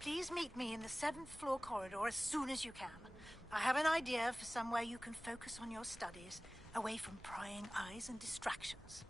Please meet me in the 7th floor corridor as soon as you can. I have an idea for somewhere you can focus on your studies, away from prying eyes and distractions.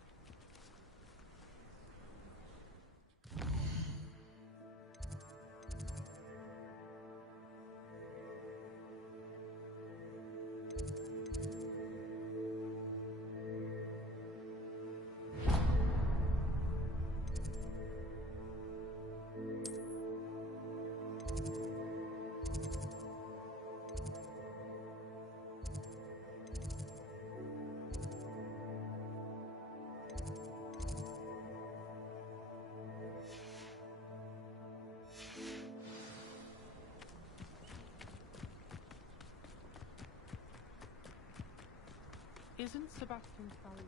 Isn't Sebastian's valley...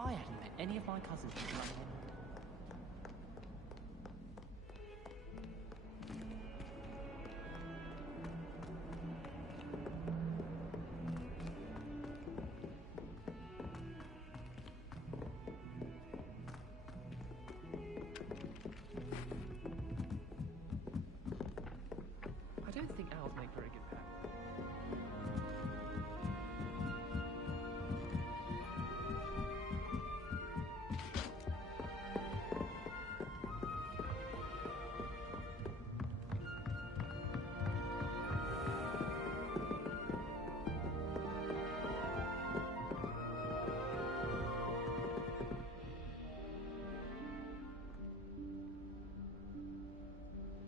I hadn't met any of my cousins before. I don't think owls make very good pets.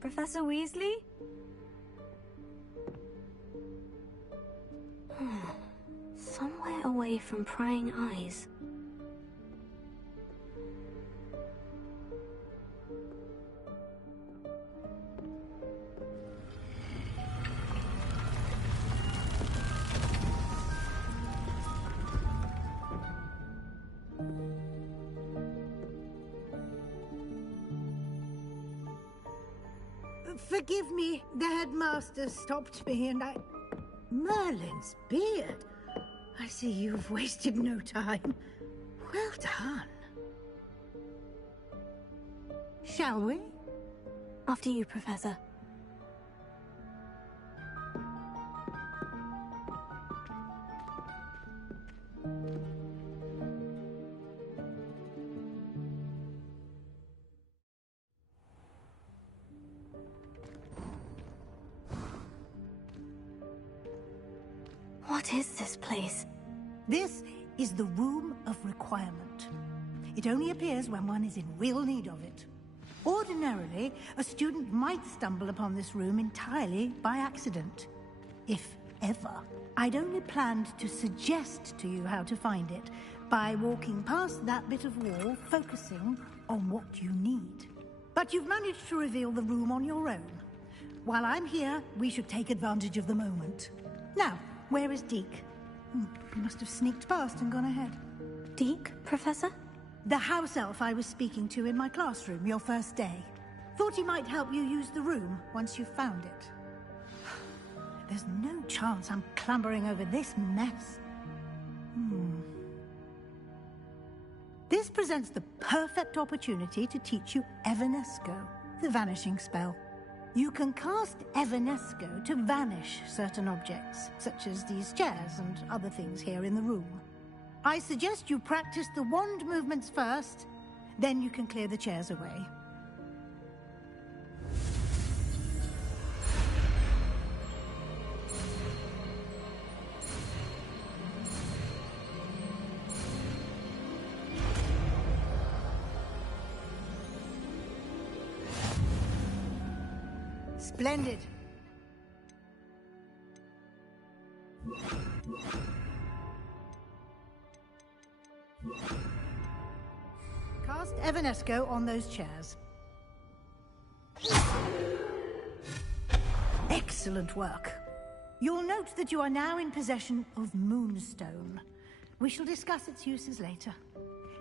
Professor Weasley? Somewhere away from prying eyes. Forgive me, the headmaster stopped me and I... Merlin's beard! I see you've wasted no time. Well done. Shall we? After you, Professor. What is this place? This is the Room of Requirement. It only appears when one is in real need of it. Ordinarily, a student might stumble upon this room entirely by accident. If ever. I'd only planned to suggest to you how to find it by walking past that bit of wall, focusing on what you need. But you've managed to reveal the room on your own. While I'm here, we should take advantage of the moment. Now, where is Deke? He must have sneaked past and gone ahead. Deke, Professor? The house elf I was speaking to in my classroom your first day. Thought he might help you use the room once you've found it. There's no chance I'm clambering over this mess. This presents the perfect opportunity to teach you Evanesco, the vanishing spell. You can cast Evanesco to vanish certain objects, such as these chairs and other things here in the room. I suggest you practice the wand movements first, then you can clear the chairs away. Splendid. Cast Evanesco on those chairs. Excellent work. You'll note that you are now in possession of Moonstone. We shall discuss its uses later.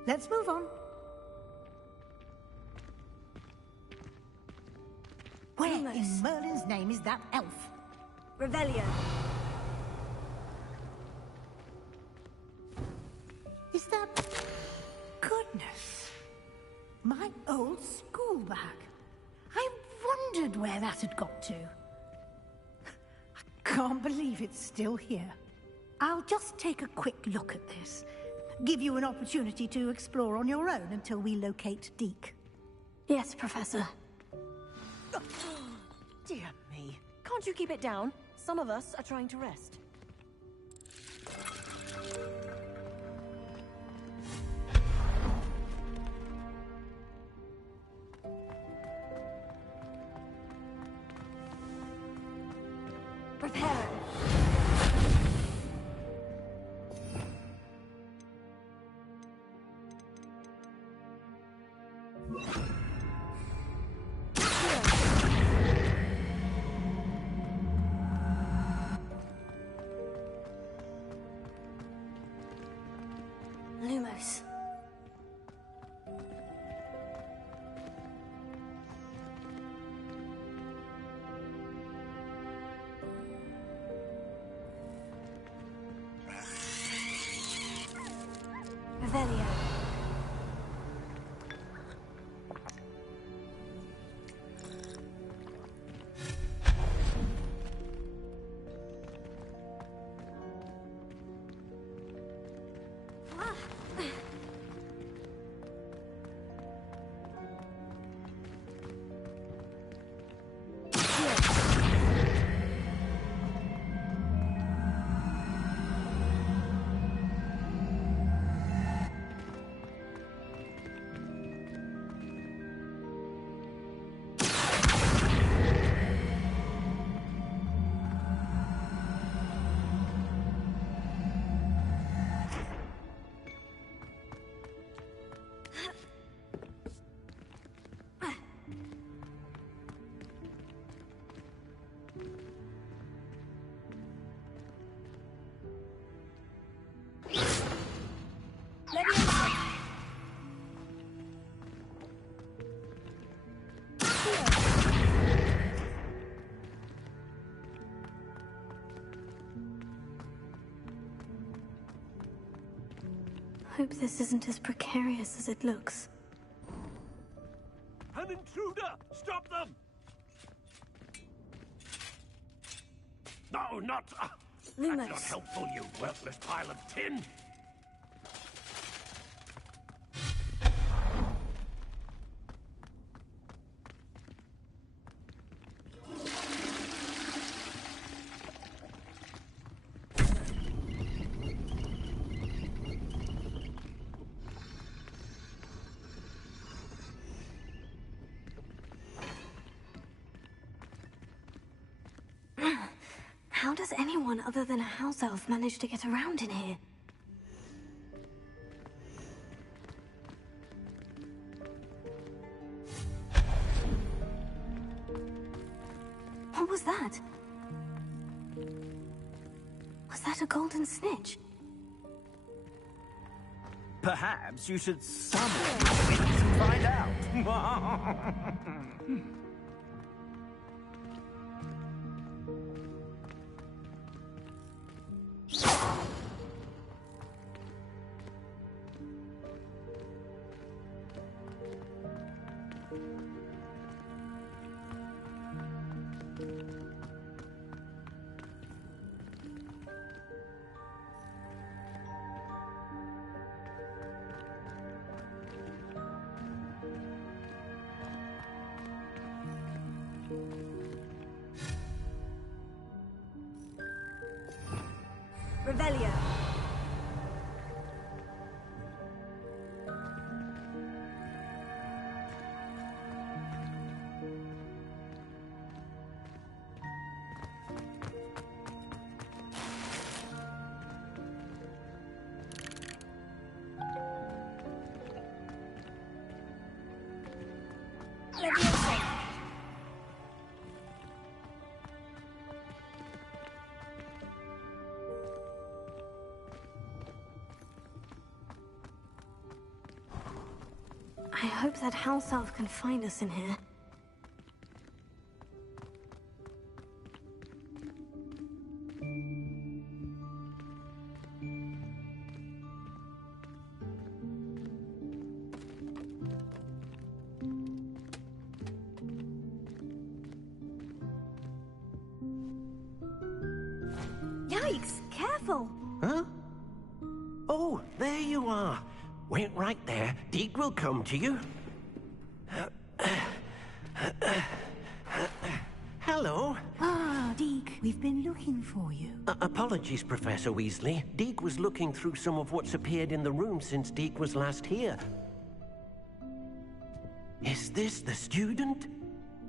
Let's move on. Where in Merlin's name is that elf? Revelio. Is that... Goodness. My old school bag. I wondered where that had got to. I can't believe it's still here. I'll just take a quick look at this. Give you an opportunity to explore on your own until we locate Deke. Yes, Professor. Dear me. Can't you keep it down? Some of us are trying to rest. Prepare. Lumos. Revelio. Hope this isn't as precarious as it looks. An intruder! Stop them! No, not... Lumos. That's not helpful, you worthless pile of tin! How does anyone other than a house elf manage to get around in here? What was that? Was that a golden snitch? Perhaps you should summon your wits and find out. Revelio. I hope that house elf can find us in here. Yikes! Careful! Huh? Oh, there you are. Wait right there. Deke will come to you. Hello. Ah, Deke, we've been looking for you. Apologies, Professor Weasley. Deke was looking through some of what's appeared in the room since Deke was last here. Is this the student?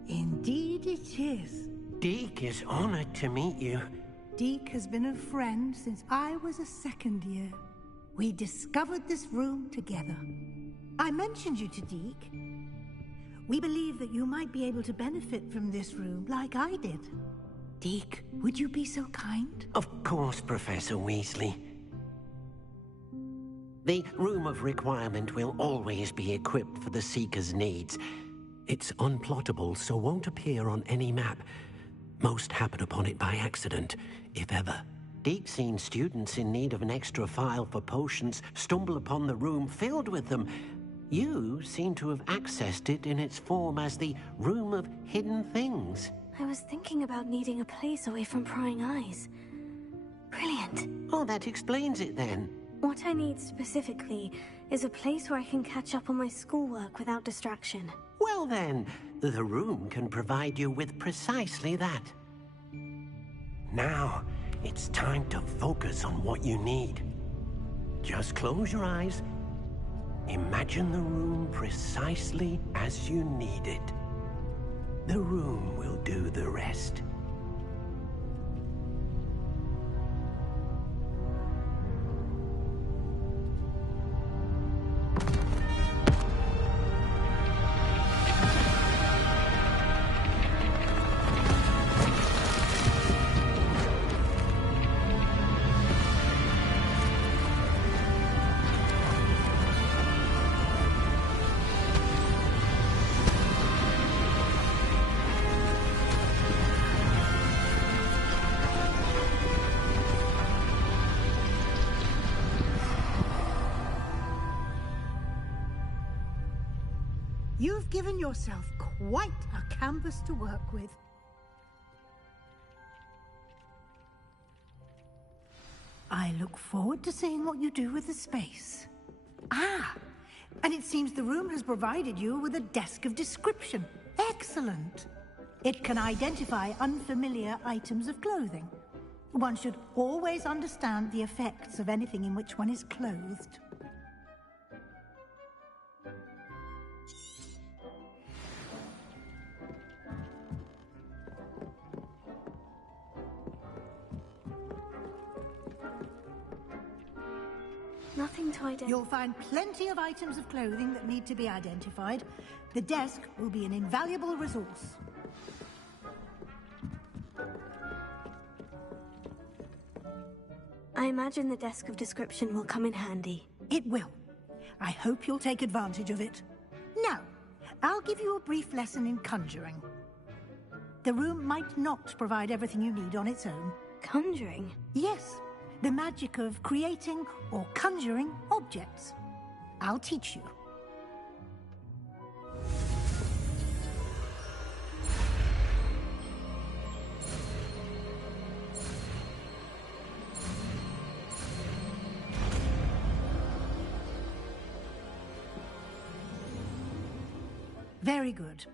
Indeed it is. Deke is honored to meet you. Deke has been a friend since I was a second year. We discovered this room together. I mentioned you to Deke. We believe that you might be able to benefit from this room like I did. Deke, would you be so kind? Of course, Professor Weasley. The Room of Requirement will always be equipped for the Seeker's needs. It's unplottable, so won't appear on any map. Most happen upon it by accident, if ever. Deke's seen students in need of an extra file for potions stumble upon the room filled with them. You seem to have accessed it in its form as the Room of Hidden Things. I was thinking about needing a place away from prying eyes. Brilliant. Oh, that explains it then. What I need specifically is a place where I can catch up on my schoolwork without distraction. Well then, the room can provide you with precisely that. Now, it's time to focus on what you need. Just close your eyes. Imagine the room precisely as you need it. The room will do the rest. You've given yourself quite a canvas to work with. I look forward to seeing what you do with the space. Ah, and it seems the room has provided you with a desk of description. Excellent. It can identify unfamiliar items of clothing. One should always understand the effects of anything in which one is clothed. Nothing to identify. You'll find plenty of items of clothing that need to be identified. The desk will be an invaluable resource. I imagine the desk of description will come in handy. It will. I hope you'll take advantage of it. Now, I'll give you a brief lesson in conjuring. The room might not provide everything you need on its own. Conjuring? Yes, the magic of creating or conjuring objects. I'll teach you. Very good.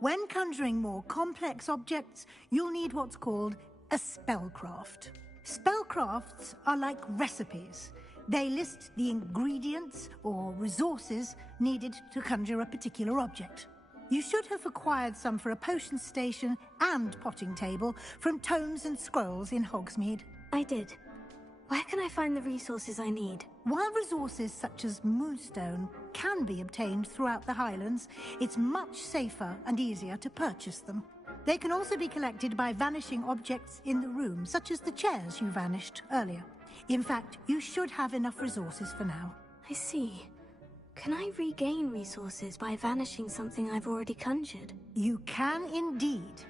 When conjuring more complex objects, you'll need what's called a spellcraft. Spellcrafts are like recipes. They list the ingredients or resources needed to conjure a particular object. You should have acquired some for a potion station and potting table from tomes and scrolls in Hogsmeade. I did. Where can I find the resources I need? While resources such as Moonstone can be obtained throughout the Highlands, it's much safer and easier to purchase them. They can also be collected by vanishing objects in the room, such as the chairs you vanished earlier. In fact, you should have enough resources for now. I see. Can I regain resources by vanishing something I've already conjured? You can indeed.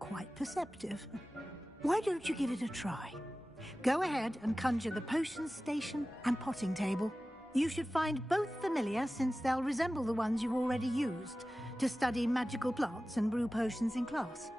Quite perceptive. Why don't you give it a try? Go ahead and conjure the potion station and potting table. You should find both familiar, since they'll resemble the ones you've already used to study magical plants and brew potions in class.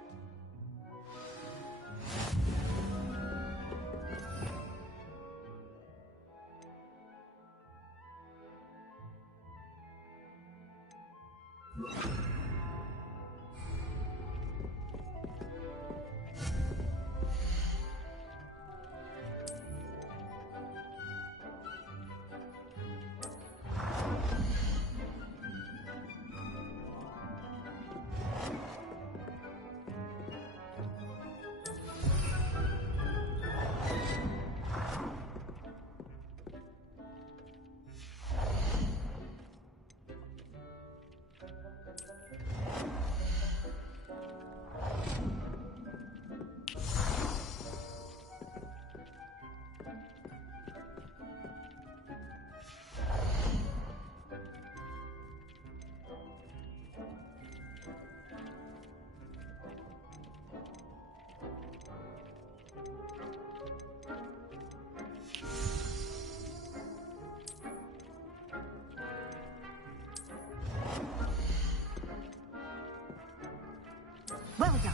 Well done.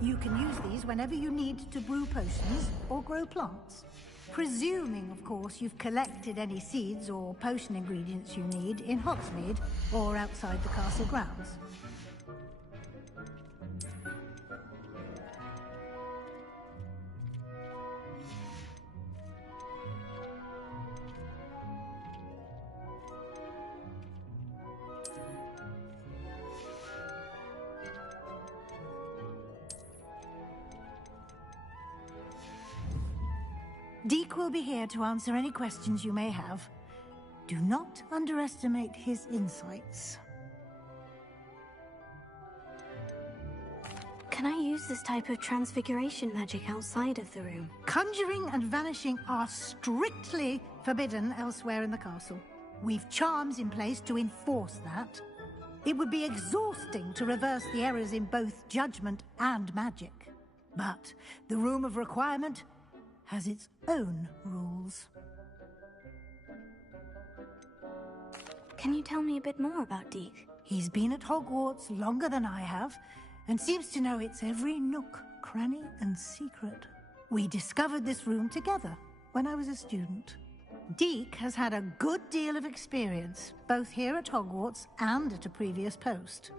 You can use these whenever you need to brew potions or grow plants. Presuming, of course, you've collected any seeds or potion ingredients you need in Hogsmeade or outside the castle grounds. Deke will be here to answer any questions you may have. Do not underestimate his insights. Can I use this type of transfiguration magic outside of the room? Conjuring and vanishing are strictly forbidden elsewhere in the castle. We've charms in place to enforce that. It would be exhausting to reverse the errors in both judgment and magic. But the Room of Requirement has its own rules. Can you tell me a bit more about Deke? He's been at Hogwarts longer than I have, and seems to know its every nook, cranny, and secret. We discovered this room together when I was a student. Deke has had a good deal of experience, both here at Hogwarts and at a previous post.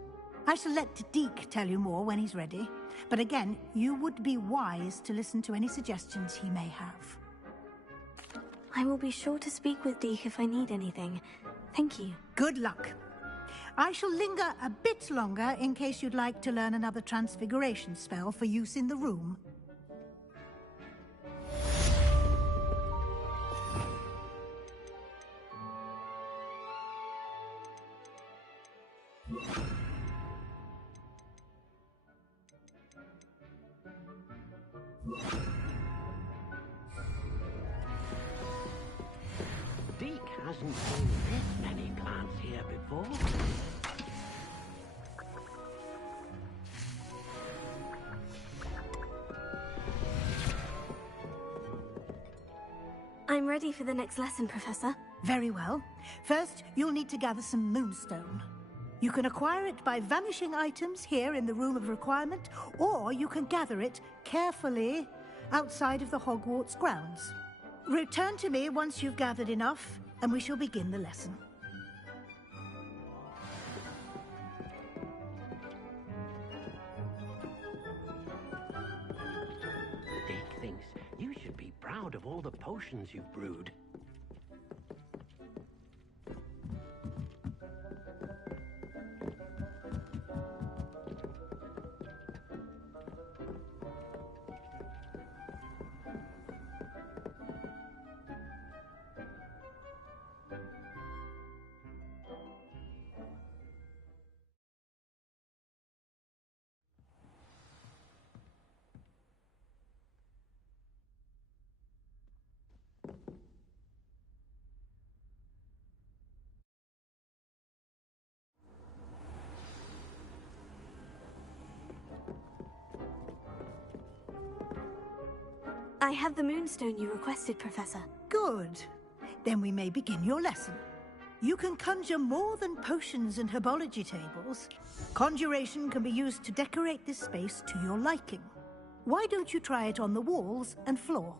I shall let Deke tell you more when he's ready, but again, you would be wise to listen to any suggestions he may have. I will be sure to speak with Deke if I need anything. Thank you. Good luck. I shall linger a bit longer in case you'd like to learn another transfiguration spell for use in the room. Deke hasn't seen this many plants here before. I'm ready for the next lesson, Professor. Very well. First, you'll need to gather some Moonstone. You can acquire it by vanishing items here in the Room of Requirement, or you can gather it carefully outside of the Hogwarts grounds. Return to me once you've gathered enough, and we shall begin the lesson. Deke proud of all the potions you've brewed. I have the moonstone you requested, Professor. Good. Then we may begin your lesson. You can conjure more than potions and herbology tables. Conjuration can be used to decorate this space to your liking. Why don't you try it on the walls and floor?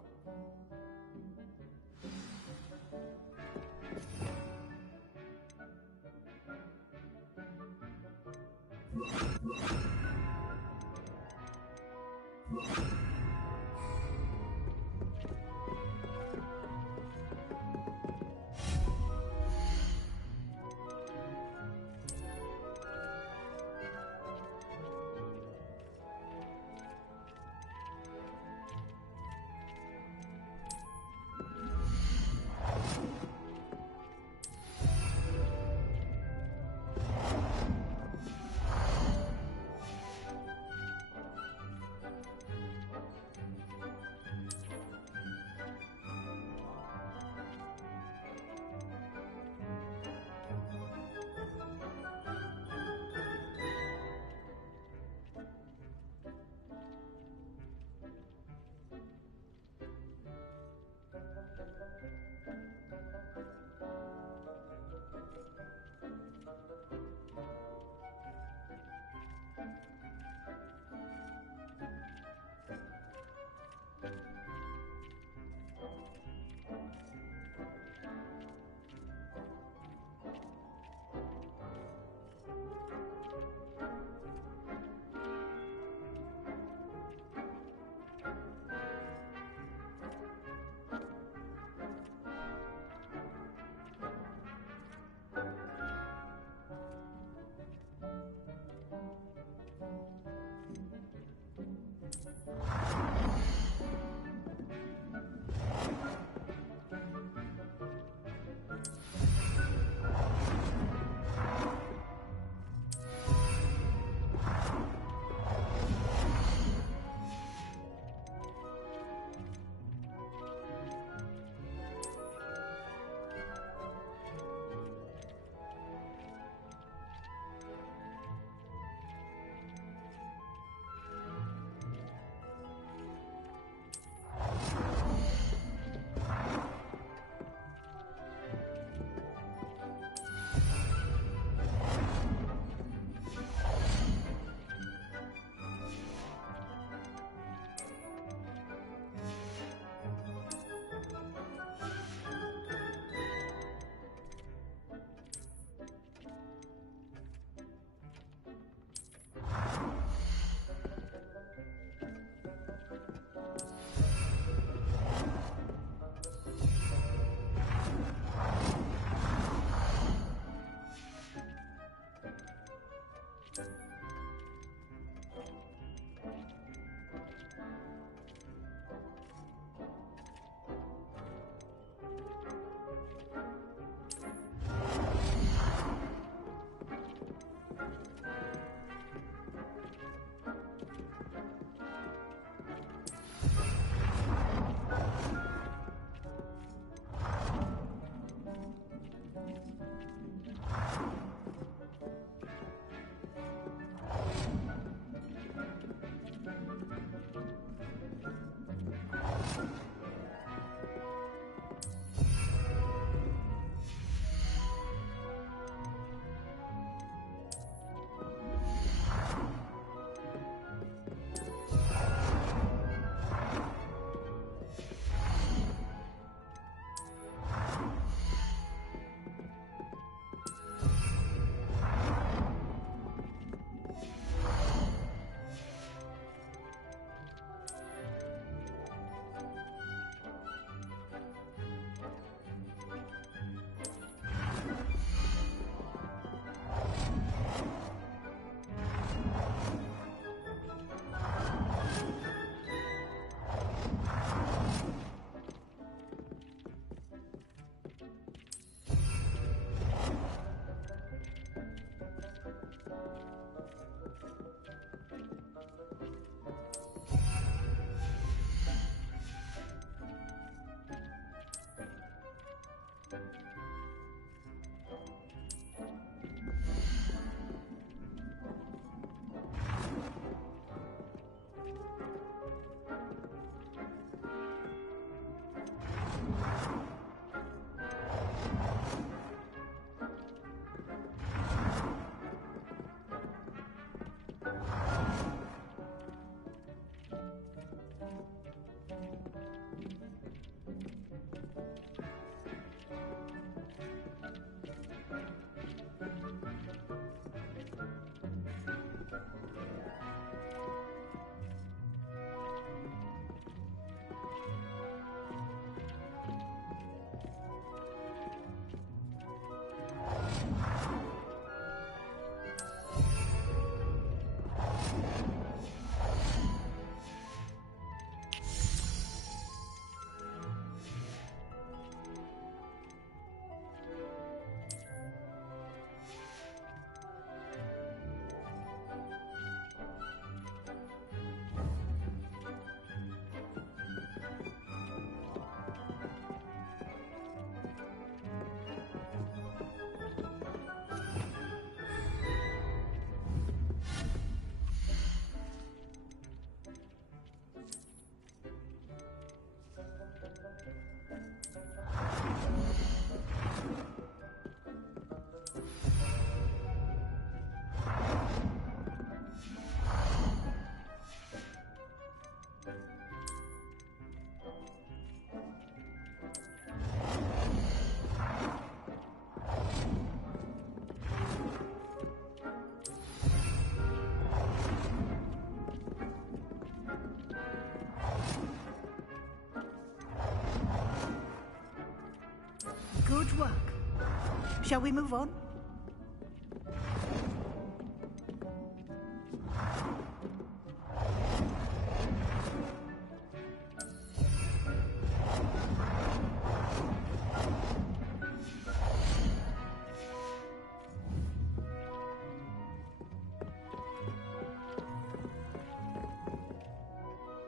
Shall we move on?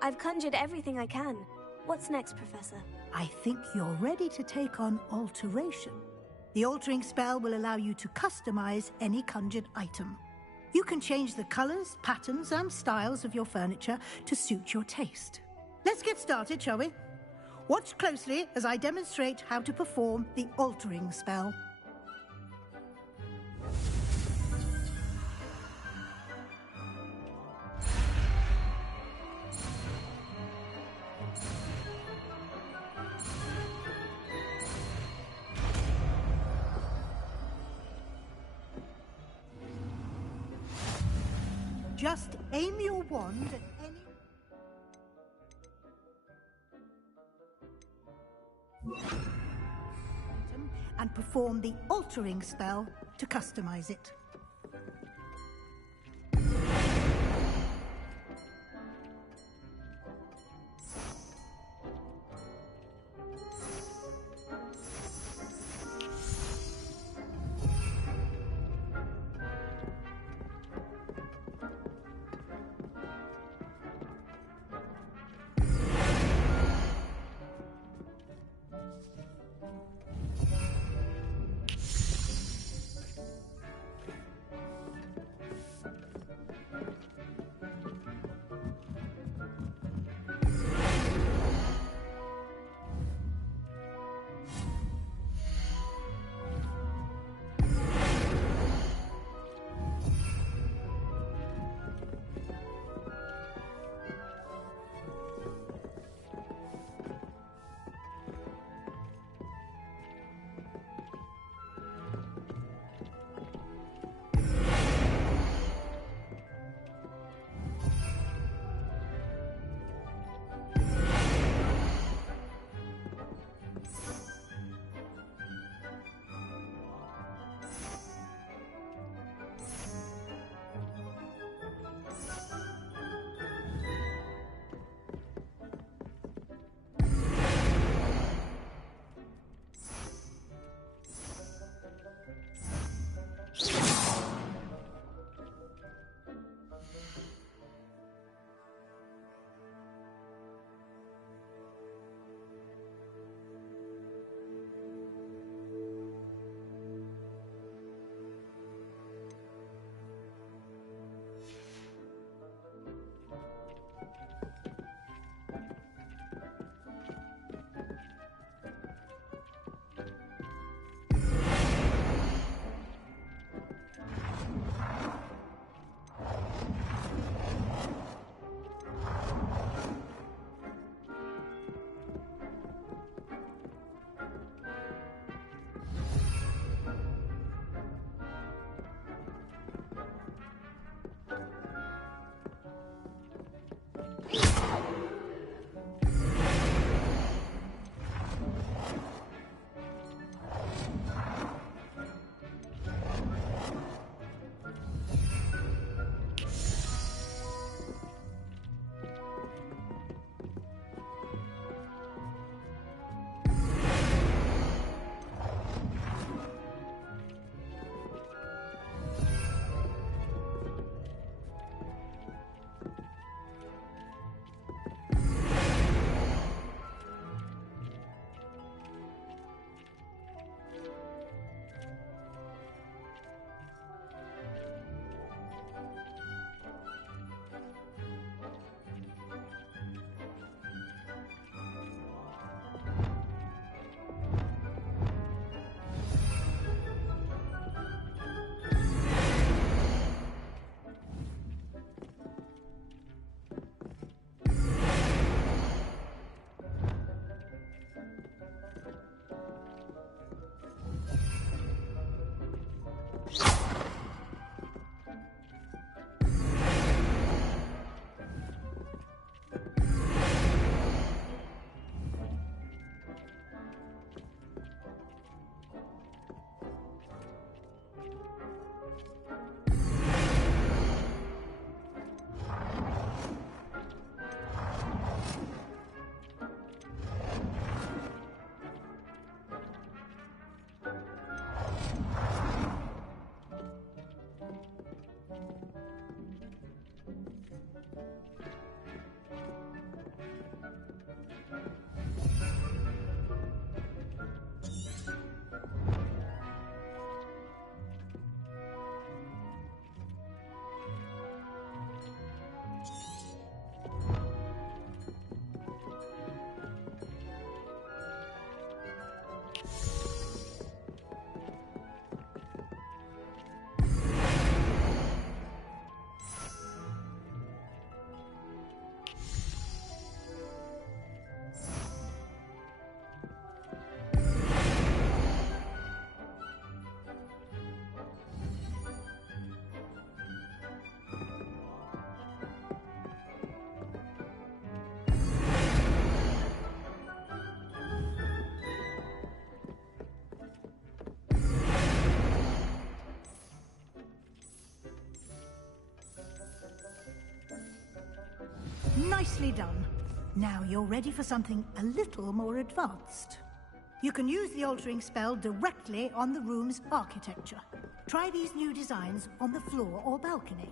I've conjured everything I can. What's next, Professor? I think you're ready to take on alteration. The altering spell will allow you to customize any conjured item. You can change the colors, patterns, and styles of your furniture to suit your taste. Let's get started, shall we? Watch closely as I demonstrate how to perform the altering spell. Just aim your wand at any... item and perform the altering spell to customize it. Nicely done. Now you're ready for something a little more advanced. You can use the altering spell directly on the room's architecture. Try these new designs on the floor or balcony.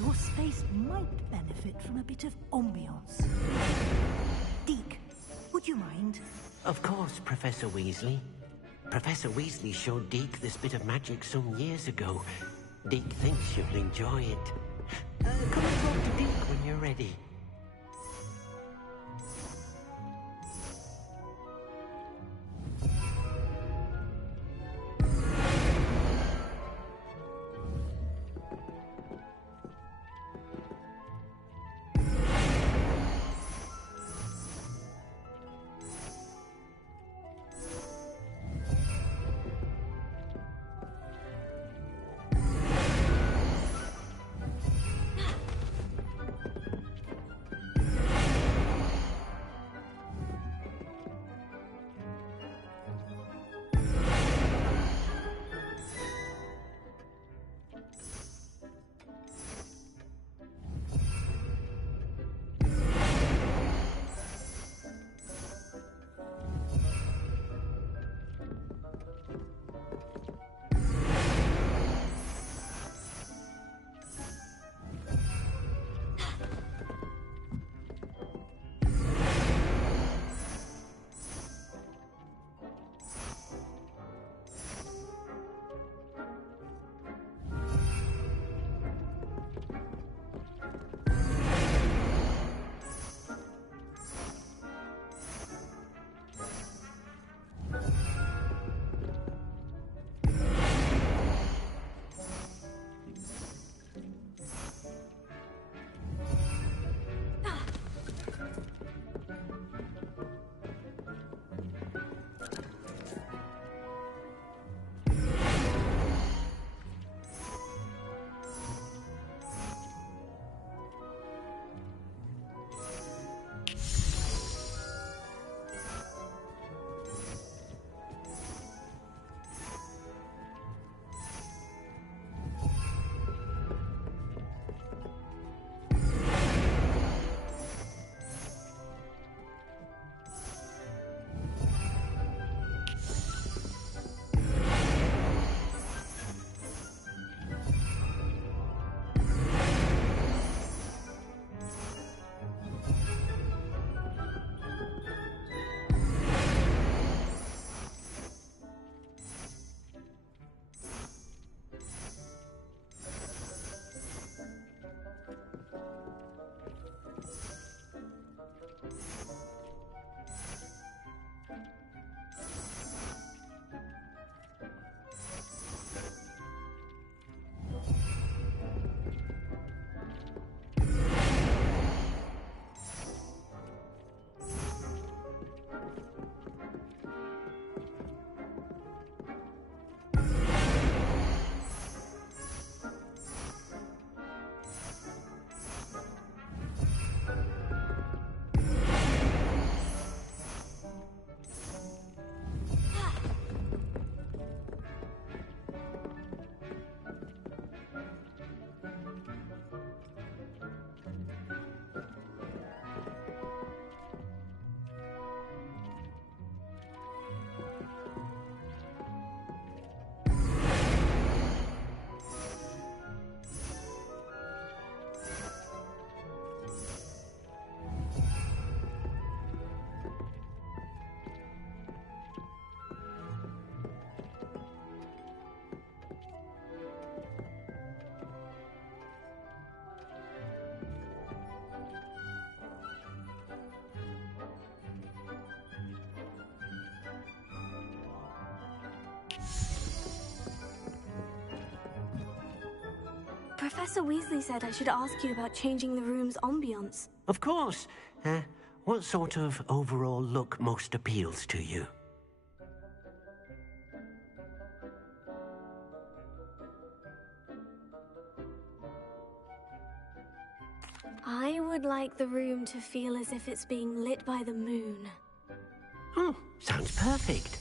Your space might benefit from a bit of ambiance. Deke, would you mind? Of course, Professor Weasley. Professor Weasley showed Deke this bit of magic some years ago. Deke thinks you'll enjoy it. Come and talk to Deke when you're ready. Professor Weasley said I should ask you about changing the room's ambience. Of course. What sort of overall look most appeals to you? I would like the room to feel as if it's being lit by the moon. Oh, sounds perfect.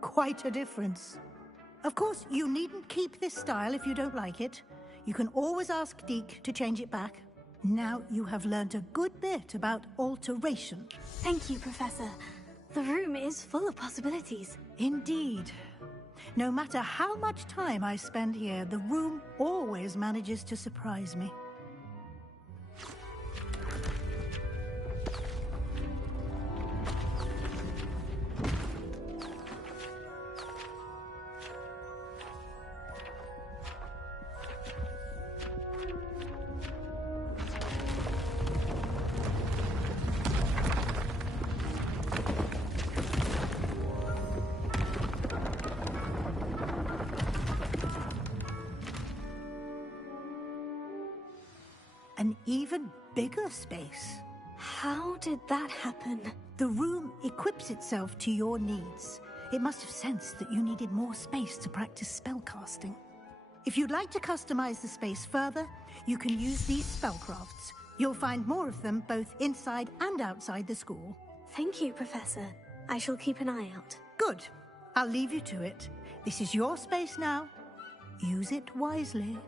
Quite a difference. Of course, you needn't keep this style if you don't like it. You can always ask Deke to change it back. Now you have learned a good bit about alteration. Thank you, Professor. The room is full of possibilities. Indeed. No matter how much time I spend here, the room always manages to surprise me. An even bigger space. How did that happen? The room equips itself to your needs. It must have sensed that you needed more space to practice spellcasting. If you'd like to customize the space further, you can use these spellcrafts. You'll find more of them both inside and outside the school. Thank you, Professor. I shall keep an eye out. Good. I'll leave you to it. This is your space now. Use it wisely.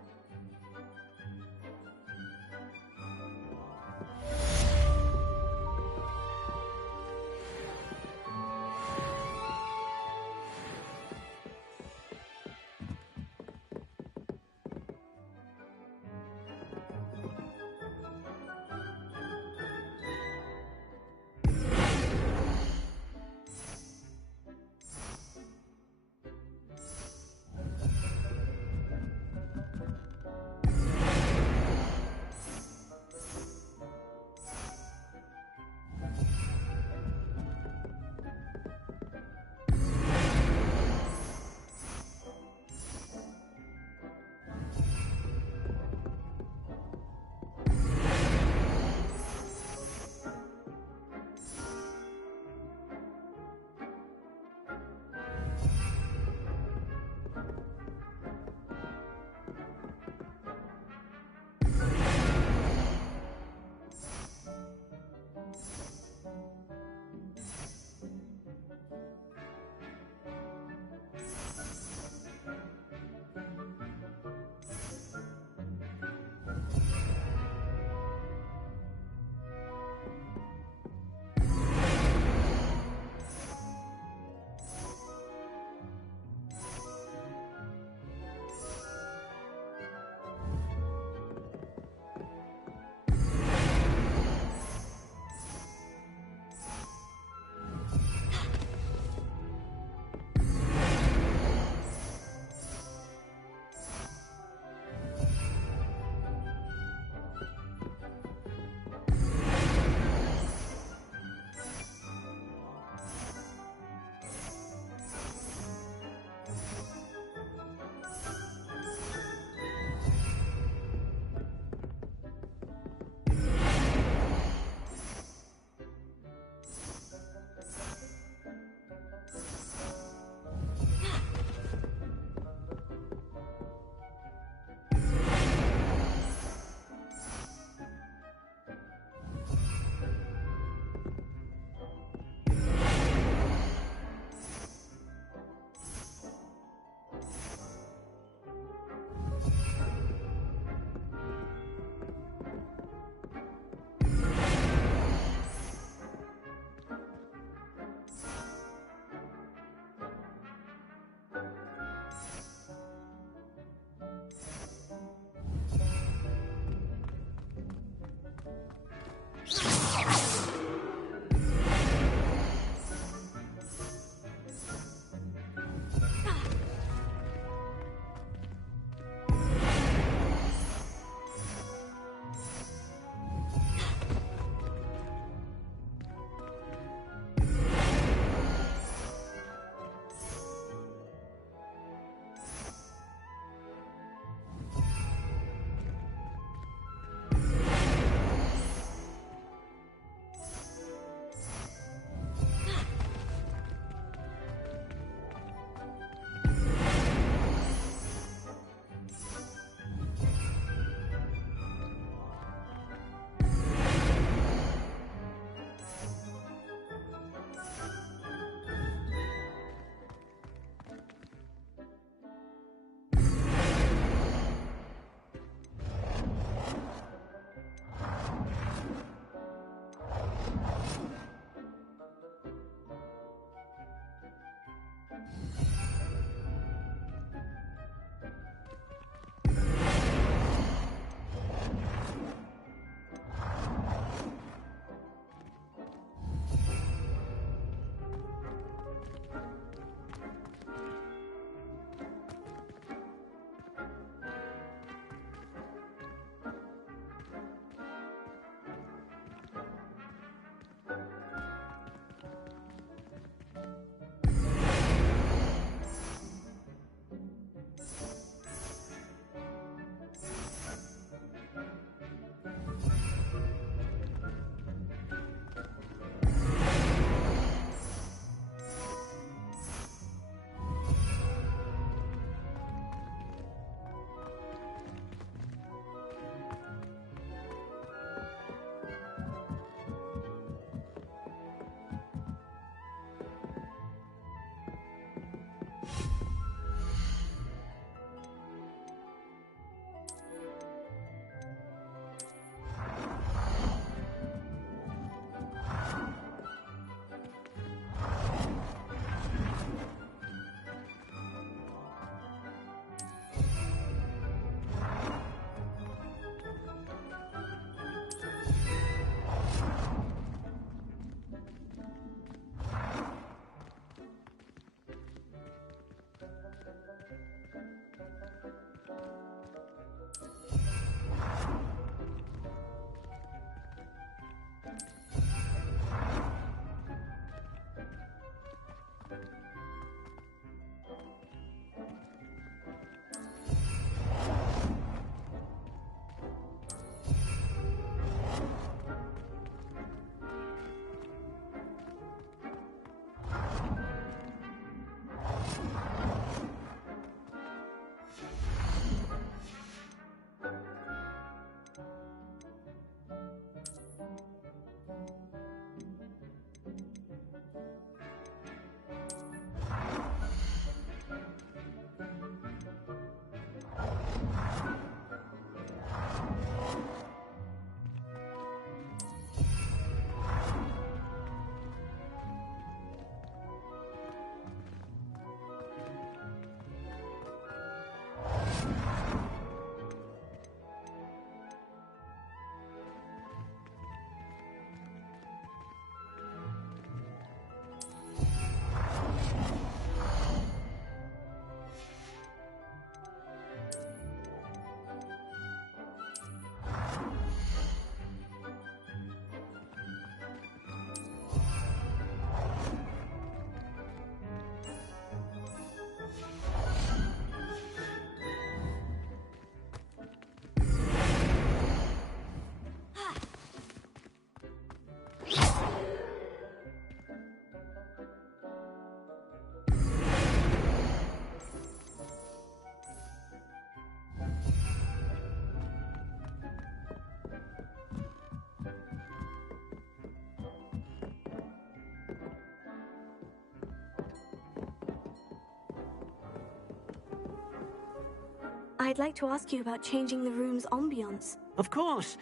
I'd like to ask you about changing the room's ambiance. Of course.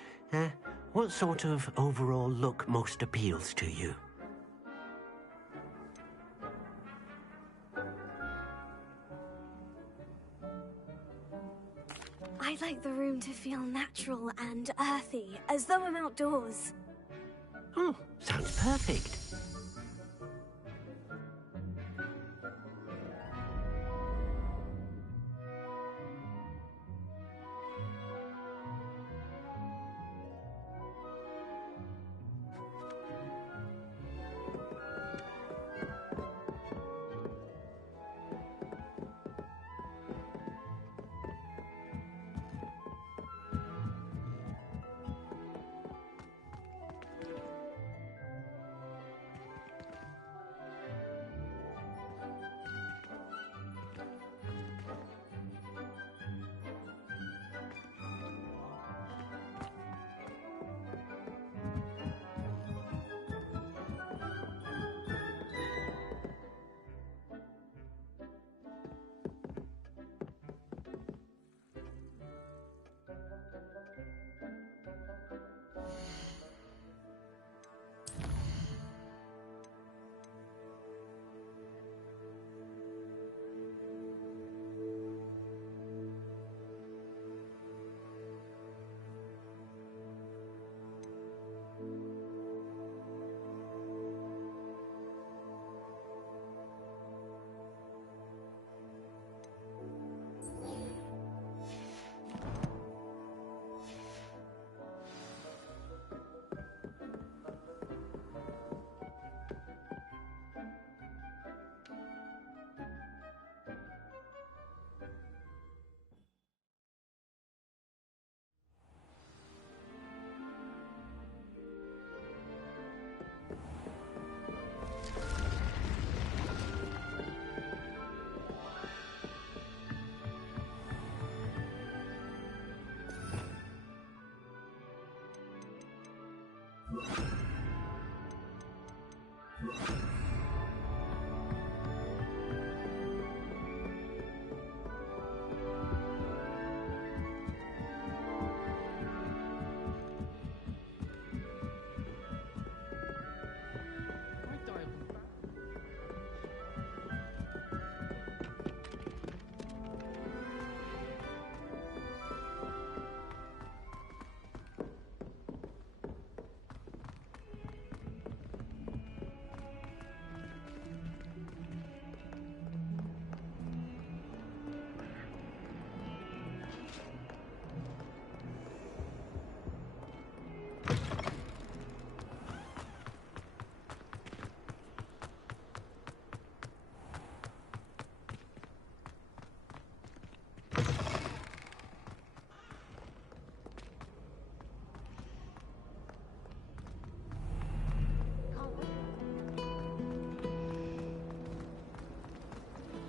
What sort of overall look most appeals to you? I'd like the room to feel natural and earthy, as though I'm outdoors. Oh, sounds perfect.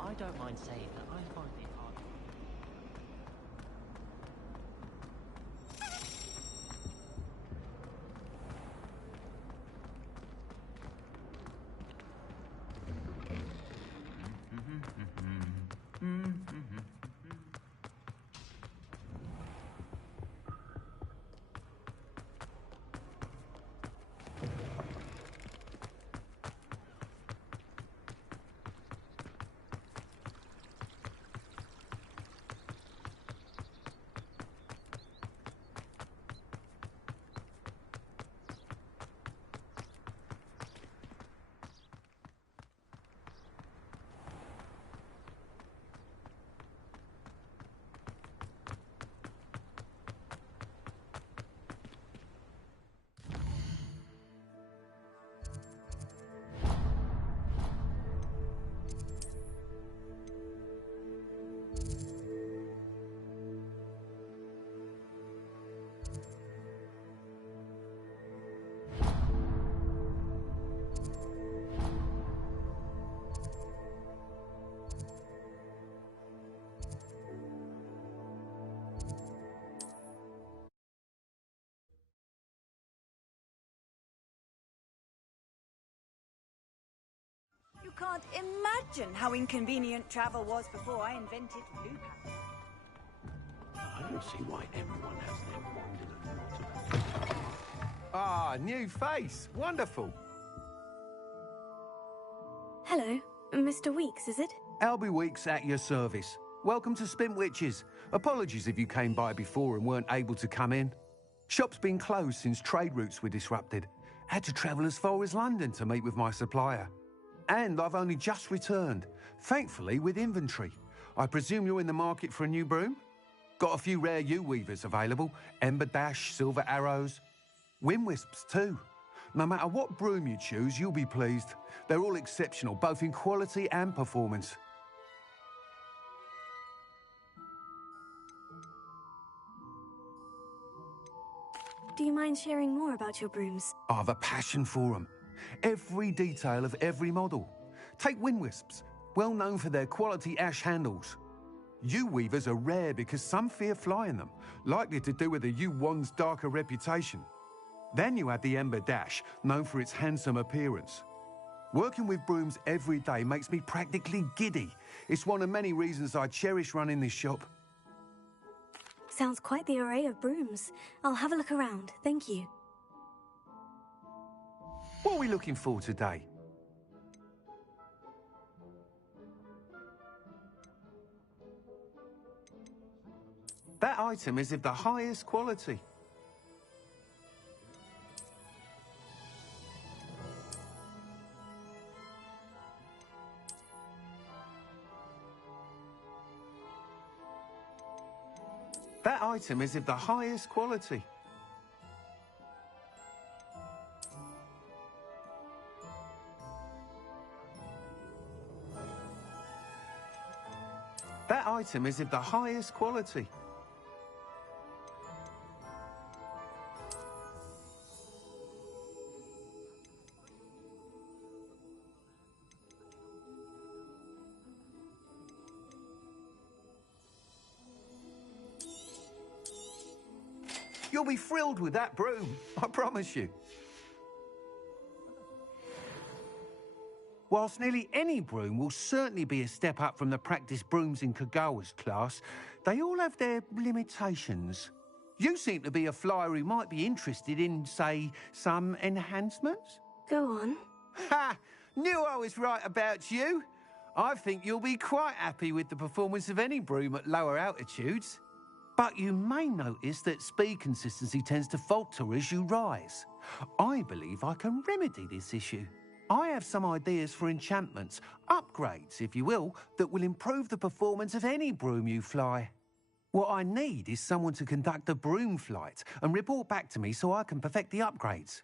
I don't mind saying that I find it hard. You can't imagine how inconvenient travel was before I invented Blue Power. I don't see why everyone has their wand in a lot of... Ah, new face. Wonderful. Hello, Mr. Weeks, is it? Albie Weeks at your service. Welcome to Spint Witches. Apologies if you came by before and weren't able to come in. Shop's been closed since trade routes were disrupted. Had to travel as far as London to meet with my supplier. And I've only just returned, thankfully with inventory. I presume you're in the market for a new broom? Got a few rare U-weavers available. Ember Dash, Silver Arrows. Wind Wisps too. No matter what broom you choose, you'll be pleased. They're all exceptional, both in quality and performance. Do you mind sharing more about your brooms? I have a passion for them. Every detail of every model. Take Wind Wisps, well known for their quality ash handles. U-weavers are rare because some fear flying them, likely to do with the U-wand's darker reputation. Then you have the Ember Dash, known for its handsome appearance. Working with brooms every day makes me practically giddy. It's one of many reasons I cherish running this shop. Sounds quite the array of brooms. I'll have a look around, thank you. What are we looking for today? That item is of the highest quality. That item is of the highest quality. That item is of the highest quality. You'll be thrilled with that broom, I promise you. Whilst nearly any broom will certainly be a step up from the practice brooms in Kagawa's class, they all have their limitations. You seem to be a flyer who might be interested in, say, some enhancements? Go on. Ha! Knew I was right about you. I think you'll be quite happy with the performance of any broom at lower altitudes. But you may notice that speed consistency tends to falter as you rise. I believe I can remedy this issue. I have some ideas for enchantments, upgrades, if you will, that will improve the performance of any broom you fly. What I need is someone to conduct a broom flight and report back to me so I can perfect the upgrades.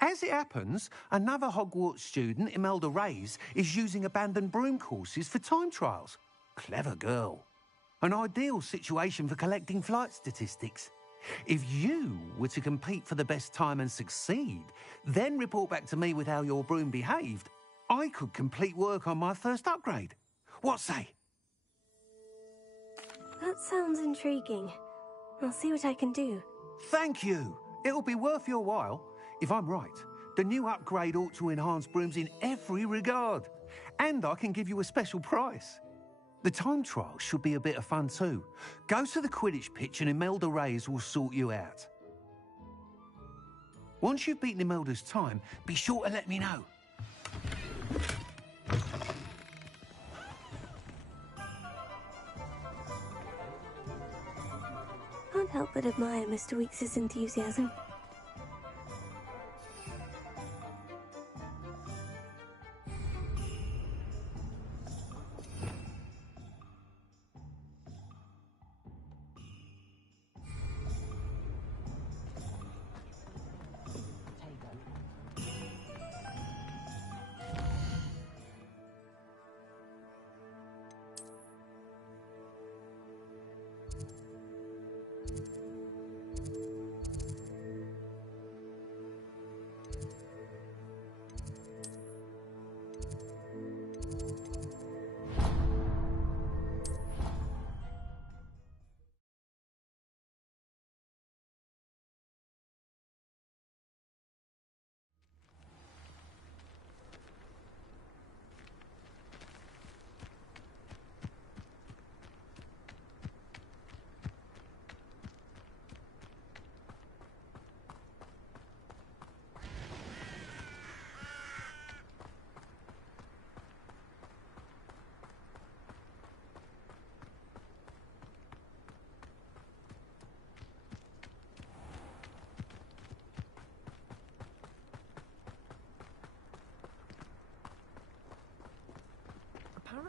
As it happens, another Hogwarts student, Imelda Reyes, is using abandoned broom courses for time trials. Clever girl. An ideal situation for collecting flight statistics. If you were to compete for the best time and succeed, then report back to me with how your broom behaved, I could complete work on my first upgrade. What say? That sounds intriguing. I'll see what I can do. Thank you. It'll be worth your while. If I'm right, the new upgrade ought to enhance brooms in every regard. And I can give you a special price. The time trial should be a bit of fun too. Go to the Quidditch pitch and Imelda Reyes will sort you out. Once you've beaten Imelda's time, be sure to let me know. Can't help but admire Mr. Weeks' enthusiasm.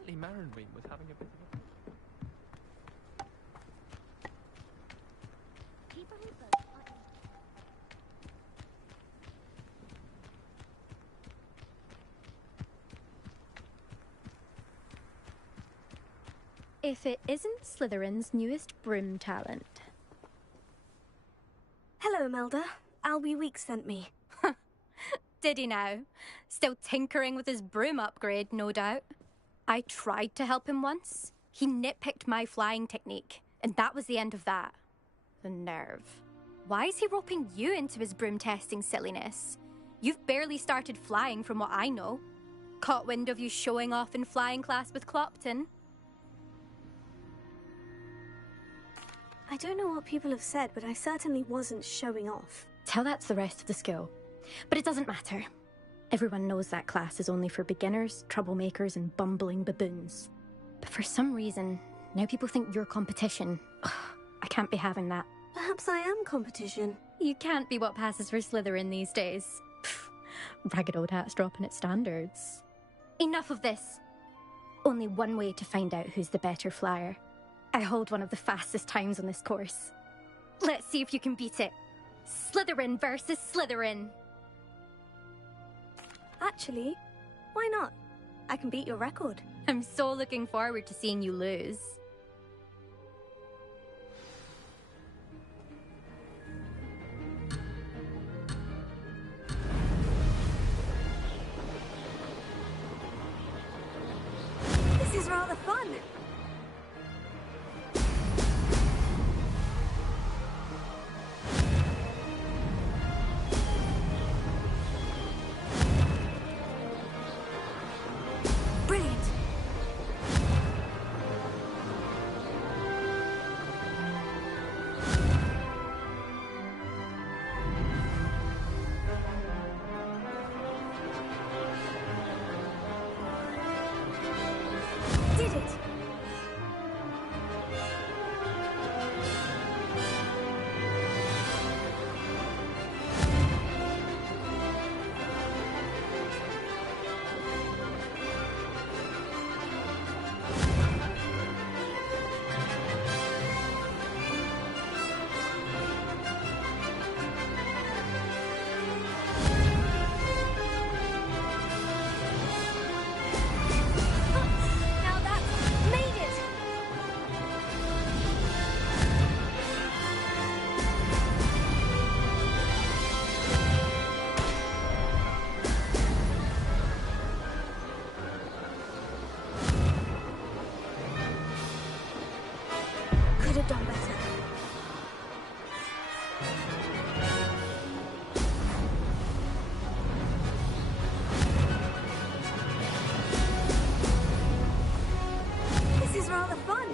Apparently Marinween was having a bit of a... If it isn't Slytherin's newest broom talent. Hello, Melda. Albie Weeks sent me. Did he now? Still tinkering with his broom upgrade, no doubt. I tried to help him once. He nitpicked my flying technique, and that was the end of that. The nerve. Why is he roping you into his broom testing silliness? You've barely started flying from what I know. Caught wind of you showing off in flying class with Clopton. I don't know what people have said, but I certainly wasn't showing off. Tell that to the rest of the school. But it doesn't matter. Everyone knows that class is only for beginners, troublemakers, and bumbling baboons. But for some reason, now people think you're competition. Ugh, I can't be having that. Perhaps I am competition. You can't be what passes for Slytherin these days. Pfft, ragged old hat's dropping its standards. Enough of this. Only one way to find out who's the better flyer. I hold one of the fastest times on this course. Let's see if you can beat it. Slytherin versus Slytherin. Actually, why not? I can beat your record. I'm so looking forward to seeing you lose. This is rather fun. Brilliant. Did it. Now that's made it. Could have done better. This is rather fun.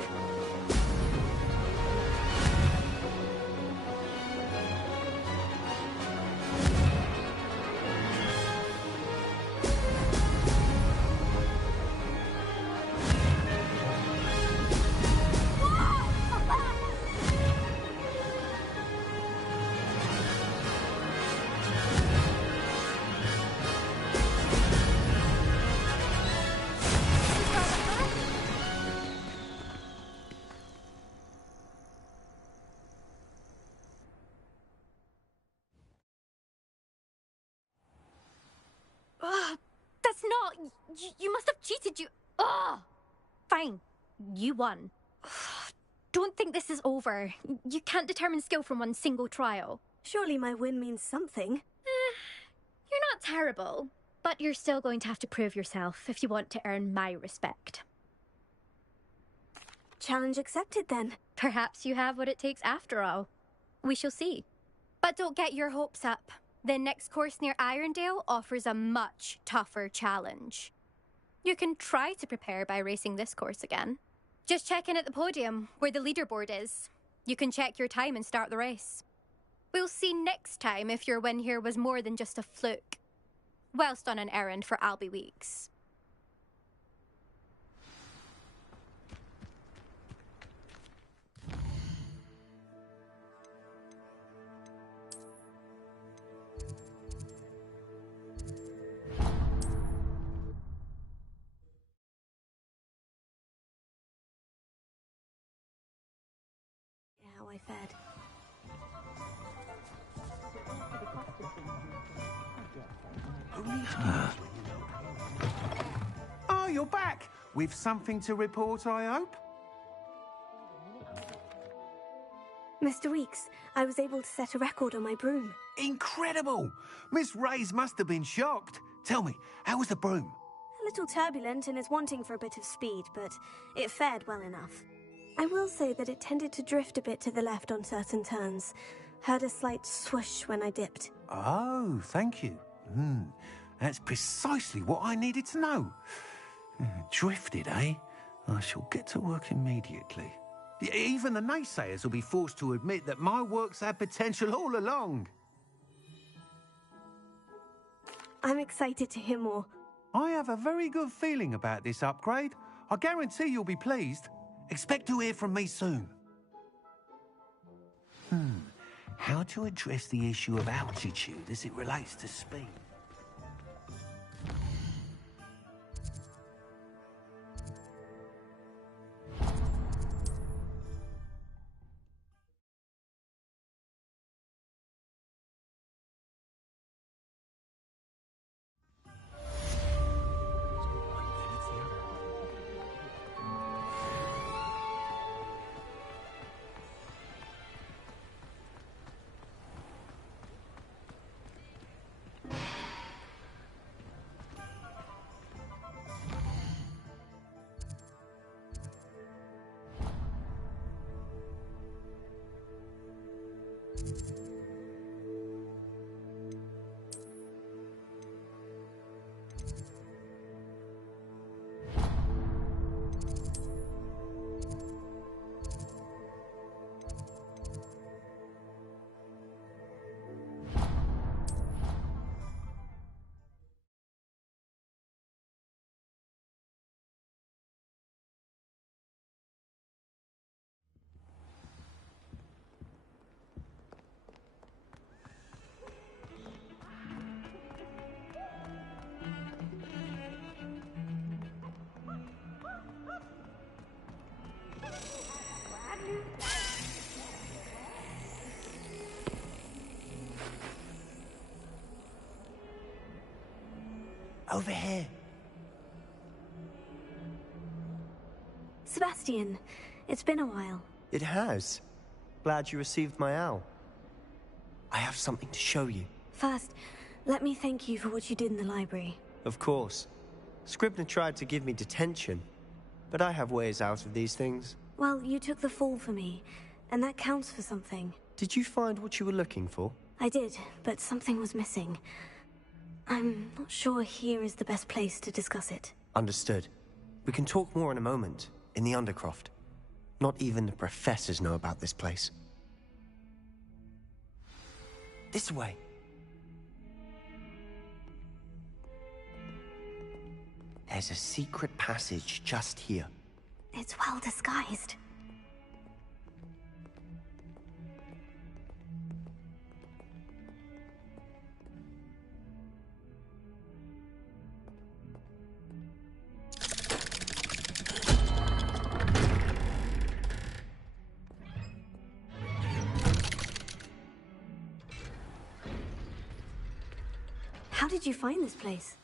Ugh, that's not... You must have cheated, you... Ugh! Fine. You won. Ugh, don't think this is over. You can't determine skill from one single trial. Surely my win means something. You're not terrible, but you're still going to have to prove yourself if you want to earn my respect. Challenge accepted then. Perhaps you have what it takes after all. We shall see. But don't get your hopes up. The next course near Irondale offers a much tougher challenge. You can try to prepare by racing this course again. Just check in at the podium, where the leaderboard is. You can check your time and start the race. We'll see next time if your win here was more than just a fluke, whilst on an errand for Albie Weeks. I fared. Oh, you're back! With something to report, I hope? Mr. Weeks, I was able to set a record on my broom. Incredible! Miss Reyes must have been shocked. Tell me, how was the broom? A little turbulent and is wanting for a bit of speed, but it fared well enough. I will say that it tended to drift a bit to the left on certain turns. Heard a slight swoosh when I dipped. Oh, thank you. That's precisely what I needed to know. Drifted, eh? I shall get to work immediately. Even the naysayers will be forced to admit that my work's had potential all along. I'm excited to hear more. I have a very good feeling about this upgrade. I guarantee you'll be pleased. Expect to hear from me soon. How to address the issue of altitude as it relates to speed? Over here. Sebastian, it's been a while. It has. Glad you received my owl. I have something to show you. First, let me thank you for what you did in the library. Of course. Scribner tried to give me detention, but I have ways out of these things. Well, you took the fall for me, and that counts for something. Did you find what you were looking for? I did, but something was missing. I'm not sure here is the best place to discuss it. Understood. We can talk more in a moment, in the Undercroft. Not even the professors know about this place. This way. There's a secret passage just here. It's well disguised. How did you find this place?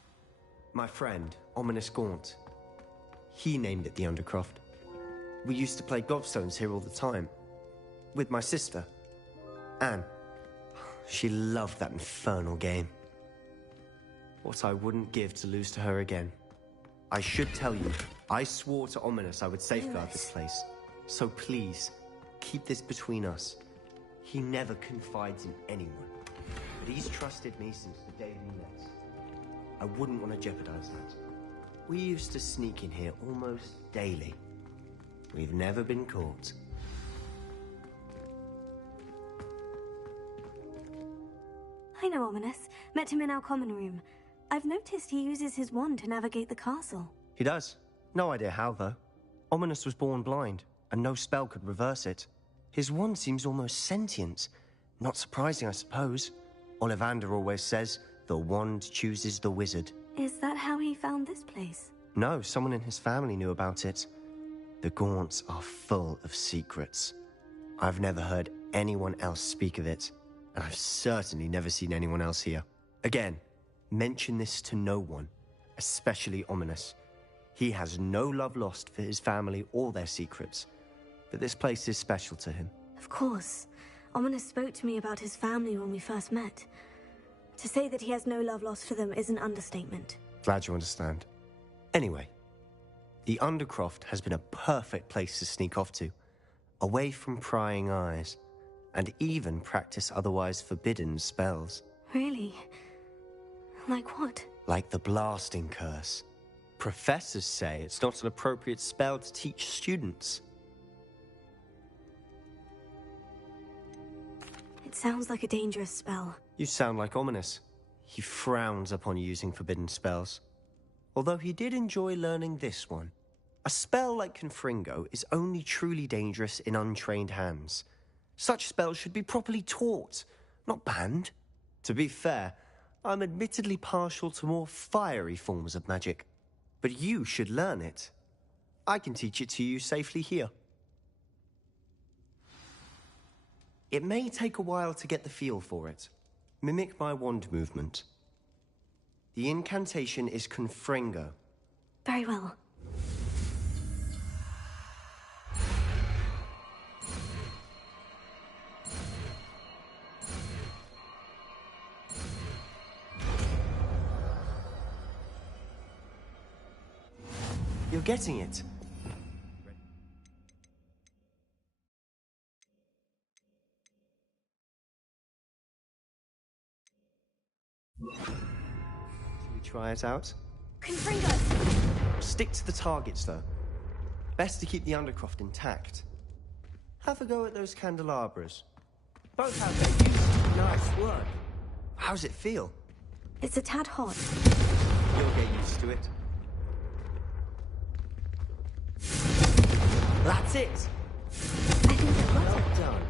My friend, Ominous Gaunt. He named it the Undercroft. We used to play gobstones here all the time. With my sister, Anne. She loved that infernal game. What I wouldn't give to lose to her again. I should tell you, I swore to Ominous I would safeguard this place. So please, keep this between us. He never confides in anyone. But he's trusted me since the day we met. I wouldn't want to jeopardize that. We used to sneak in here almost daily. We've never been caught. I know Ominous. Met him in our common room. I've noticed he uses his wand to navigate the castle. He does. No idea how, though. Ominous was born blind, and no spell could reverse it. His wand seems almost sentient. Not surprising, I suppose. Ollivander always says, the wand chooses the wizard. Is that how he found this place? No, someone in his family knew about it. The Gaunts are full of secrets. I've never heard anyone else speak of it, and I've certainly never seen anyone else here. Again, mention this to no one, especially Ominous. He has no love lost for his family or their secrets, but this place is special to him. Of course. Ominous spoke to me about his family when we first met. To say that he has no love lost for them is an understatement. Glad you understand. Anyway, the Undercroft has been a perfect place to sneak off to, away from prying eyes, and even practice otherwise forbidden spells. Really? Like what? Like the blasting curse. Professors say it's not an appropriate spell to teach students. It sounds like a dangerous spell. You sound like Ominous. He frowns upon using forbidden spells. Although he did enjoy learning this one. A spell like Confringo is only truly dangerous in untrained hands. Such spells should be properly taught, not banned. To be fair, I'm admittedly partial to more fiery forms of magic. But you should learn it. I can teach it to you safely here. It may take a while to get the feel for it. Mimic my wand movement. The incantation is Confringo. Very well. You're getting it. Shall we try it out? Confringo! Stick to the targets, though. Best to keep the Undercroft intact. Have a go at those candelabras. Both have their use. Nice work. How's it feel? It's a tad hot. You'll get used to it. That's it! I think I've got Well it. done.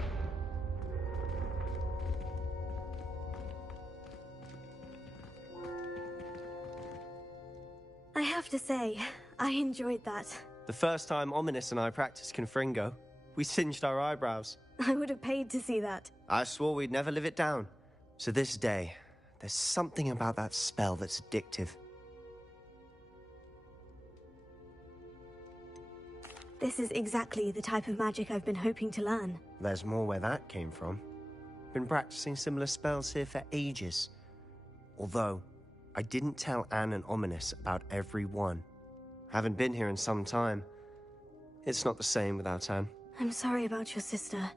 I have to say, I enjoyed that. The first time Ominous and I practiced Confringo, we singed our eyebrows. I would have paid to see that. I swore we'd never live it down. So this day, there's something about that spell that's addictive. This is exactly the type of magic I've been hoping to learn. There's more where that came from. Been practicing similar spells here for ages. Although, I didn't tell Anne and Ominous about every one. Haven't been here in some time. It's not the same without Anne. I'm sorry about your sister.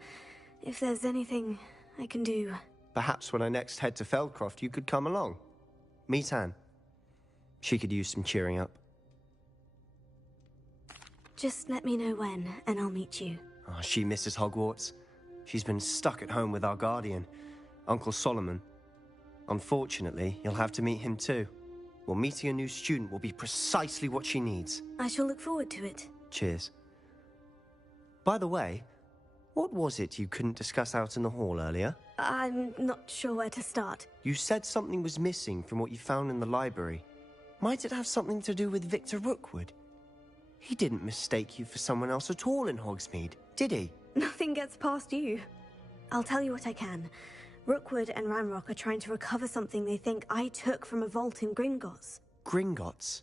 If there's anything I can do... Perhaps when I next head to Feldcroft, you could come along. Meet Anne. She could use some cheering up. Just let me know when, and I'll meet you. Oh, she misses Hogwarts. She's been stuck at home with our guardian, Uncle Solomon. Unfortunately, you'll have to meet him too. Well, meeting a new student will be precisely what she needs. I shall look forward to it. Cheers. By the way, what was it you couldn't discuss out in the hall earlier? I'm not sure where to start. You said something was missing from what you found in the library. Might it have something to do with Victor Rookwood? He didn't mistake you for someone else at all in Hogsmeade, did he? Nothing gets past you. I'll tell you what I can. Rookwood and Ranrock are trying to recover something they think I took from a vault in Gringotts. Gringotts?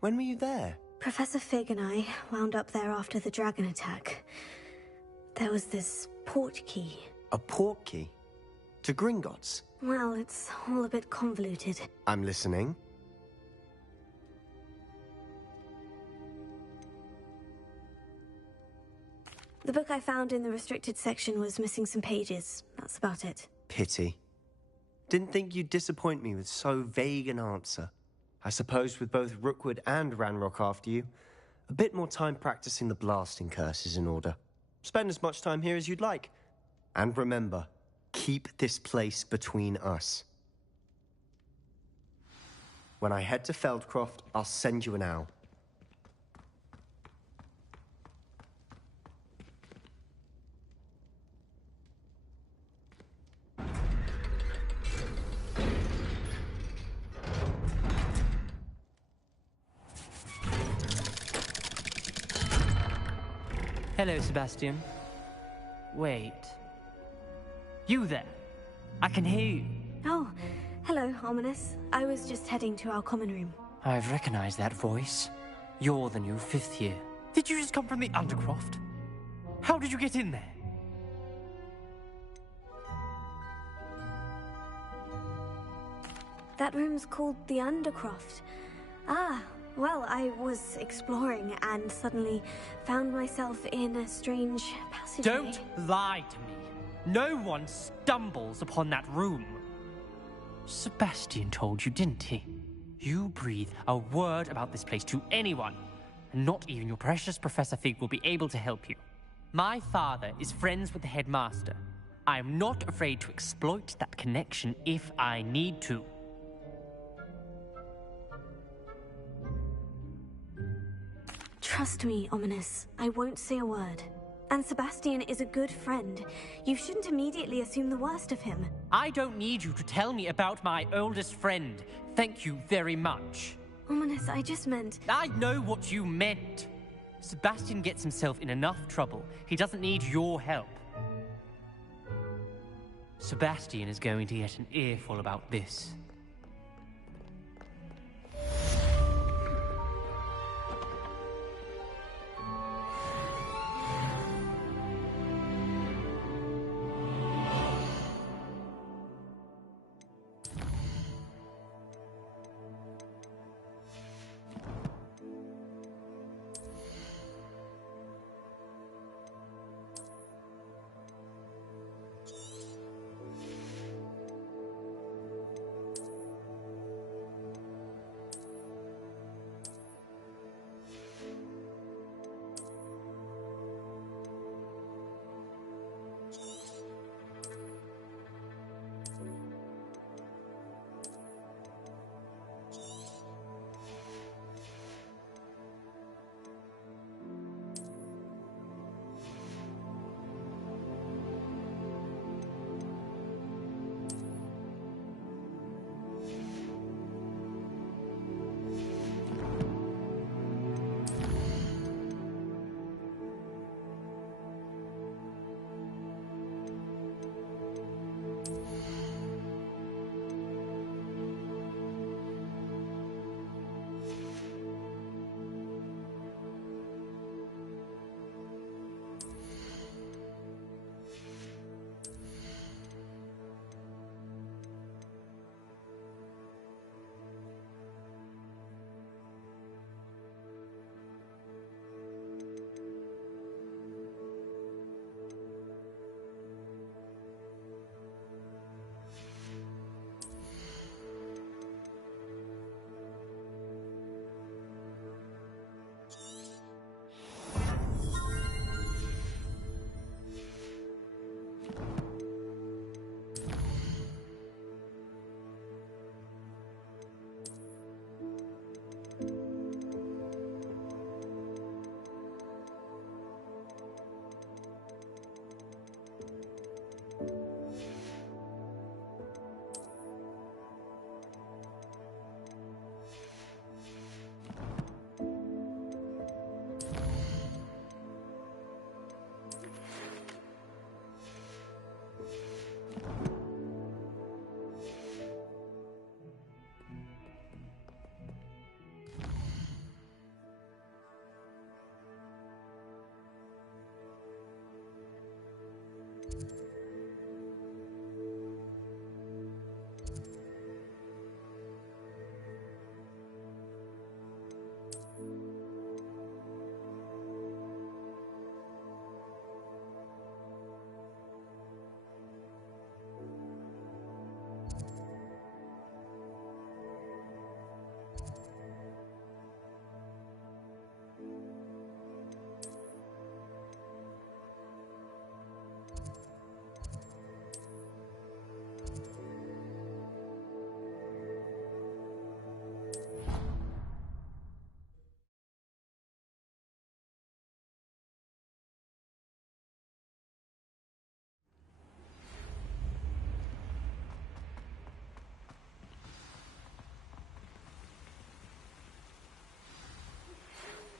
When were you there? Professor Fig and I wound up there after the dragon attack. There was this port key. A port key? To Gringotts? Well, it's all a bit convoluted. I'm listening. The book I found in the restricted section was missing some pages. That's about it. Pity. Didn't think you'd disappoint me with so vague an answer. I suppose with both Rookwood and Ranrock after you, a bit more time practicing the blasting curse is in order. Spend as much time here as you'd like. And remember, keep this place between us. When I head to Feldcroft, I'll send you an owl. Hello, Sebastian. Wait. You there? I can hear you. Oh, hello, Ominous. I was just heading to our common room. I've recognized that voice. You're the new 5th year. Did you just come from the Undercroft? How did you get in there? That room's called the Undercroft. Ah, well, I was exploring and suddenly found myself in a strange passageway. Don't lie to me. No one stumbles upon that room. Sebastian told you, didn't he? You breathe a word about this place to anyone, and not even your precious Professor Fig will be able to help you. My father is friends with the headmaster. I am not afraid to exploit that connection if I need to. Trust me, Ominous. I won't say a word. And Sebastian is a good friend. You shouldn't immediately assume the worst of him. I don't need you to tell me about my oldest friend. Thank you very much. Ominous, I just meant... I know what you meant. Sebastian gets himself in enough trouble. He doesn't need your help. Sebastian is going to get an earful about this.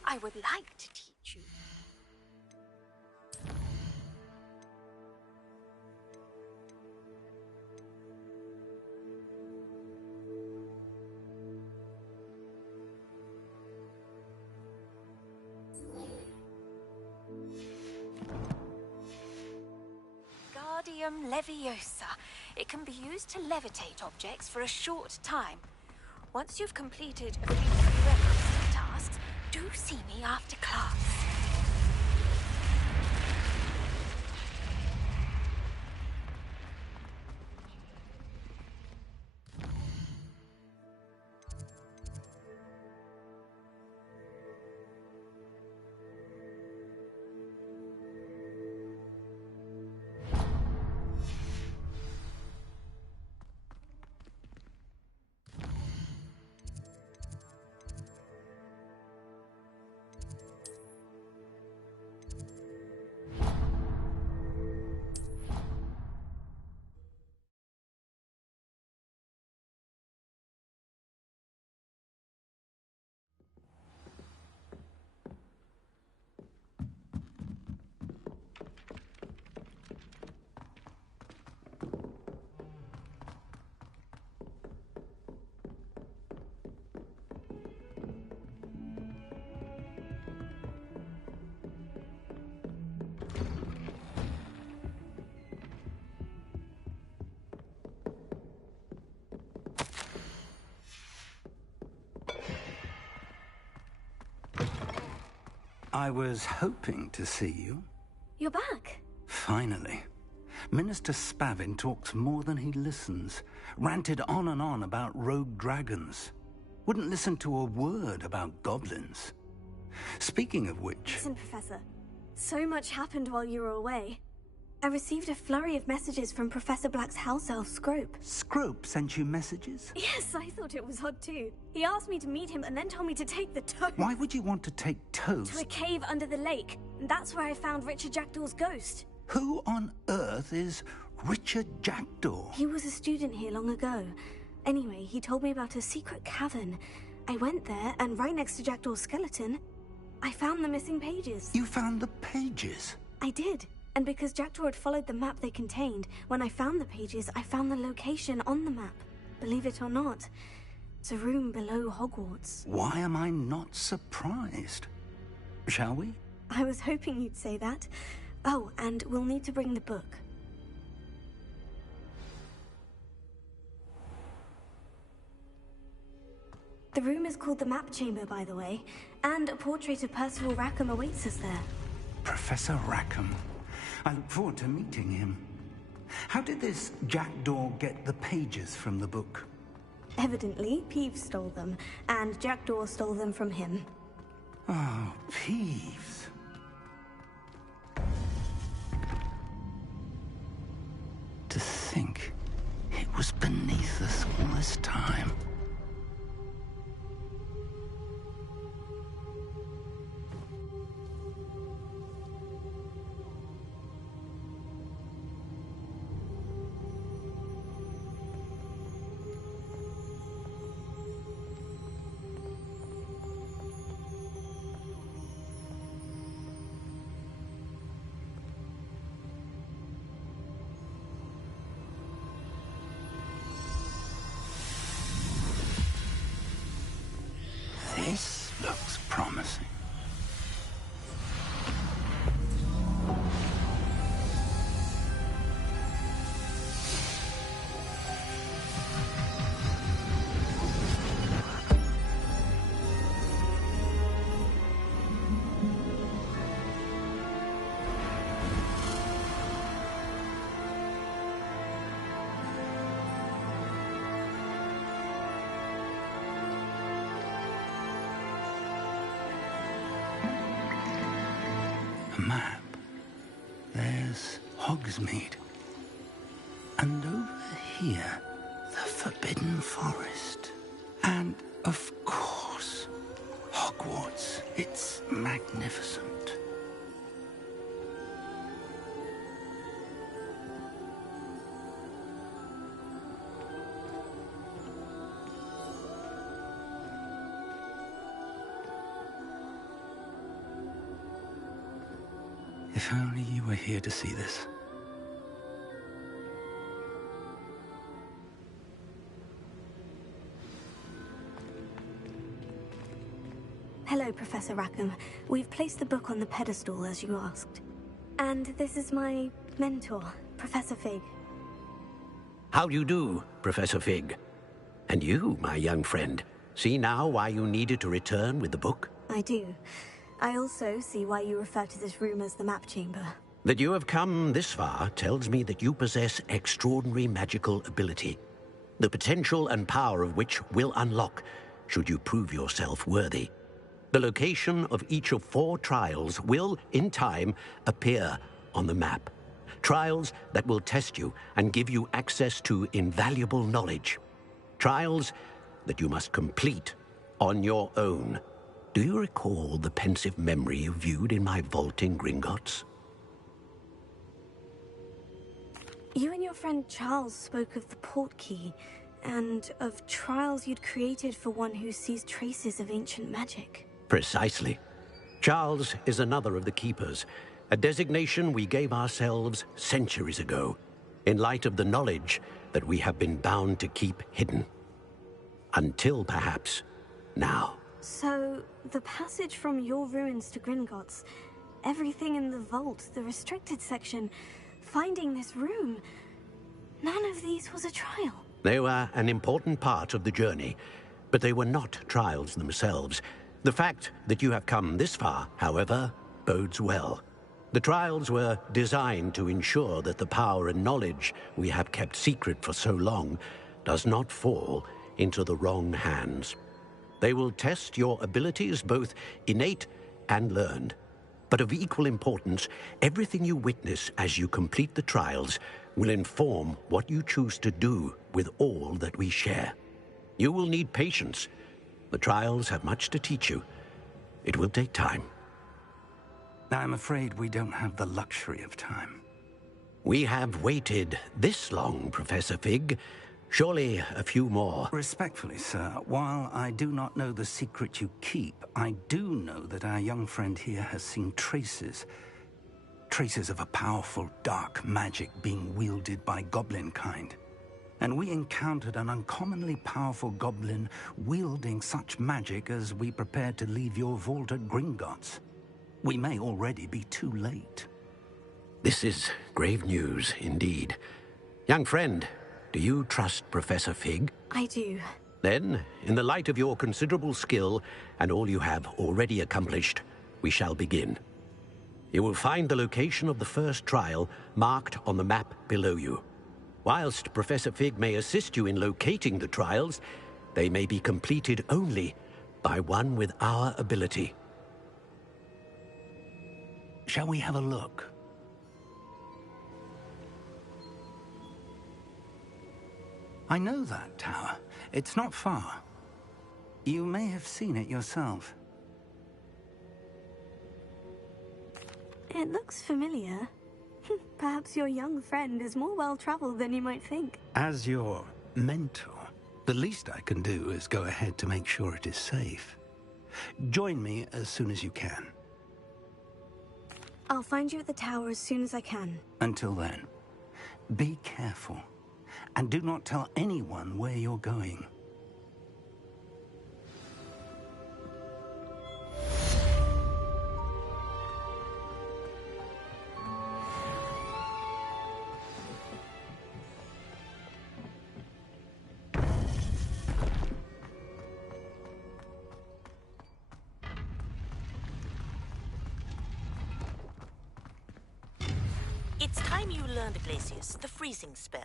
I would like to teach you. Wingardium Leviosa. It can be used to levitate objects for a short time. Once you've completed a few prerequisite tasks, do see me after class. I was hoping to see you. You're back. Finally. Minister Spavin talks more than he listens. Ranted on and on about rogue dragons. Wouldn't listen to a word about goblins. Speaking of which... Listen, Professor. So much happened while you were away. I received a flurry of messages from Professor Black's house elf, Scrope. Scrope sent you messages? Yes, I thought it was odd too. He asked me to meet him and then told me to take the toast. Why would you want to take toast? To a cave under the lake. And that's where I found Richard Jackdaw's ghost. Who on earth is Richard Jackdaw? He was a student here long ago. Anyway, he told me about a secret cavern. I went there, and right next to Jackdaw's skeleton, I found the missing pages. You found the pages? I did. And because Jackdaw had followed the map they contained, when I found the pages, I found the location on the map. Believe it or not, it's a room below Hogwarts. Why am I not surprised? Shall we? I was hoping you'd say that. Oh, and we'll need to bring the book. The room is called the Map Chamber, by the way, and a portrait of Percival Rackham awaits us there. Professor Rackham. I look forward to meeting him. How did this Jackdaw get the pages from the book? Evidently, Peeves stole them, and Jackdaw stole them from him. Oh, Peeves. To think it was beneath us all this time. This looks promising. A map. There's Hogsmeade. And over here, the Forbidden Forest. And, of course, Hogwarts. It's magnificent. If only you were here to see this. Hello, Professor Rackham. We've placed the book on the pedestal, as you asked. And this is my mentor, Professor Fig. How do you do, Professor Fig? And you, my young friend, see now why you needed to return with the book? I do. I also see why you refer to this room as the map chamber. That you have come this far tells me that you possess extraordinary magical ability, the potential and power of which will unlock should you prove yourself worthy. The location of each of 4 trials will, in time, appear on the map. Trials that will test you and give you access to invaluable knowledge. Trials that you must complete on your own. Do you recall the pensive memory you viewed in my vault in Gringotts? You and your friend Charles spoke of the port key, and of trials you'd created for one who sees traces of ancient magic. Precisely. Charles is another of the Keepers, a designation we gave ourselves centuries ago, in light of the knowledge that we have been bound to keep hidden. Until, perhaps, now. So, the passage from your ruins to Gringotts, everything in the vault, the restricted section, finding this room, none of these was a trial. They were an important part of the journey, but they were not trials themselves. The fact that you have come this far, however, bodes well. The trials were designed to ensure that the power and knowledge we have kept secret for so long does not fall into the wrong hands. They will test your abilities, both innate and learned. But of equal importance, everything you witness as you complete the trials will inform what you choose to do with all that we share. You will need patience. The trials have much to teach you. It will take time. I'm afraid we don't have the luxury of time. We have waited this long, Professor Fig. Surely a few more. Respectfully, sir, while I do not know the secret you keep, I do know that our young friend here has seen traces of a powerful dark magic being wielded by goblin kind. And we encountered an uncommonly powerful goblin wielding such magic as we prepared to leave your vault at Gringotts. We may already be too late. This is grave news indeed. Young friend, do you trust Professor Fig? I do. Then, in the light of your considerable skill and all you have already accomplished, we shall begin. You will find the location of the first trial marked on the map below you. Whilst Professor Fig may assist you in locating the trials, they may be completed only by one with our ability. Shall we have a look? I know that tower. It's not far. You may have seen it yourself. It looks familiar. Perhaps your young friend is more well-traveled than you might think. As your mentor, the least I can do is go ahead to make sure it is safe. Join me as soon as you can. I'll find you at the tower as soon as I can. Until then, be careful. And do not tell anyone where you're going. It's time you learned Glacius, the freezing spell.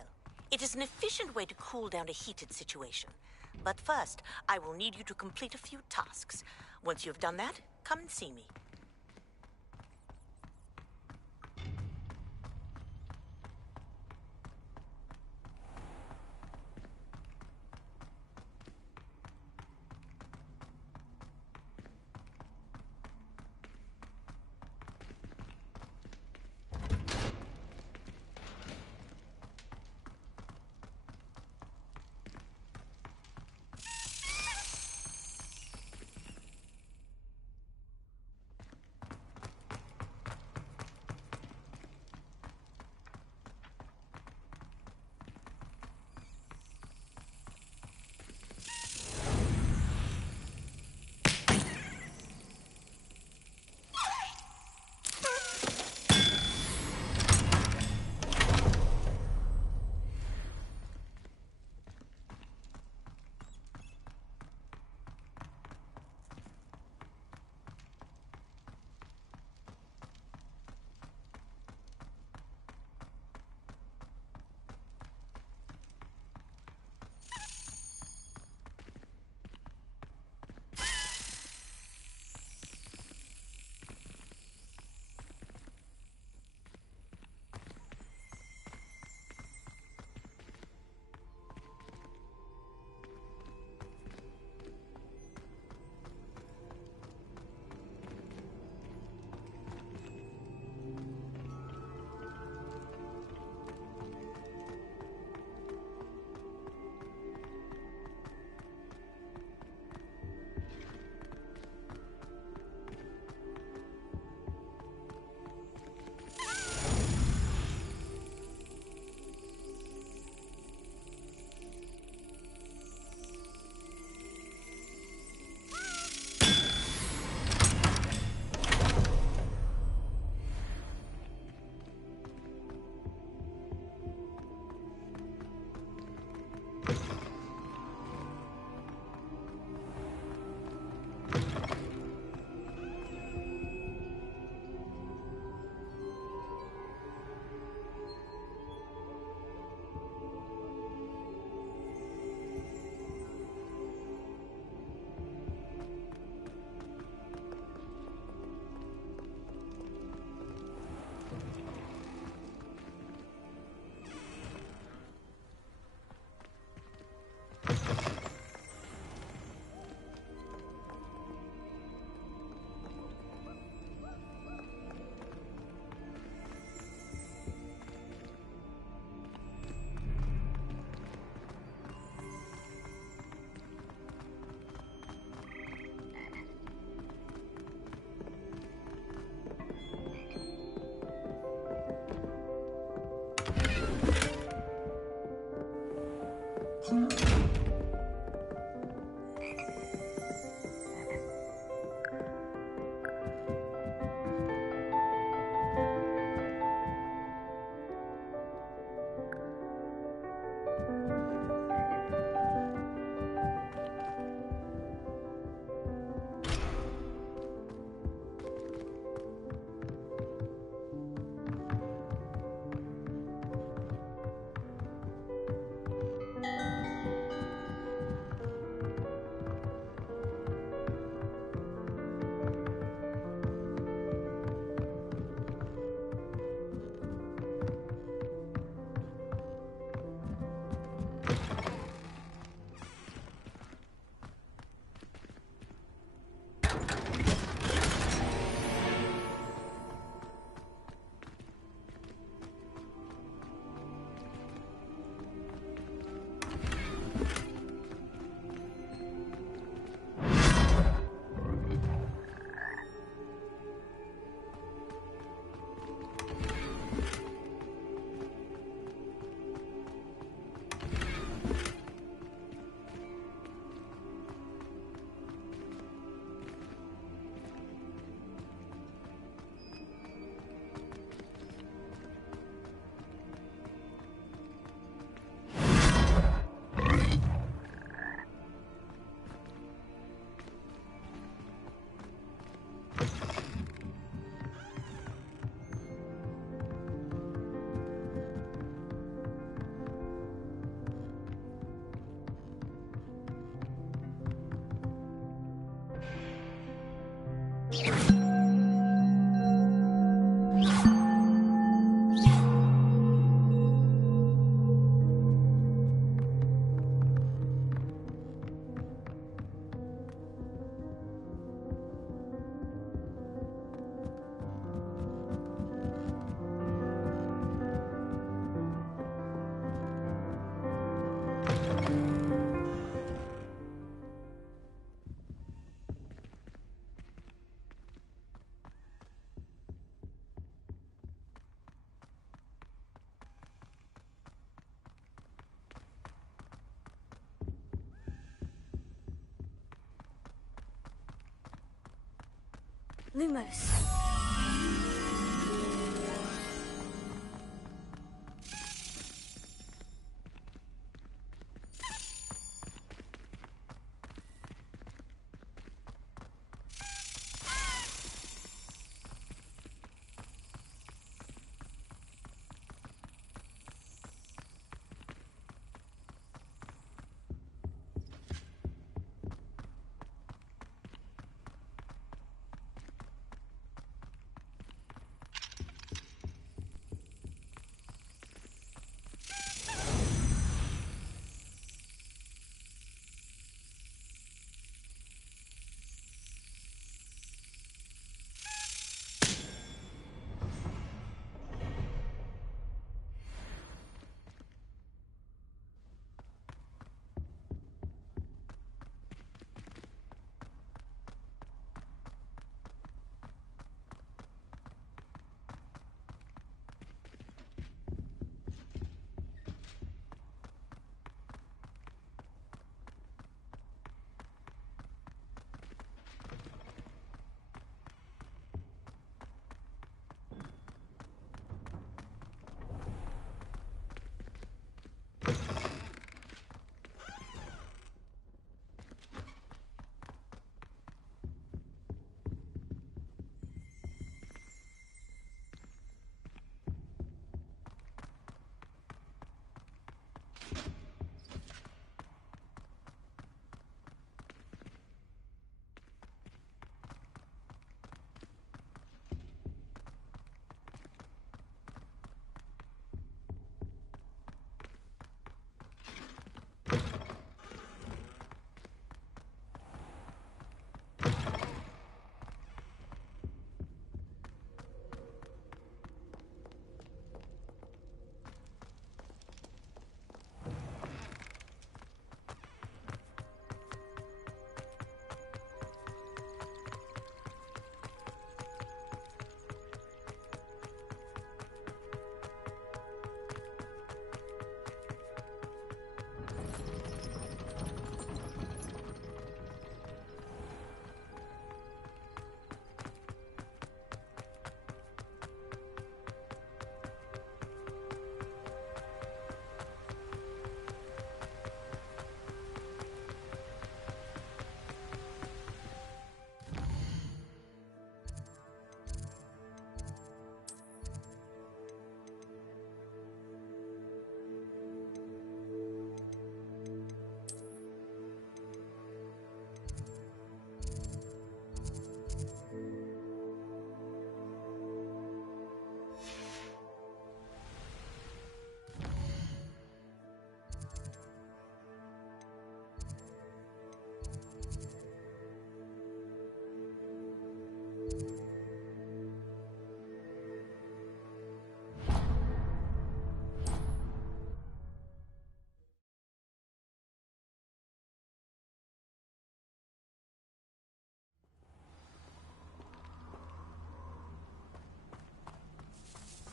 It is an efficient way to cool down a heated situation. But first, I will need you to complete a few tasks. Once you have done that, come and see me. Lumos.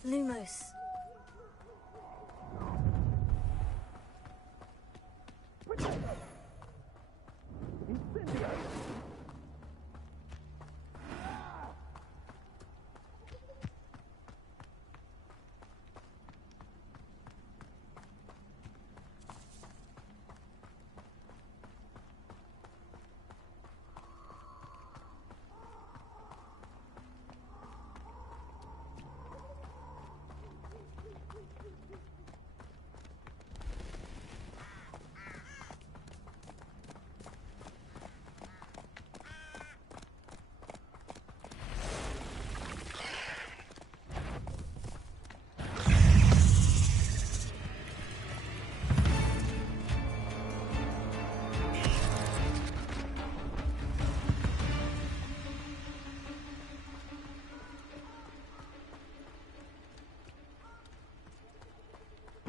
Lumos.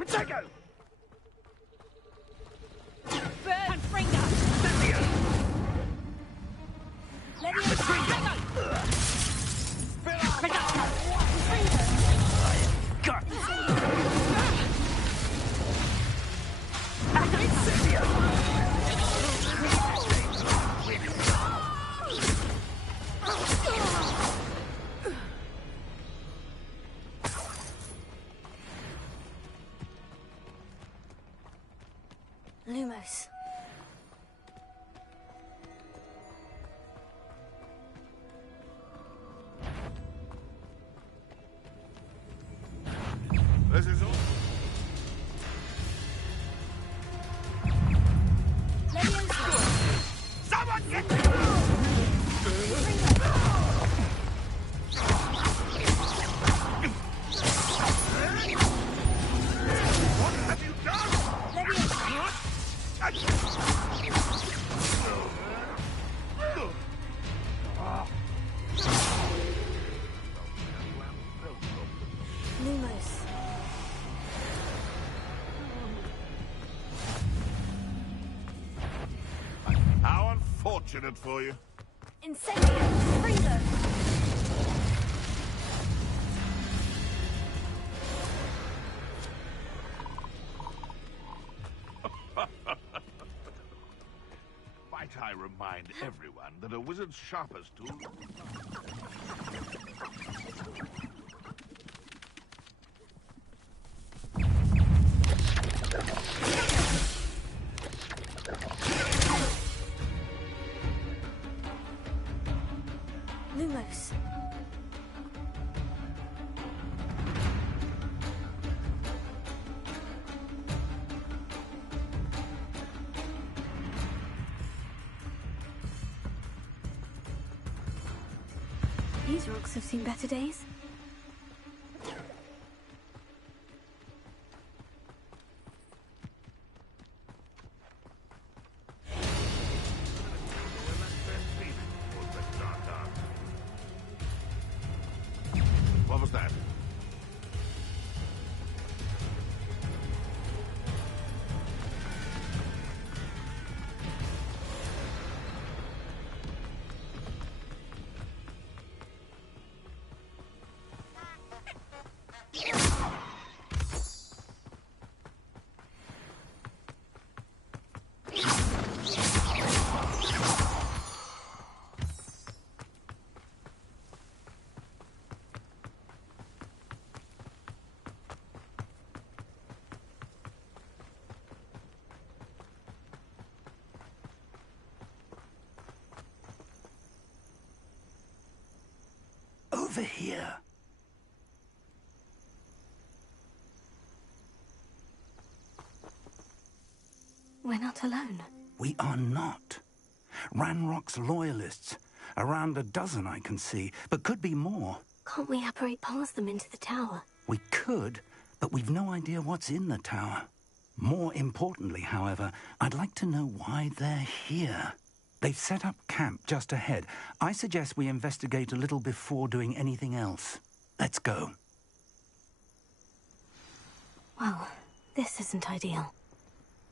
Protego! Confringo! Lumos. This is all. Someone get me! What have you done? Lumos. How unfortunate for you. Incendio! Freezer! Might I remind everyone that a wizard's sharpest tool... Lumos. These rocks have seen better days. What was that? Over here. We're not alone. We are not. Ranrock's loyalists. Around a dozen I can see, but could be more. Can't we apparate past them into the tower? We could, but we've no idea what's in the tower. More importantly, however, I'd like to know why they're here. They've set up camp just ahead. I suggest we investigate a little before doing anything else. Let's go. Well, this isn't ideal.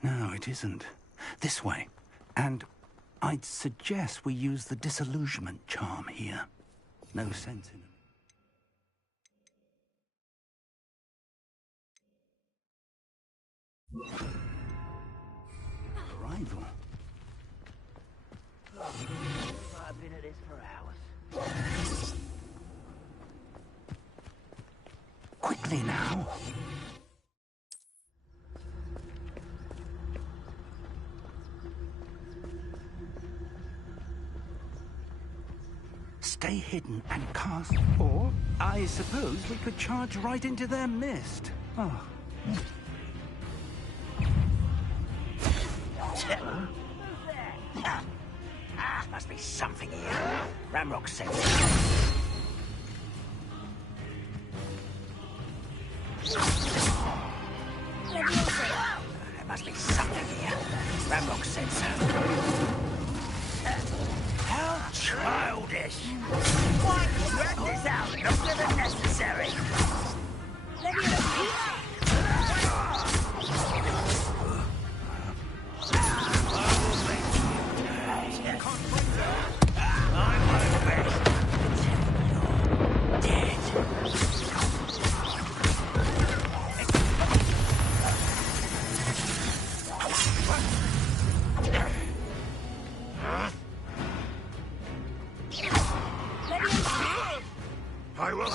No, it isn't. This way. And I'd suggest we use the disillusionment charm here. No sense in it. Arrival. I've been at this for hours. Quickly now. Stay hidden and cast. Or, I suppose we could charge right into their mist. Oh. Must be something here. Ramrock said. There must be something here. Ramrock said so. How childish! Why drag this out? Longer than necessary. I will.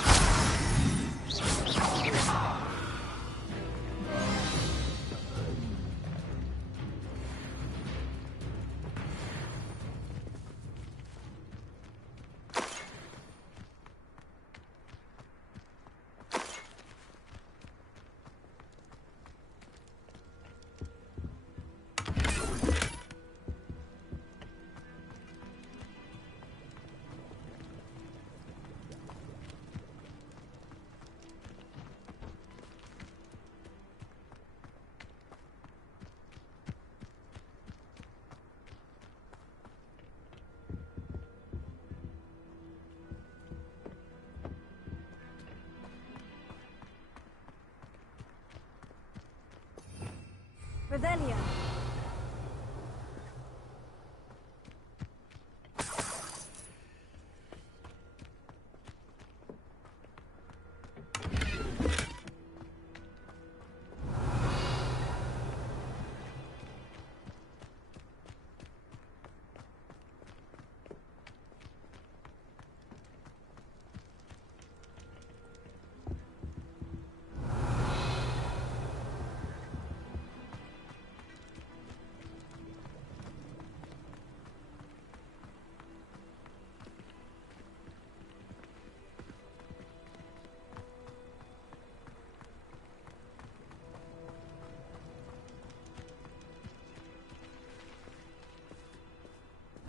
Revelio.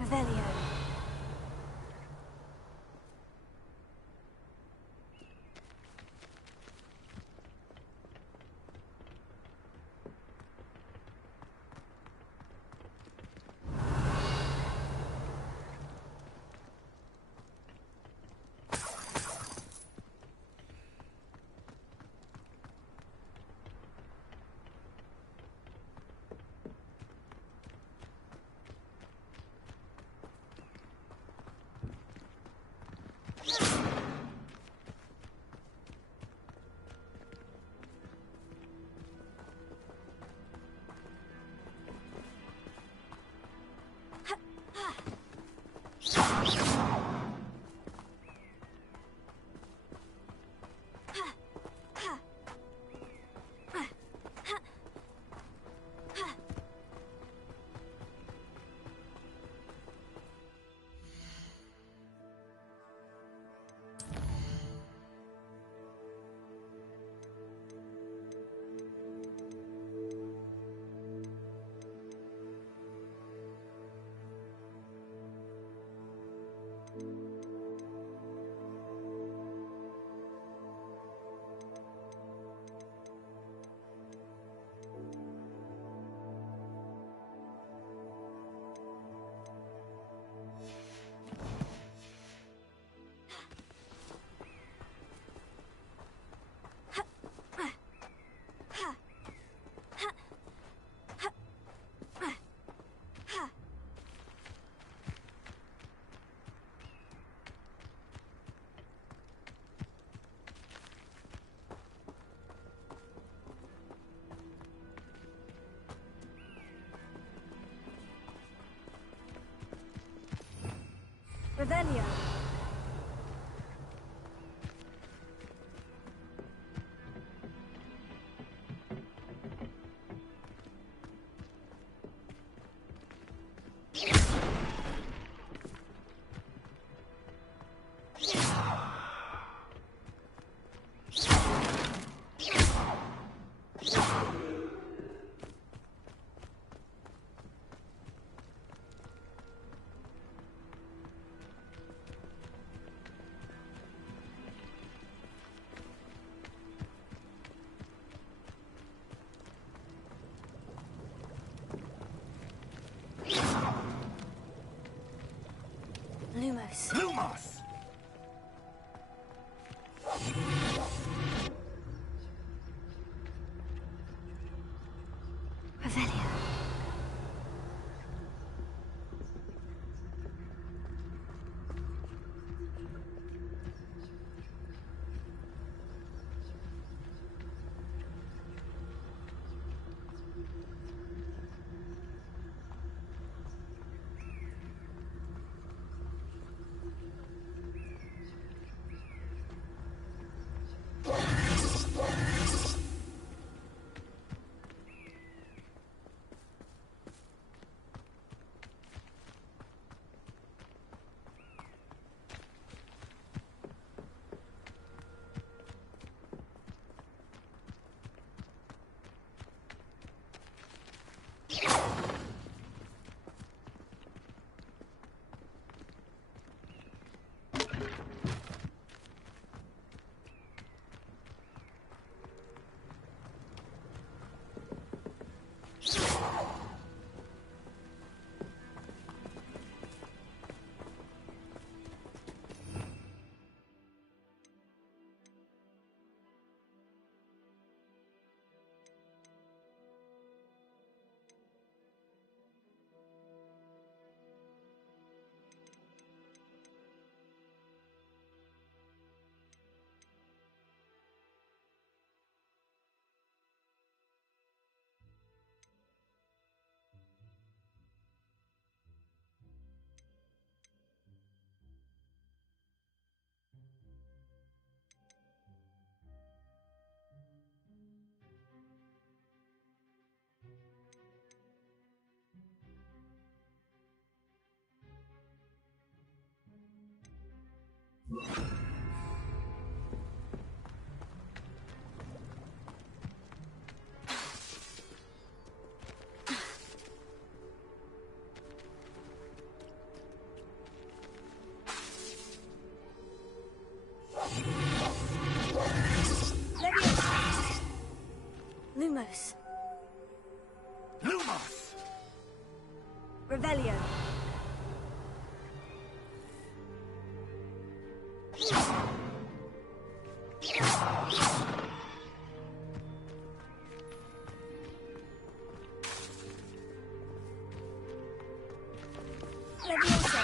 Revelio. Revelio. Lumos. Lumos! Revelio. Levioso.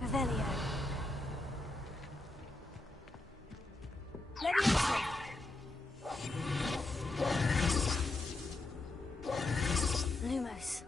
Revelio. Levioso. Lumos.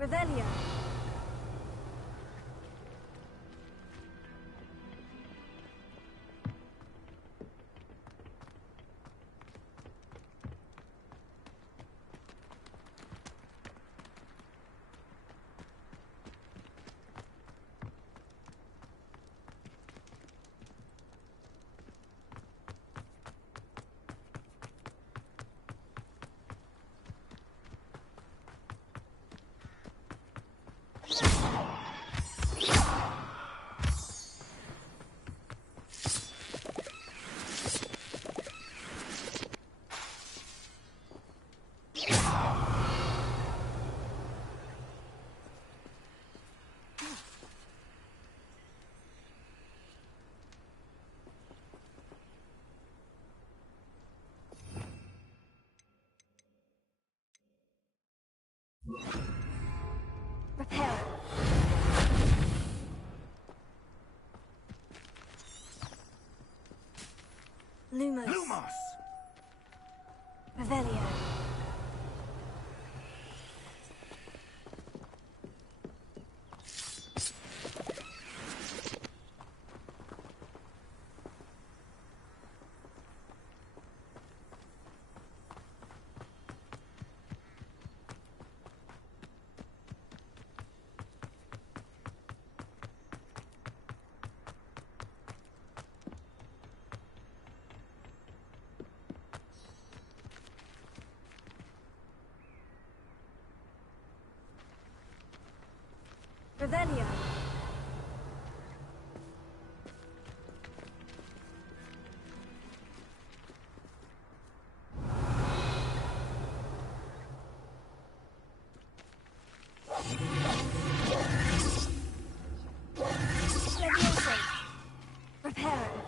Revelio. Repair. Lumos. Lumos! Revelio. Revelio. Levioso. Reparo.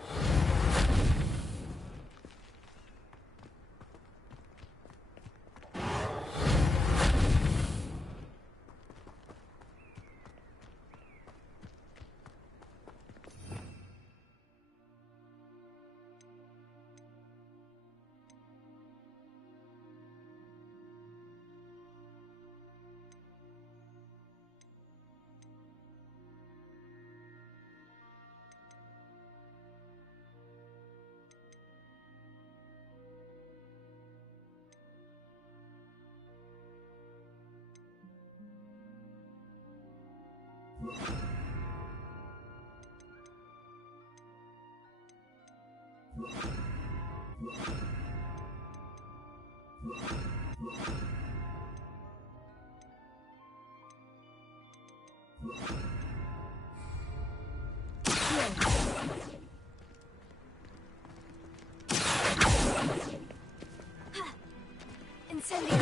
Incendio.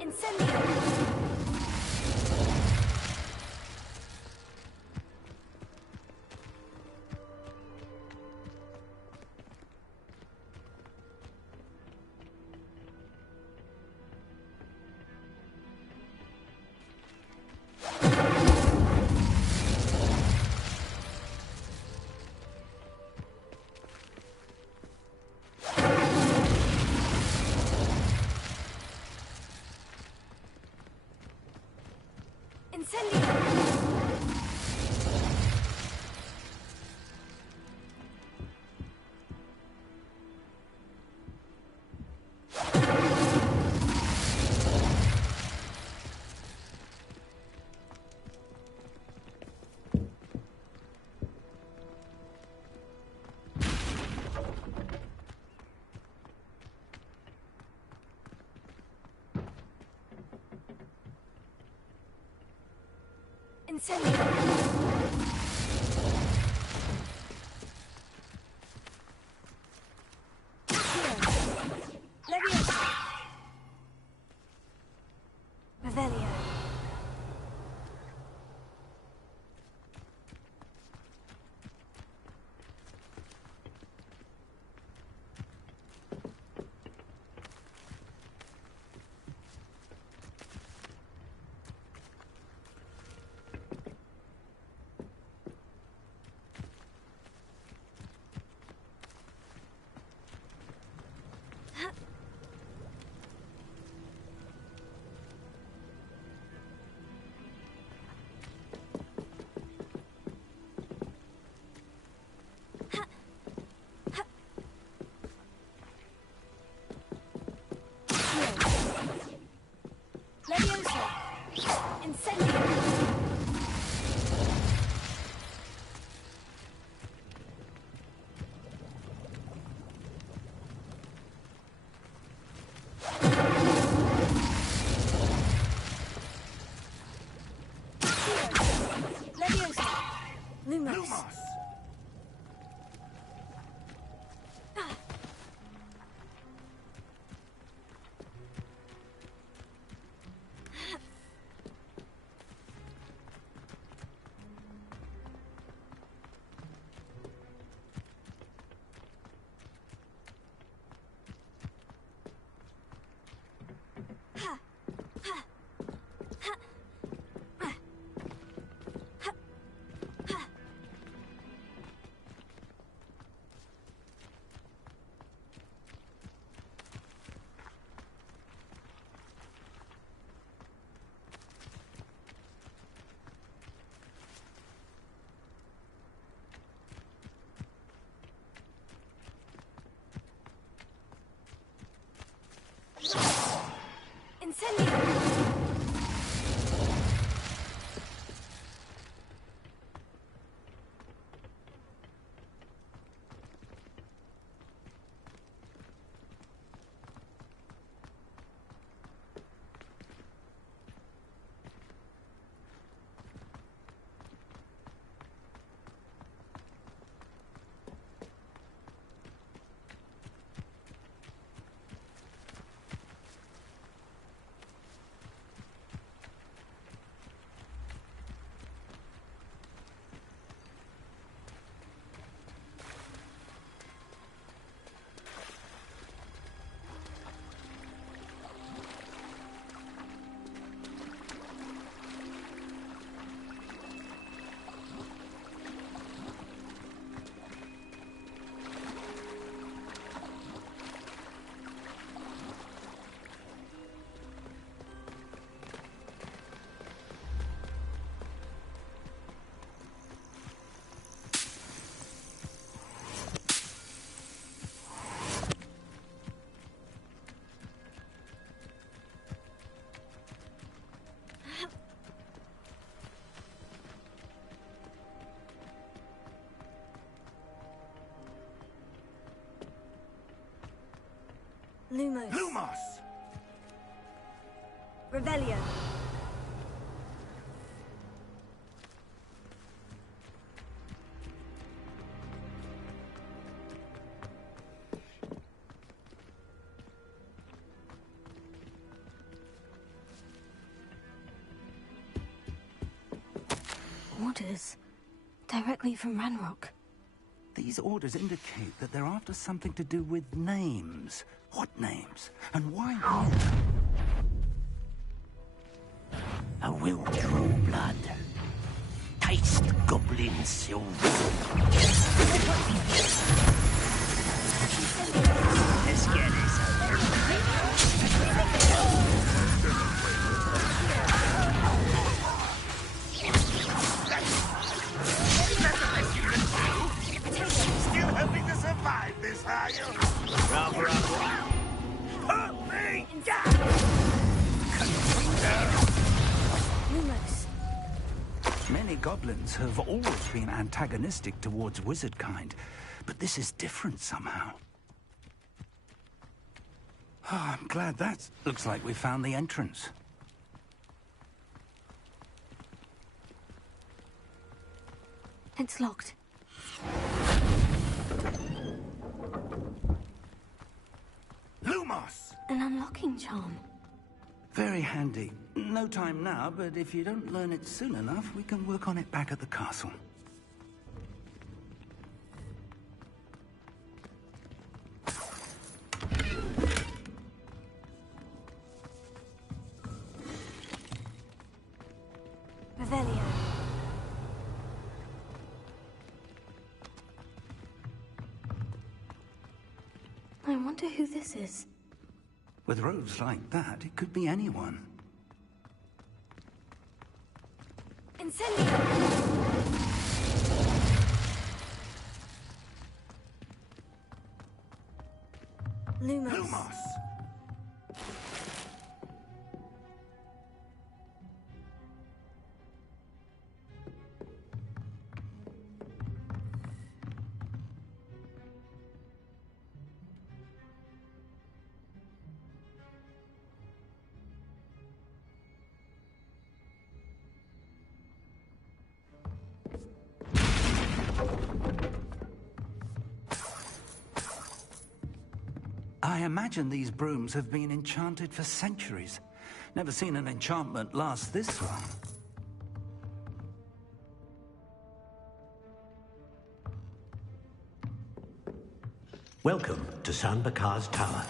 Incendio. Lumos. Lumos! Revelio. Orders. Directly from Ranrock. These orders indicate that they're after something to do with names. What names? And why here? A will draw blood. Taste goblin silver. Let's get this over. goblins have always been antagonistic towards wizard kind, but this is different somehow. Oh, I'm glad that looks like we found the entrance. It's locked. Lumos! An unlocking charm. Very handy. No time now, but if you don't learn it soon enough, we can work on it back at the castle. Revelio. I wonder who this is. With robes like that, it could be anyone. Incendio! Lumos. Lumos! I imagine these brooms have been enchanted for centuries. Never seen an enchantment last this long. Welcome to San Bakar's Tower.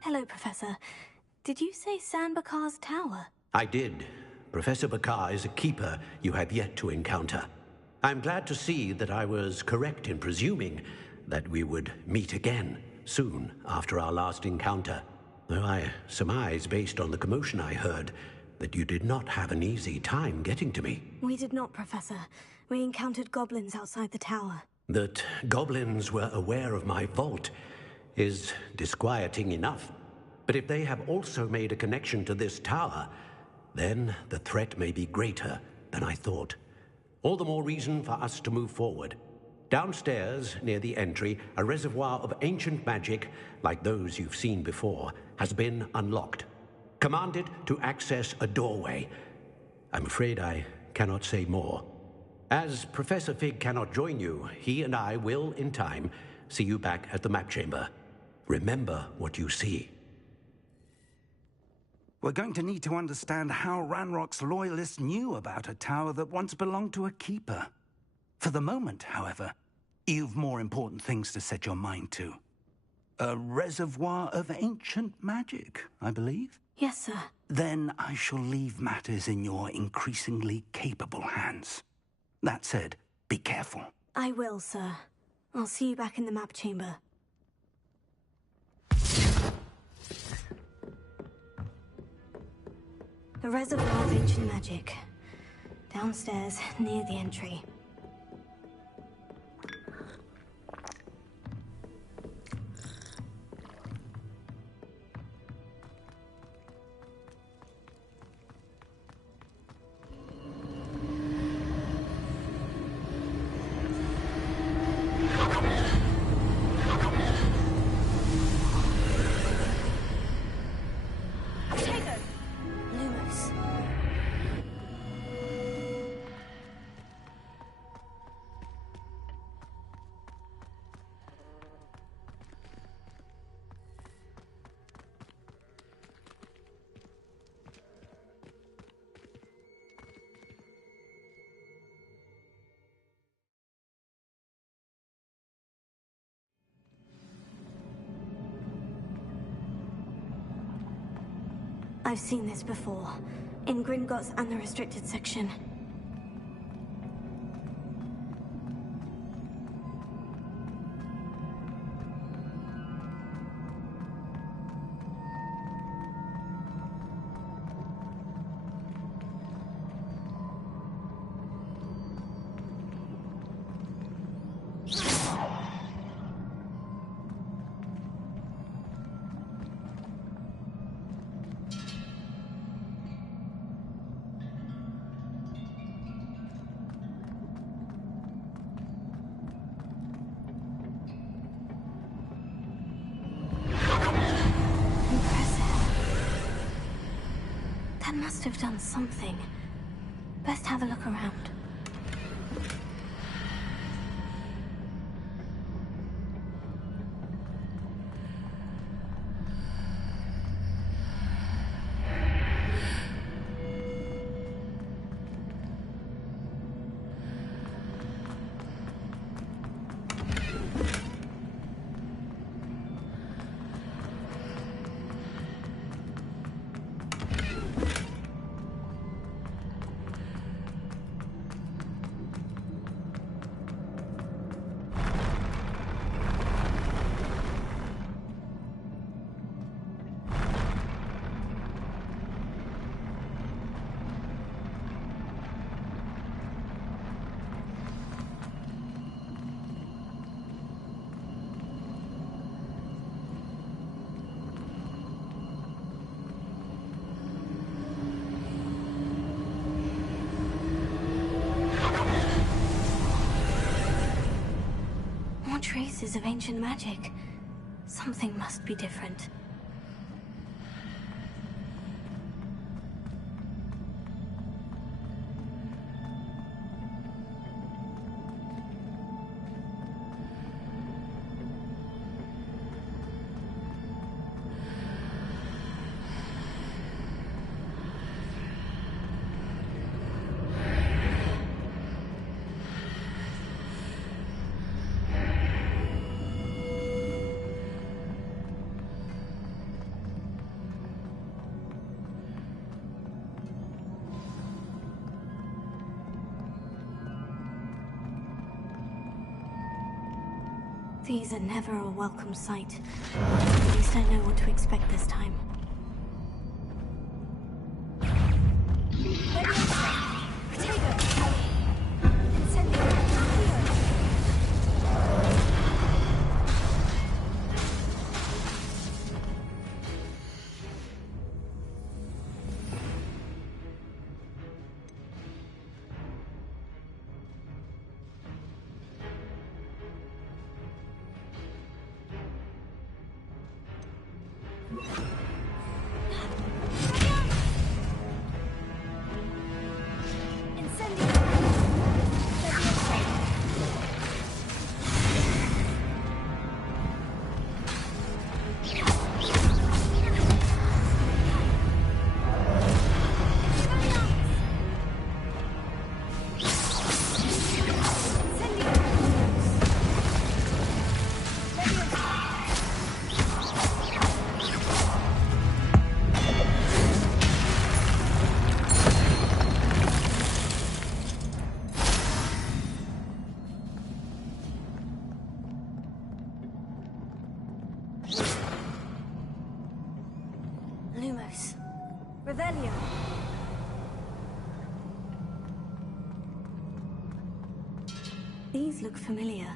Hello, Professor. Did you say San Bakar's Tower? I did. Professor Bakar is a keeper you have yet to encounter. I'm glad to see that I was correct in presuming that we would meet again soon after our last encounter. Though I surmise, based on the commotion I heard, that you did not have an easy time getting to me. We did not, Professor. We encountered goblins outside the tower. That goblins were aware of my vault is disquieting enough. But if they have also made a connection to this tower, then the threat may be greater than I thought. All the more reason for us to move forward. Downstairs, near the entry, a reservoir of ancient magic, like those you've seen before, has been unlocked. Commanded to access a doorway. I'm afraid I cannot say more. As Professor Fig cannot join you, he and I will, in time, see you back at the map chamber. Remember what you see. We're going to need to understand how Ranrock's loyalists knew about a tower that once belonged to a keeper. For the moment, however, you've more important things to set your mind to. A reservoir of ancient magic, I believe? Yes, sir. Then I shall leave matters in your increasingly capable hands. That said, be careful. I will, sir. I'll see you back in the map chamber. A reservoir of ancient magic. Downstairs, near the entry. Lumos. I've seen this before, in Gringotts and the restricted section. must have done something. Best have a look around. More traces of ancient magic. Something must be different. These are never a welcome sight. At least I know what to expect this time. Revelio. These look familiar.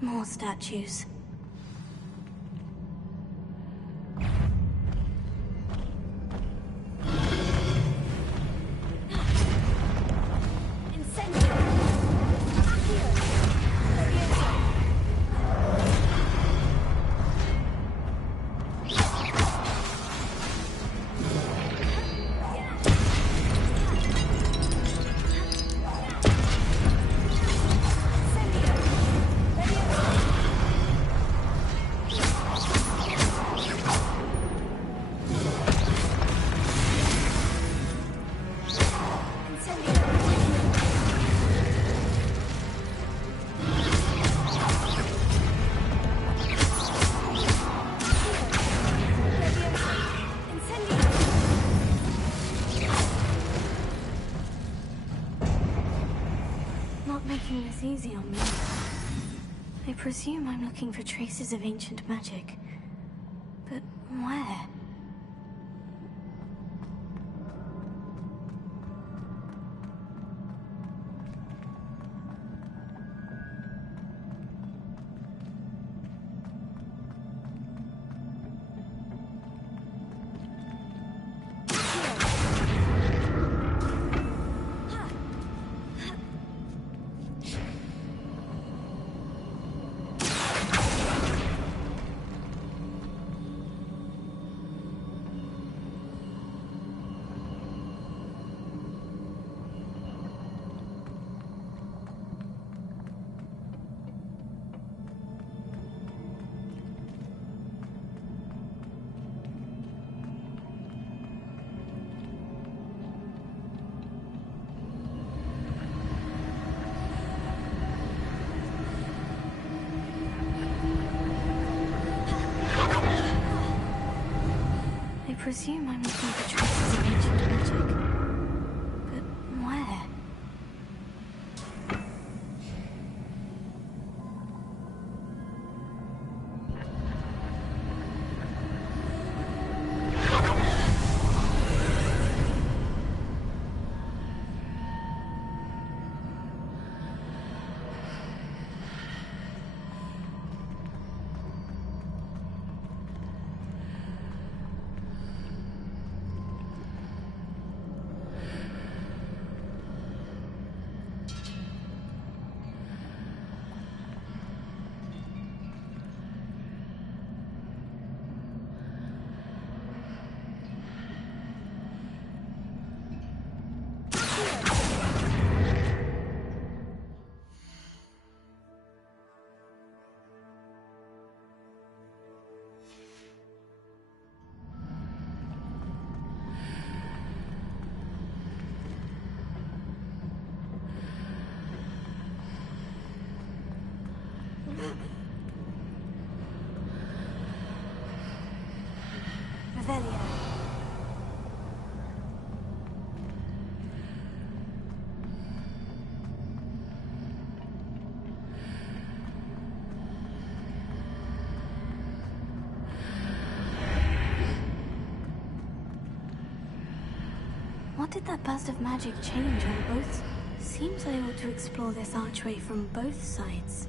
More statues. easy on me. I presume I'm looking for traces of ancient magic. But where? I presume I'm looking for traces of ancient magic. But where? Revelio. What did that burst of magic change on both? Seems I ought to explore this archway from both sides.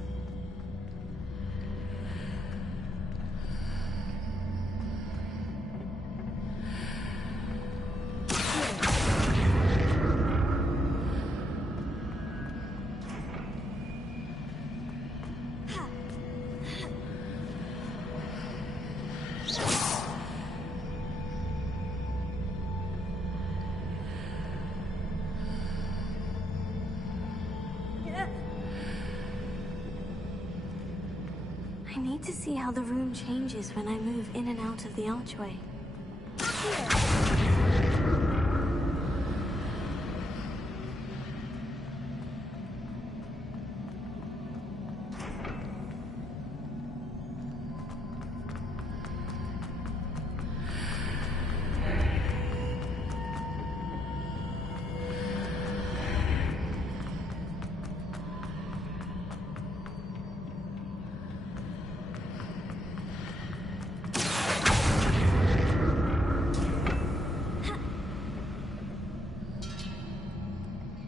I need to see how the room changes when I move in and out of the archway.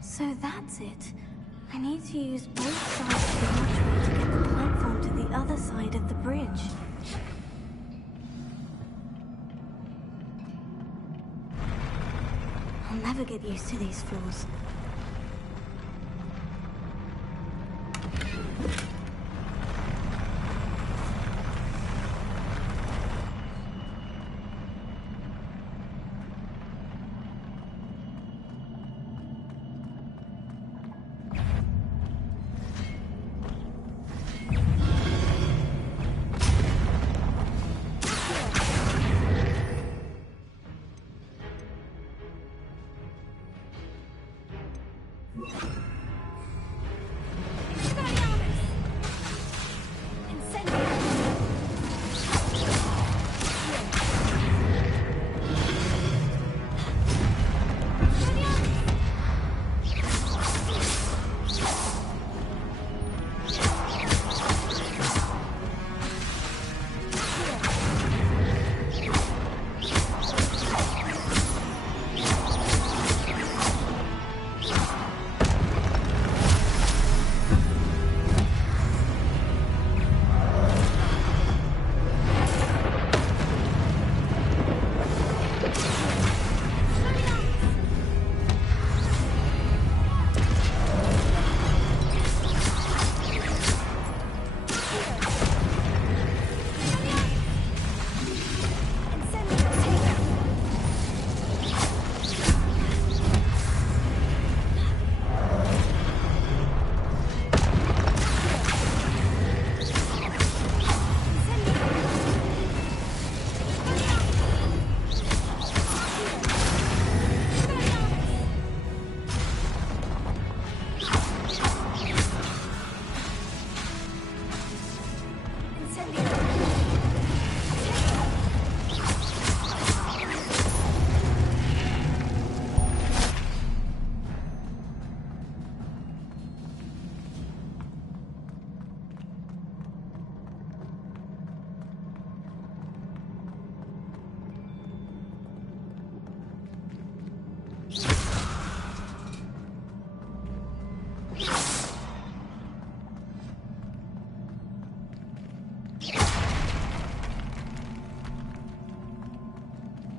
So that's it. I need to use both sides of the archway to get the platform to the other side of the bridge. I'll never get used to these floors.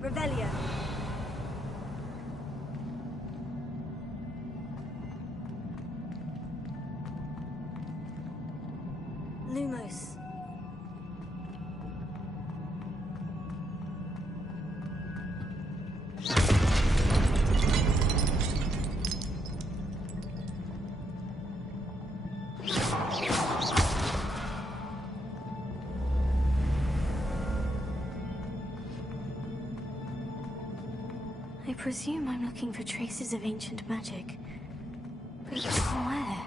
Revelio. Lumos. I presume I'm looking for traces of ancient magic. But where?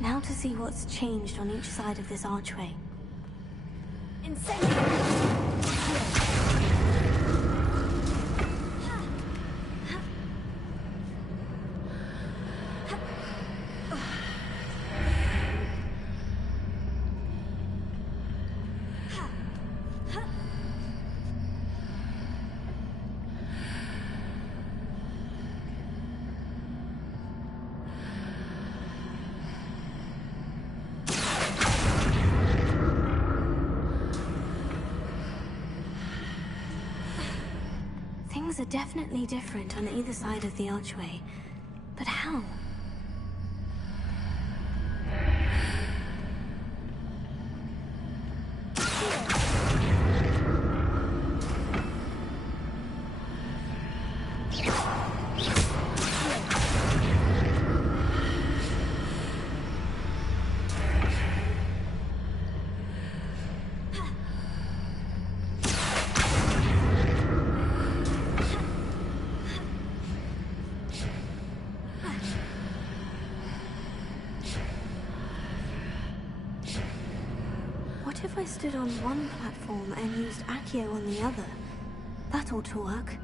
Now to see what's changed on each side of this archway. Things are definitely different on either side of the archway. But how? What if I stood on one platform and used Accio on the other? That ought to work.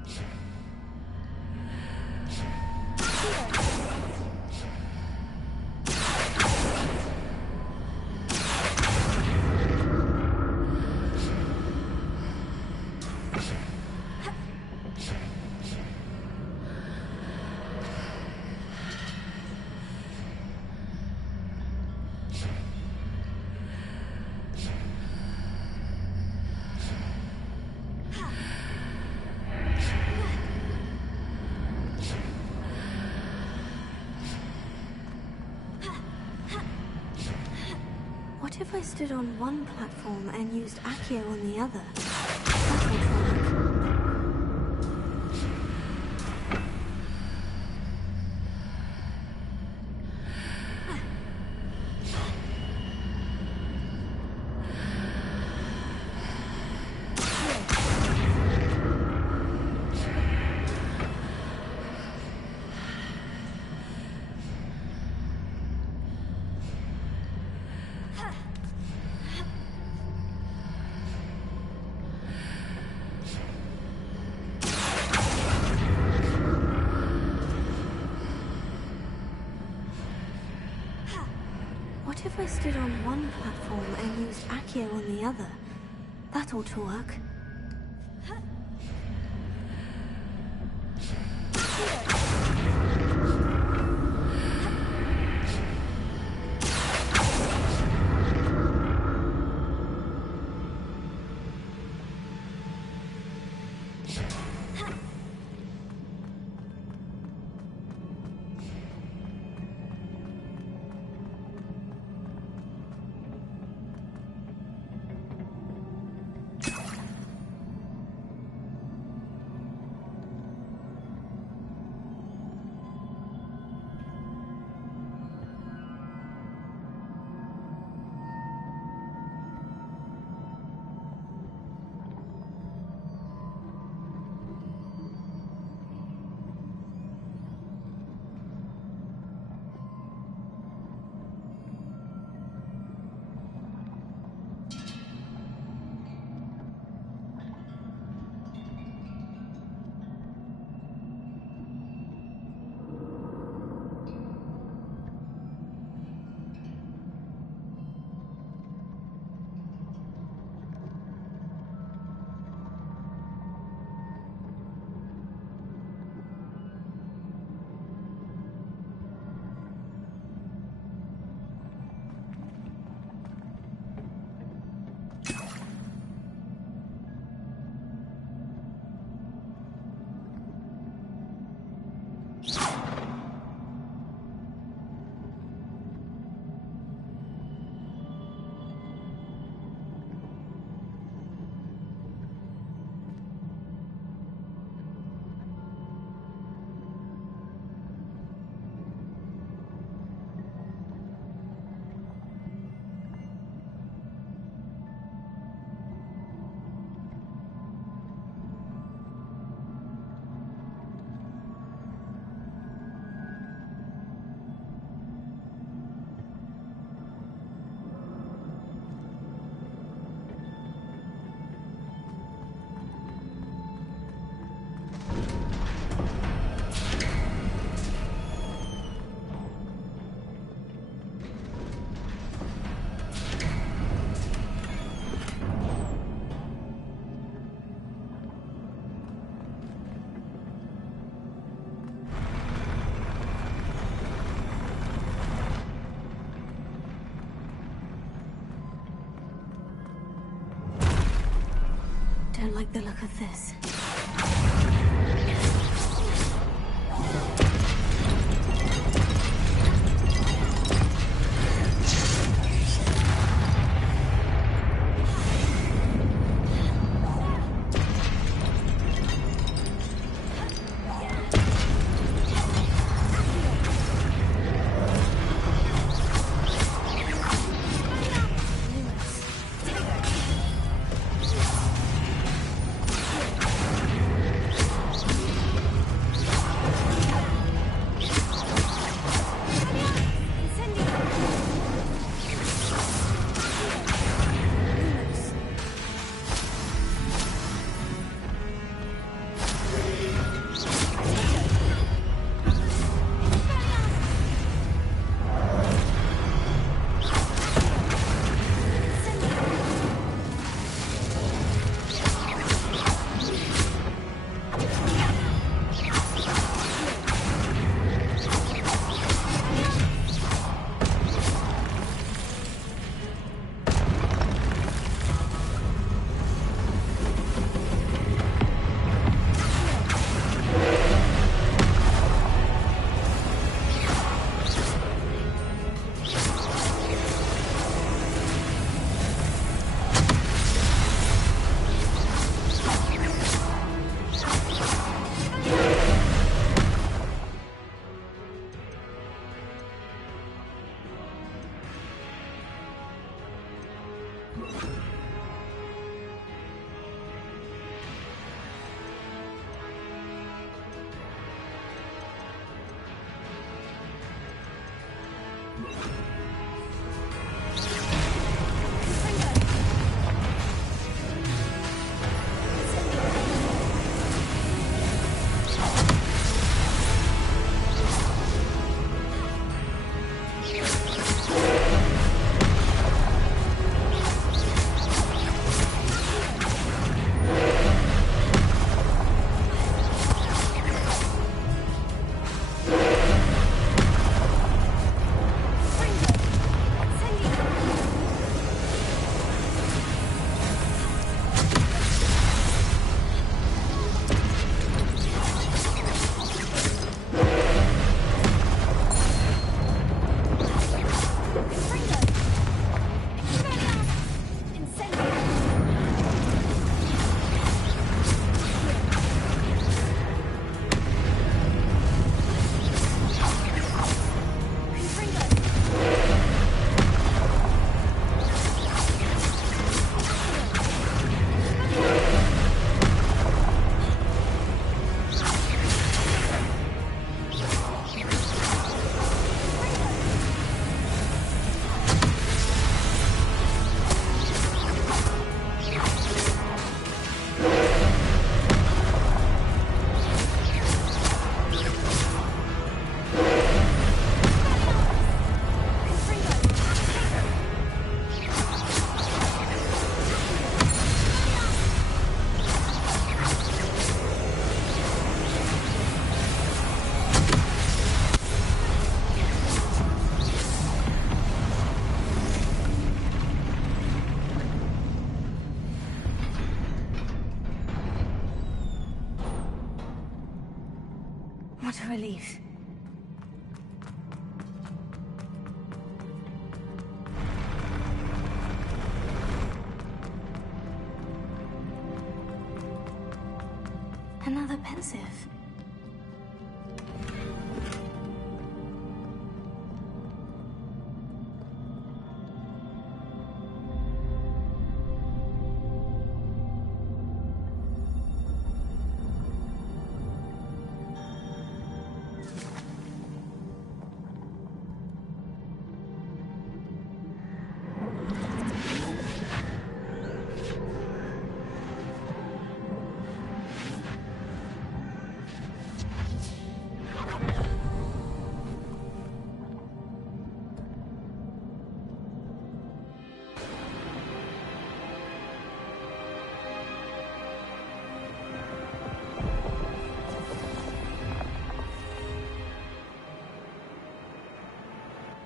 What if I stood on one platform and used Accio on the other? That ought to work. What if I stood on one platform and used Accio on the other? That ought to work. the look of this. What a relief. Another pensive.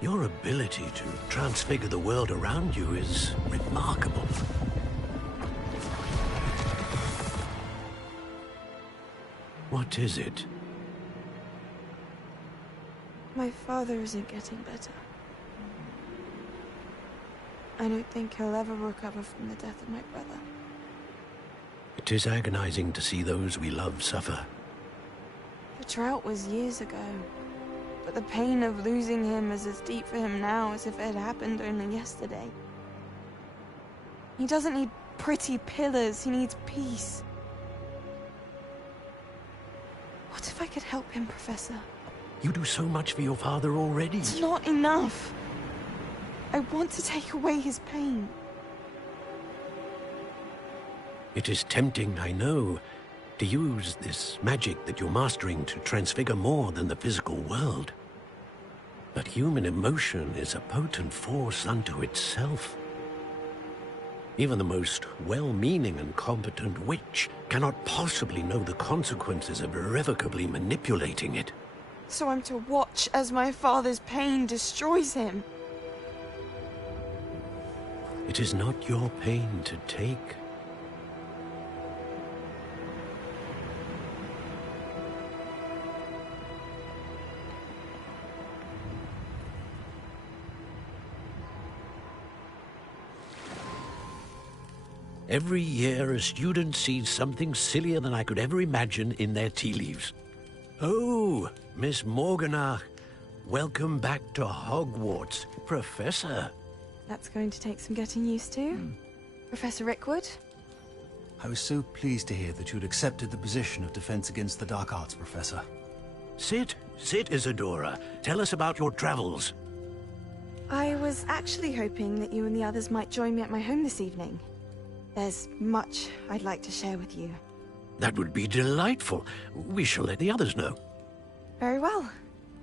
Your ability to transfigure the world around you is remarkable. What is it? My father isn't getting better. I don't think he'll ever recover from the death of my brother. It is agonizing to see those we love suffer. The drought was years ago, but the pain of losing him is as deep for him now as if it had happened only yesterday. He doesn't need pretty pillars, he needs peace. What if I could help him, Professor? You do so much for your father already. It's not enough. I want to take away his pain. It is tempting, I know, to use this magic that you're mastering to transfigure more than the physical world. But human emotion is a potent force unto itself. Even the most well-meaning and competent witch cannot possibly know the consequences of irrevocably manipulating it. So I'm to watch as my father's pain destroys him. It is not your pain to take. Every year, a student sees something sillier than I could ever imagine in their tea leaves. Oh, Miss Morganach, welcome back to Hogwarts, Professor. That's going to take some getting used to. Professor Rickwood? I was so pleased to hear that you'd accepted the position of Defense Against the Dark Arts, Professor. Sit, Isadora. Tell us about your travels. I was actually hoping that you and the others might join me at my home this evening. There's much I'd like to share with you. That would be delightful. We shall let the others know. Very well.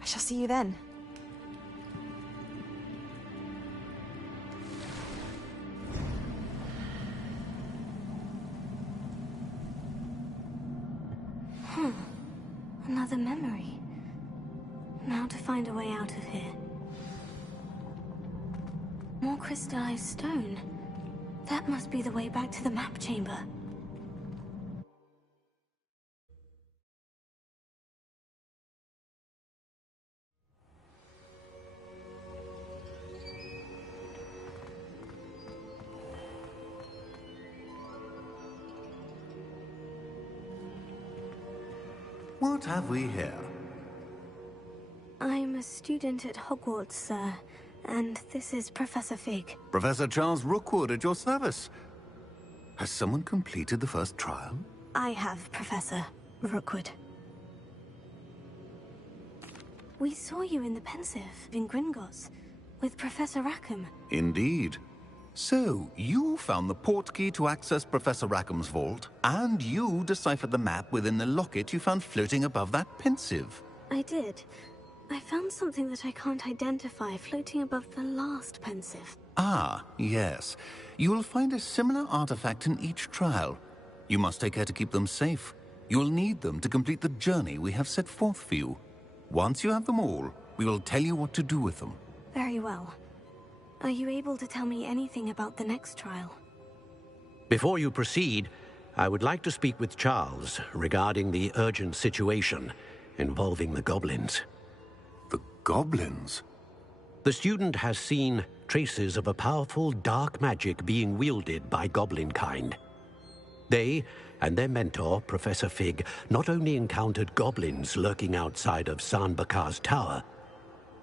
I shall see you then. Another memory. Now to find a way out of here. More crystallized stone. That must be the way back to the map chamber. What have we here? I'm a student at Hogwarts, sir. And this is Professor Fig. Professor Charles Rookwood at your service. Has someone completed the first trial? I have, Professor Rookwood. We saw you in the Pensive in Gringotts with Professor Rackham. Indeed. So, you found the portkey to access Professor Rackham's vault, and you deciphered the map within the locket you found floating above that Pensive. I did. I found something that I can't identify floating above the last Pensive. Ah, yes. You will find a similar artifact in each trial. You must take care to keep them safe. You will need them to complete the journey we have set forth for you. Once you have them all, we will tell you what to do with them. Very well. Are you able to tell me anything about the next trial? Before you proceed, I would like to speak with Charles regarding the urgent situation involving the goblins. The goblins? The student has seen traces of a powerful dark magic being wielded by goblin kind. They and their mentor, Professor Fig, not only encountered goblins lurking outside of San Bakar's tower,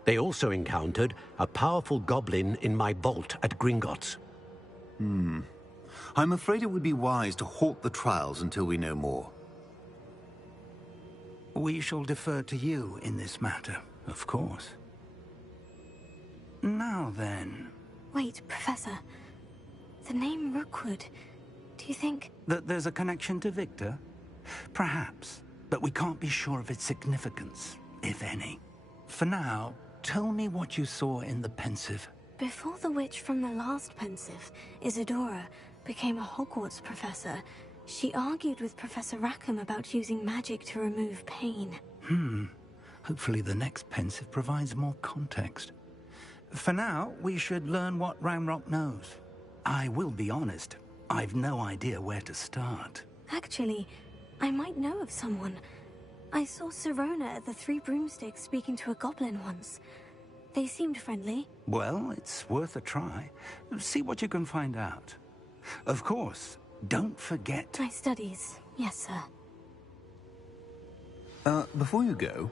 they also encountered a powerful goblin in my vault at Gringotts. I'm afraid it would be wise to halt the trials until we know more. We shall defer to you in this matter, of course. Now then... Wait, Professor. The name Rookwood. Do you think... that there's a connection to Victor? Perhaps, but we can't be sure of its significance, if any. For now, tell me what you saw in the Pensive. Before the witch from the last Pensive, Isadora, became a Hogwarts professor, she argued with Professor Rackham about using magic to remove pain. Hopefully the next Pensive provides more context. For now, we should learn what Ranrock knows. I will be honest, I've no idea where to start. Actually, I might know of someone. I saw Sirona at the Three Broomsticks speaking to a goblin once. They seemed friendly. Well, it's worth a try. See what you can find out. Of course, don't forget... My studies. Yes, sir. Before you go...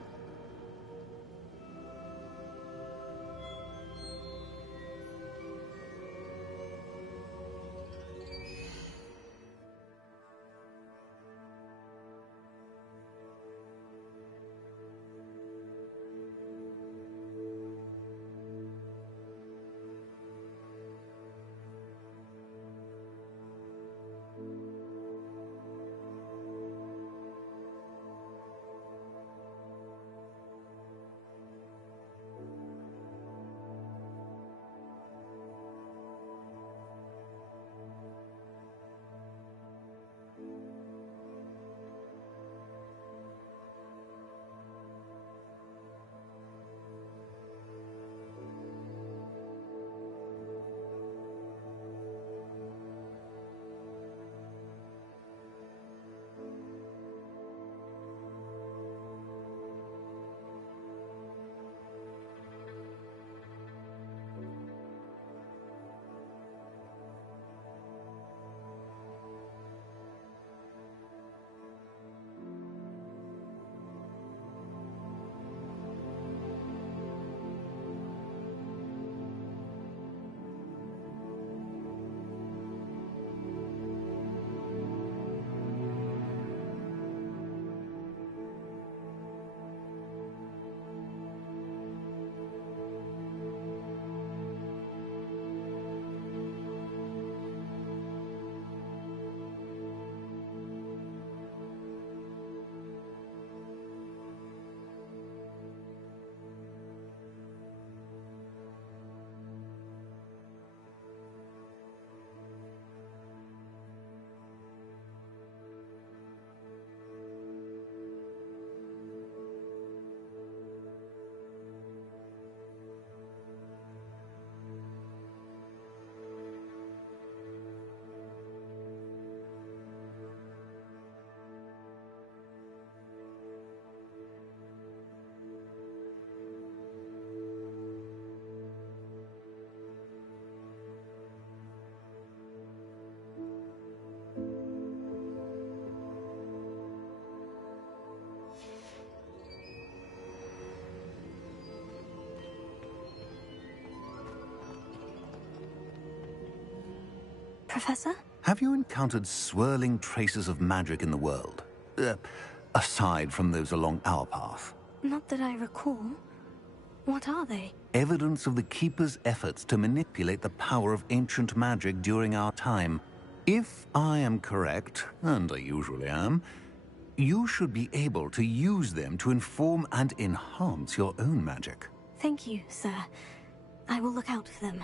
Professor? Have you encountered swirling traces of magic in the world? Aside from those along our path? Not that I recall. What are they? Evidence of the Keeper's efforts to manipulate the power of ancient magic during our time. If I am correct, and I usually am, you should be able to use them to inform and enhance your own magic. Thank you, sir. I will look out for them.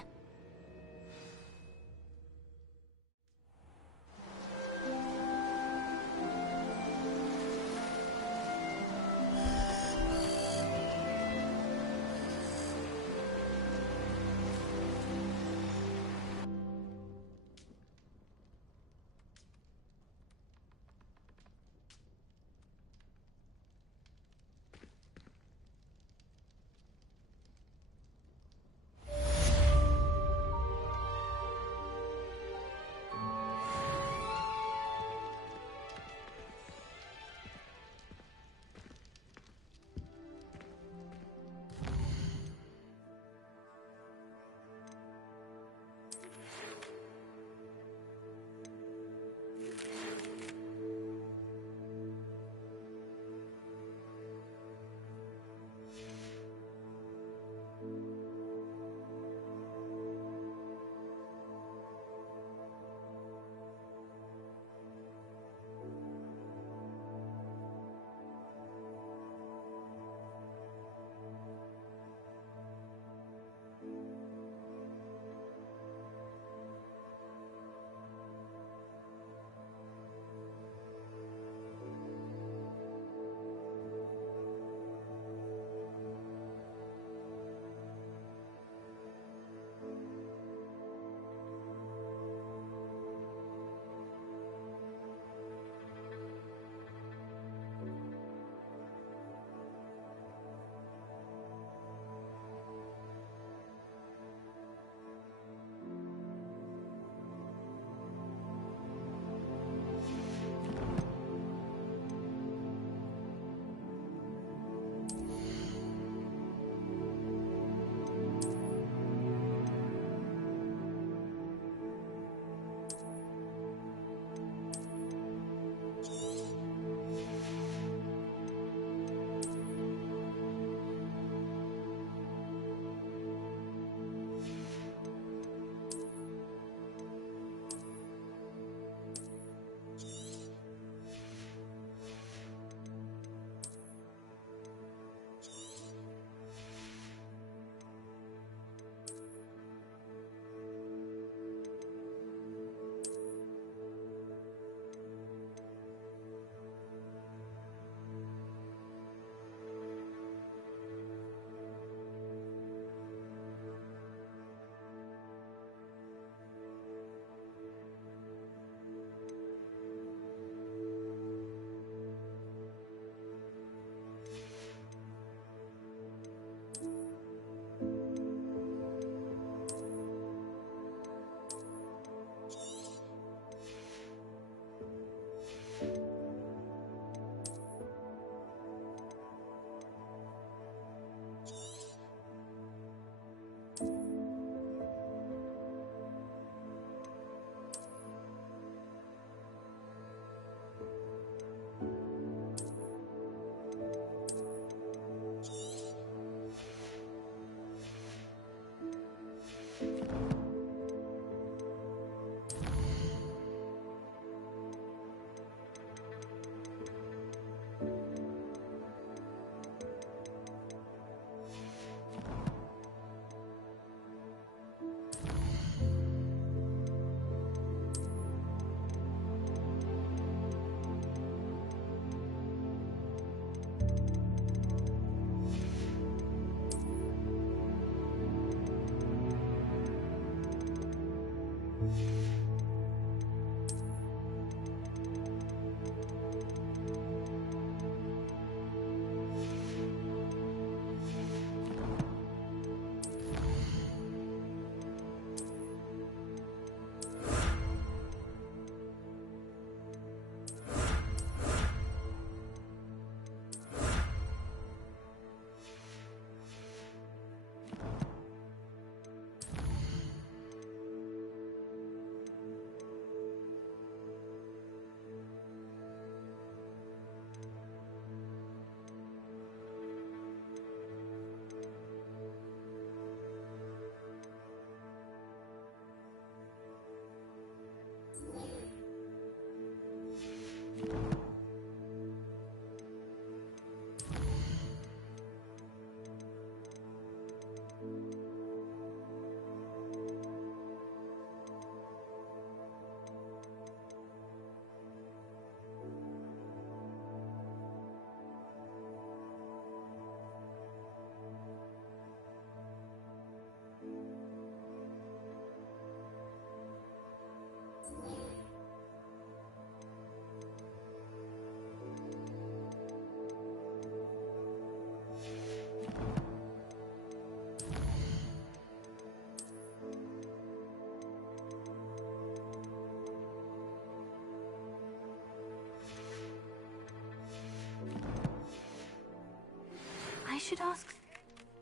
I should ask...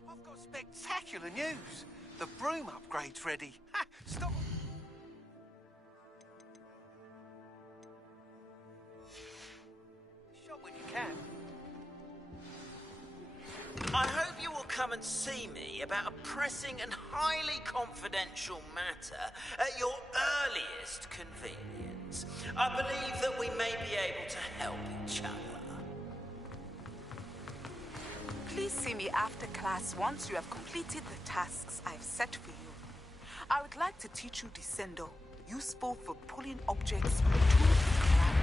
I've got spectacular news. The broom upgrade's ready. Ha! Stop! Shot when you can. I hope you will come and see me about a pressing and highly confidential matter at your earliest convenience. I believe that we may be able to help each other. Please see me after class once you have completed the tasks I've set for you. I would like to teach you Descendo, useful for pulling objects to the ground.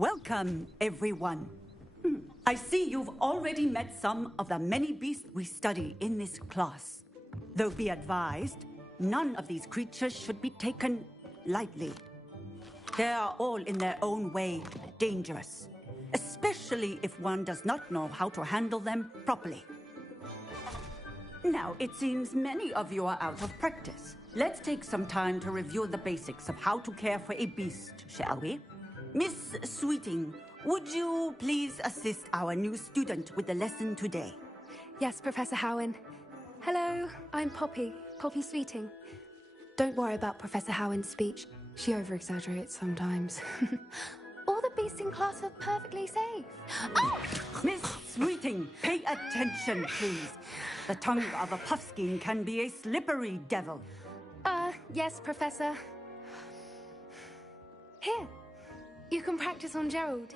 Welcome, everyone. I see you've already met some of the many beasts we study in this class. Though be advised, none of these creatures should be taken lightly. They are all in their own way dangerous, especially if one does not know how to handle them properly. Now, it seems many of you are out of practice. Let's take some time to review the basics of how to care for a beast, shall we? Miss Sweeting, would you please assist our new student with the lesson today? Yes, Professor Howen. Hello, I'm Poppy Sweeting. Don't worry about Professor Howen's speech. She over-exaggerates sometimes. All the beasts in class are perfectly safe. Oh! Miss Sweeting, pay attention, please. The tongue of a puffskein can be a slippery devil. Yes, Professor. Here, you can practice on Gerald.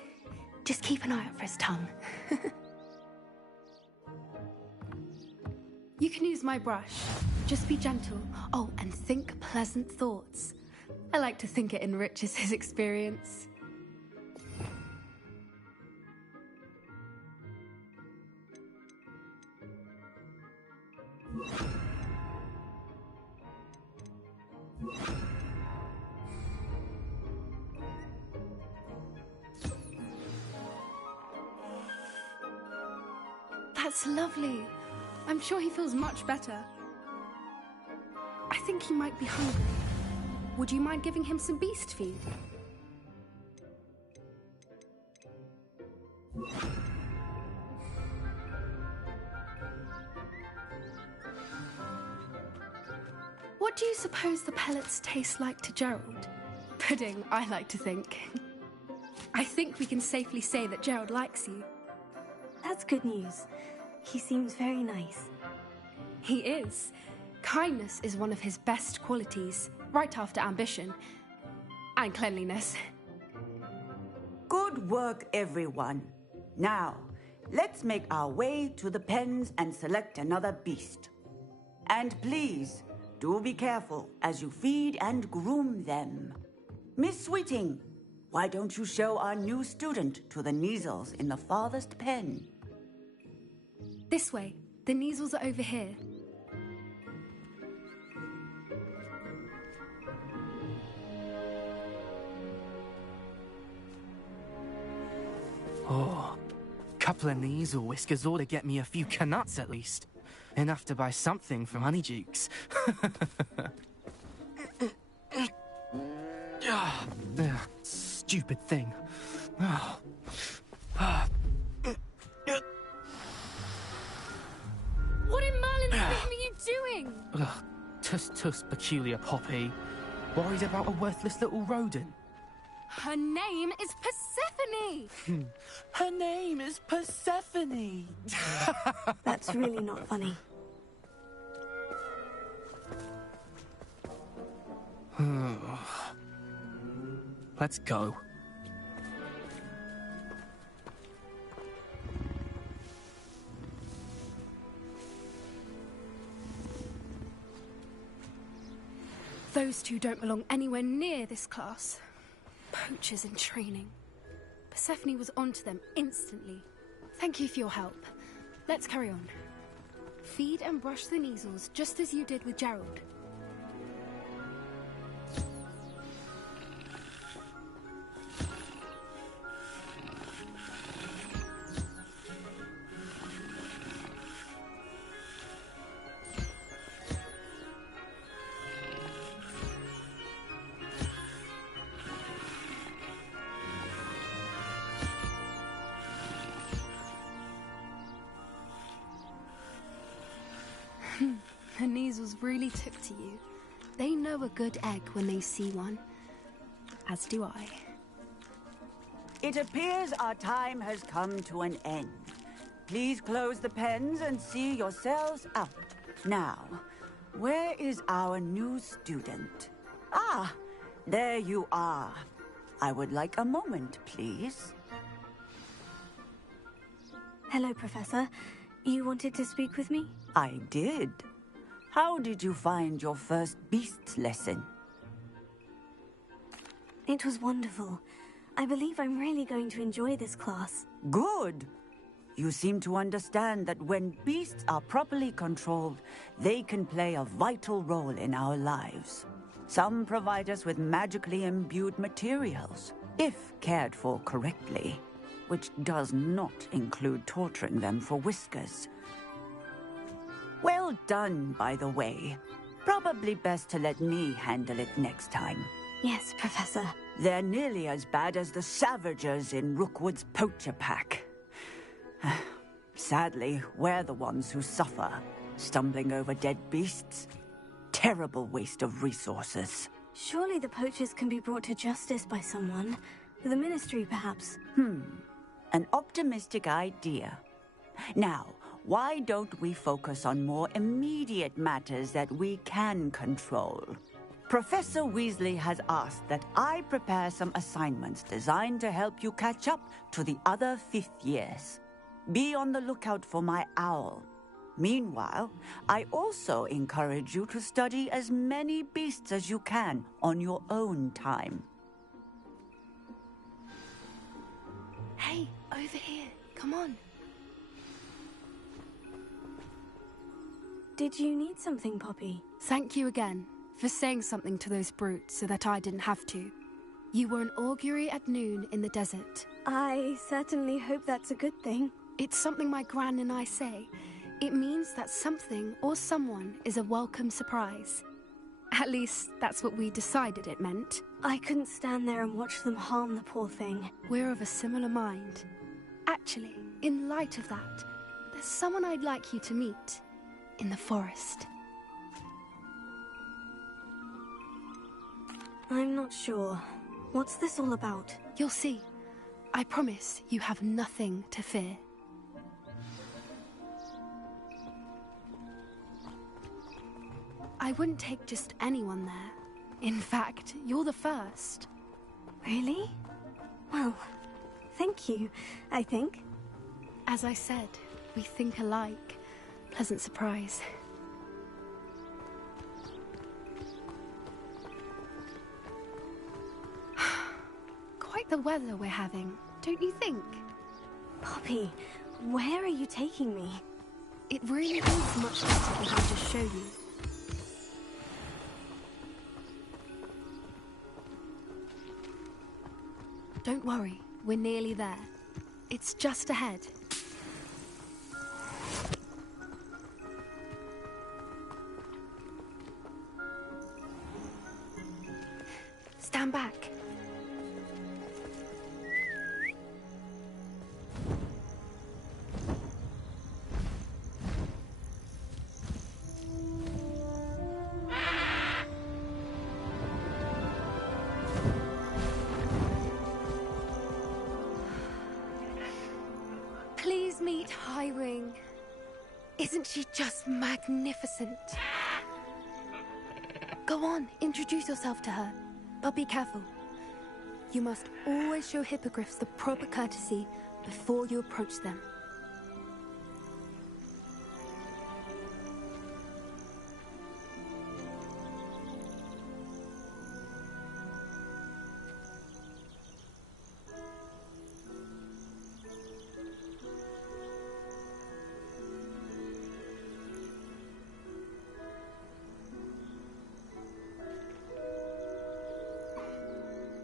Just keep an eye out for his tongue. You can use my brush. Just be gentle. Oh, and think pleasant thoughts. I like to think it enriches his experience. That's lovely. I'm sure he feels much better. I think he might be hungry. Would you mind giving him some beast feed? What do you suppose the pellets taste like to Gerald? Pudding, I like to think. I think we can safely say that Gerald likes you. That's good news. He seems very nice. He is. Kindness is one of his best qualities, right after ambition. And cleanliness. Good work, everyone. Now, let's make our way to the pens and select another beast. And please, do be careful as you feed and groom them. Miss Sweeting, why don't you show our new student to the Neasels in the farthest pen? This way. The Neasels are over here. Oh, couple of Neasel whiskers ought to get me a few canuts at least. Enough to buy something from Honeydukes. Stupid thing. What in Merlin's name are you doing? Tuss, peculiar Poppy. Worried about a worthless little rodent? Her name is Persephone! Her name is Persephone! That's really not funny. Let's go. Those two don't belong anywhere near this class. Poachers in training. Persephone was onto them instantly. Thank you for your help. Let's carry on. Feed and brush the Neasels just as you did with Gerald. Her Neasels really took to you. They know a good egg when they see one. As do I. It appears our time has come to an end. Please close the pens and see yourselves out. Now, where is our new student? Ah, there you are. I would like a moment, please. Hello, Professor. You wanted to speak with me? I did. How did you find your first beasts lesson? It was wonderful. I believe I'm really going to enjoy this class. Good. You seem to understand that when beasts are properly controlled, they can play a vital role in our lives. Some provide us with magically imbued materials, if cared for correctly, which does not include torturing them for whiskers. Well done, by the way. Probably best to let me handle it next time. Yes, Professor. They're nearly as bad as the Savagers in Rookwood's poacher pack. Sadly, we're the ones who suffer, stumbling over dead beasts. Terrible waste of resources. Surely the poachers can be brought to justice by someone. The Ministry, perhaps. An optimistic idea. Now, why don't we focus on more immediate matters that we can control? Professor Weasley has asked that I prepare some assignments designed to help you catch up to the other 5th years. Be on the lookout for my owl. Meanwhile, I also encourage you to study as many beasts as you can on your own time. Hey, over here. Come on. Did you need something, Poppy? Thank you again for saying something to those brutes so that I didn't have to. You were an augury at noon in the desert. I certainly hope that's a good thing. It's something my gran and I say. It means that something or someone is a welcome surprise. At least, that's what we decided it meant. I couldn't stand there and watch them harm the poor thing. We're of a similar mind. Actually, in light of that, there's someone I'd like you to meet in the forest. I'm not sure. What's this all about? You'll see. I promise you have nothing to fear. I wouldn't take just anyone there. In fact, you're the first. Really? Well, thank you, I think. As I said, we think alike. Pleasant surprise. Quite the weather we're having, don't you think? Poppy, where are you taking me? It really is much better if I just show you. Don't worry, we're nearly there. It's just ahead. Stand back. Please meet Highwing. Isn't she just magnificent? Go on, introduce yourself to her. But be careful. You must always show hippogriffs the proper courtesy before you approach them.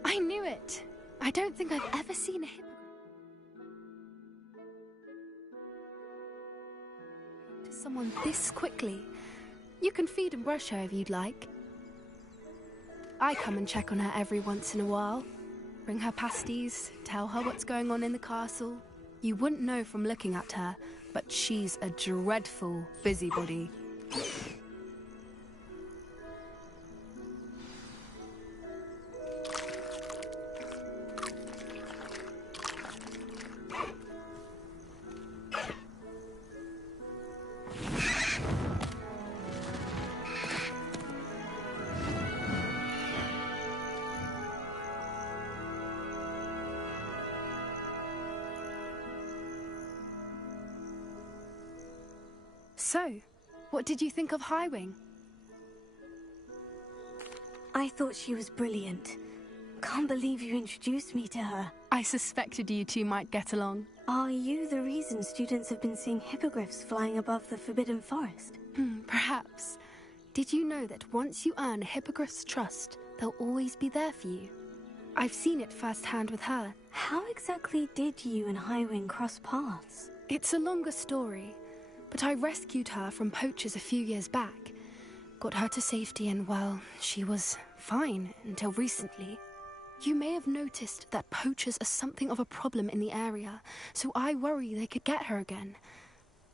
I knew it! I don't think I've ever seen a hippogriff to someone this quickly. You can feed and brush her if you'd like. I come and check on her every once in a while. Bring her pasties, tell her what's going on in the castle. You wouldn't know from looking at her, but she's a dreadful busybody. So, what did you think of Highwing? I thought she was brilliant. Can't believe you introduced me to her. I suspected you two might get along. Are you the reason students have been seeing hippogriffs flying above the Forbidden Forest? Perhaps. Did you know that once you earn a hippogriff's trust, they'll always be there for you? I've seen it firsthand with her. How exactly did you and Highwing cross paths? It's a longer story, but I rescued her from poachers a few years back. Got her to safety and, well, she was fine until recently. You may have noticed that poachers are something of a problem in the area, so I worry they could get her again.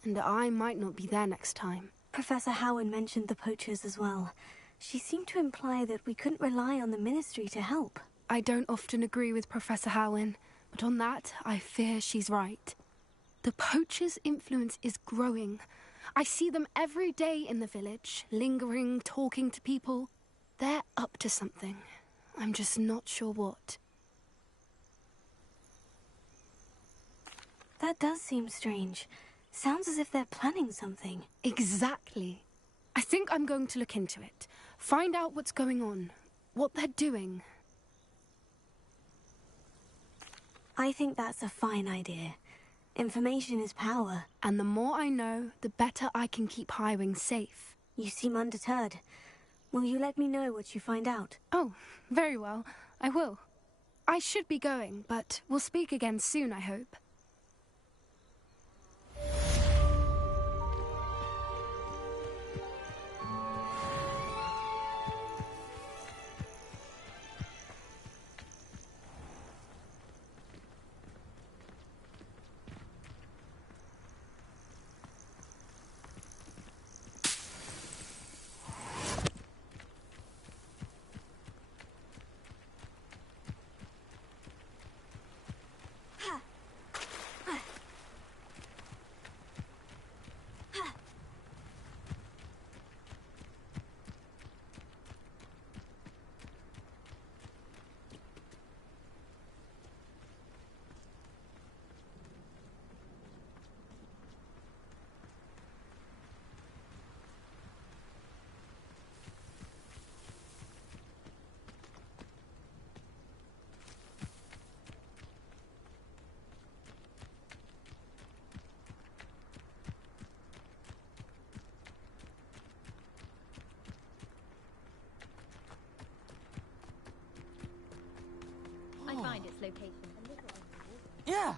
And I might not be there next time. Professor Howard mentioned the poachers as well. She seemed to imply that we couldn't rely on the Ministry to help. I don't often agree with Professor Howin, but on that, I fear she's right. The poachers' influence is growing. I see them every day in the village, lingering, talking to people. They're up to something. I'm just not sure what. That does seem strange. Sounds as if they're planning something. Exactly. I think I'm going to look into it. Find out what's going on, what they're doing. I think that's a fine idea. Information is power. And the more I know, the better I can keep Highwing safe. You seem undeterred. Will you let me know what you find out? Oh, very well. I will. I should be going, but we'll speak again soon, I hope. I find its location a little unusual. Yeah.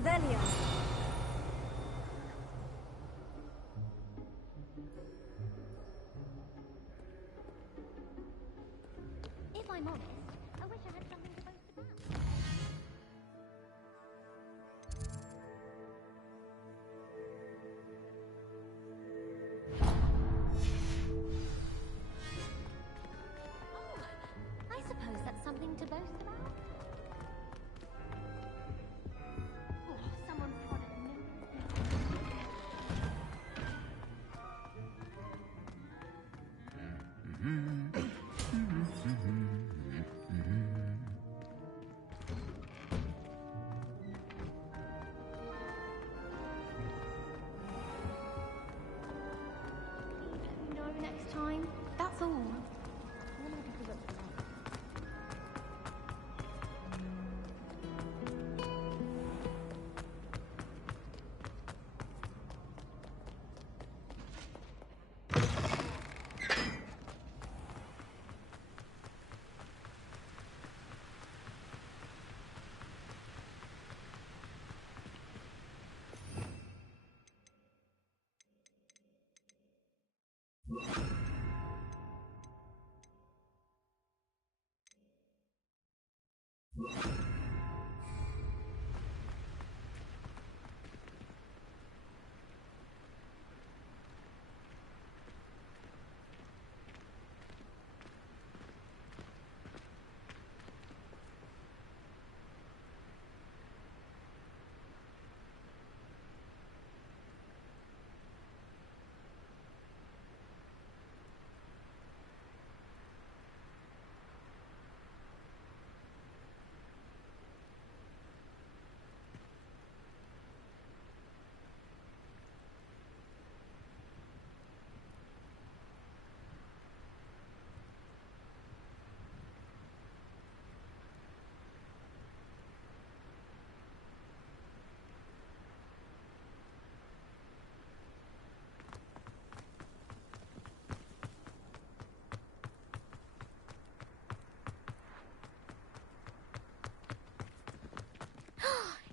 Revelio. If I'm honest, I wish I had something to boast about. Oh, I suppose that's something to boast about. Oh, someone prodded a no next time. That's all.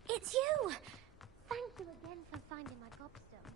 It's you! Thank you again for finding my gobstones.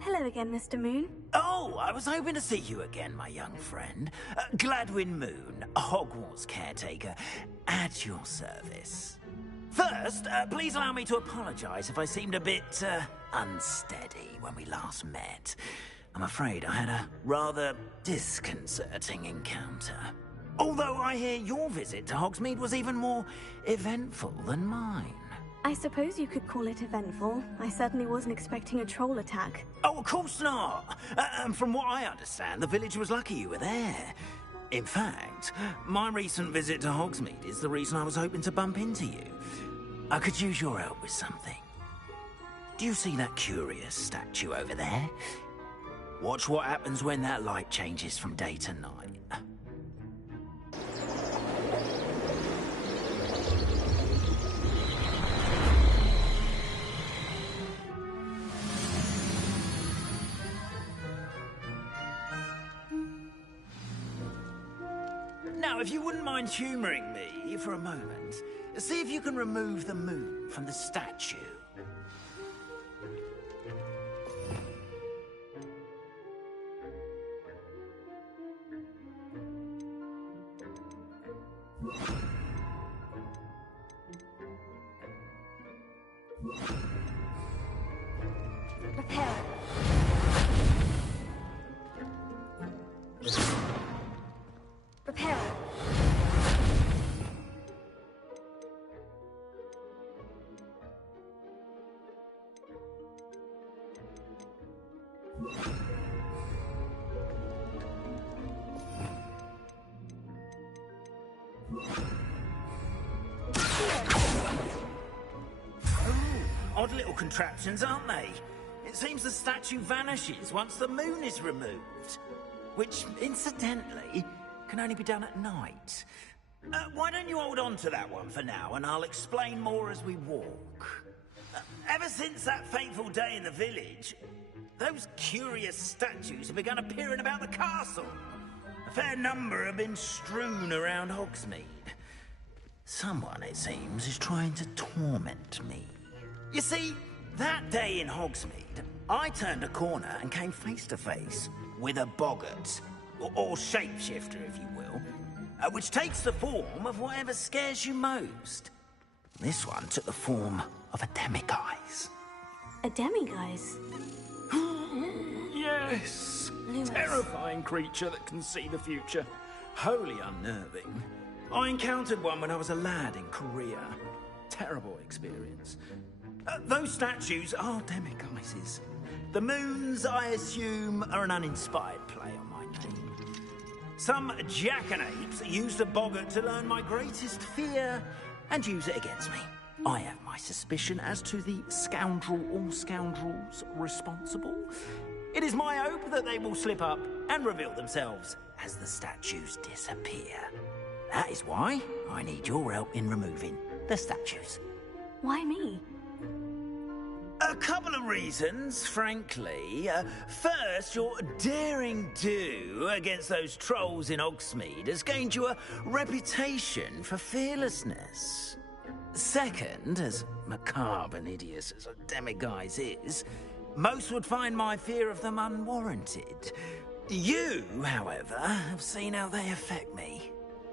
Hello again, Mr. Moon. Oh, I was hoping to see you again, my young friend. Gladwin Moon, Hogwarts caretaker, at your service. First, please allow me to apologize if I seemed a bit, unsteady when we last met. I'm afraid I had a rather disconcerting encounter. Although I hear your visit to Hogsmeade was even more eventful than mine. I suppose you could call it eventful. I certainly wasn't expecting a troll attack. Oh, of course not! And from what I understand, the village was lucky you were there. In fact, my recent visit to Hogsmeade is the reason I was hoping to bump into you. I could use your help with something. Do you see that curious statue over there? Watch what happens when that light changes from day to night. Now, if you wouldn't mind humouring me for a moment, see if you can remove the moon from the statue. Prepare. Prepare. Odd little contraptions, aren't they? It seems the statue vanishes once the moon is removed. Which, incidentally, can only be done at night. Why don't you hold on to that one for now, and I'll explain more as we walk. Ever since that fateful day in the village, those curious statues have begun appearing about the castle. A fair number have been strewn around Hogsmeade. Someone, it seems, is trying to torment me. You see, that day in Hogsmeade, I turned a corner and came face to face with a boggart, or shapeshifter, if you will, which takes the form of whatever scares you most. This one took the form of a demiguise. A demiguise? Yes! Lewis. Terrifying creature that can see the future. Wholly unnerving. I encountered one when I was a lad in Korea. Terrible experience. Those statues are demiguises. The moons, I assume, are an uninspired play on my name. Some jackanapes used a boggart to learn my greatest fear and use it against me. I have my suspicion as to the scoundrel or scoundrels responsible. It is my hope that they will slip up and reveal themselves as the statues disappear. That is why I need your help in removing the statues. Why me? A couple of reasons, frankly. First, your daring do against those trolls in Hogsmeade has gained you a reputation for fearlessness. Second, as macabre and hideous as a demiguise is, most would find my fear of them unwarranted. You, however, have seen how they affect me.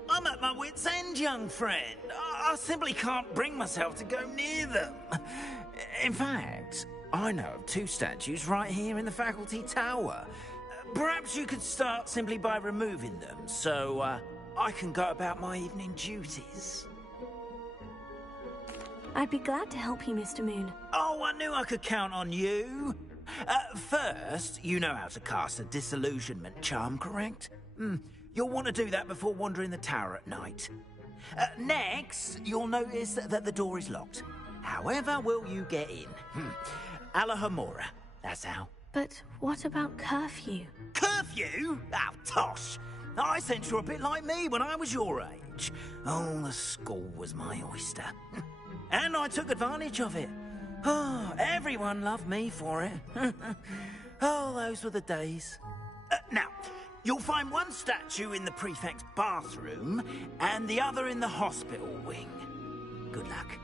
I'm at my wit's end, young friend. I simply can't bring myself to go near them. In fact, I know of two statues right here in the faculty tower. Perhaps you could start simply by removing them, so I can go about my evening duties. I'd be glad to help you, Mr. Moon. Oh, I knew I could count on you. First, you know how to cast a disillusionment charm, correct? You'll want to do that before wandering the tower at night. Next, you'll notice that the door is locked. However will you get in? Alahomora, that's how. But what about curfew? Curfew? Oh, tosh. I sense you're a bit like me when I was your age. Oh, the school was my oyster. And I took advantage of it. Oh, everyone loved me for it. Oh, those were the days. Now, you'll find one statue in the prefect's bathroom and the other in the hospital wing. Good luck.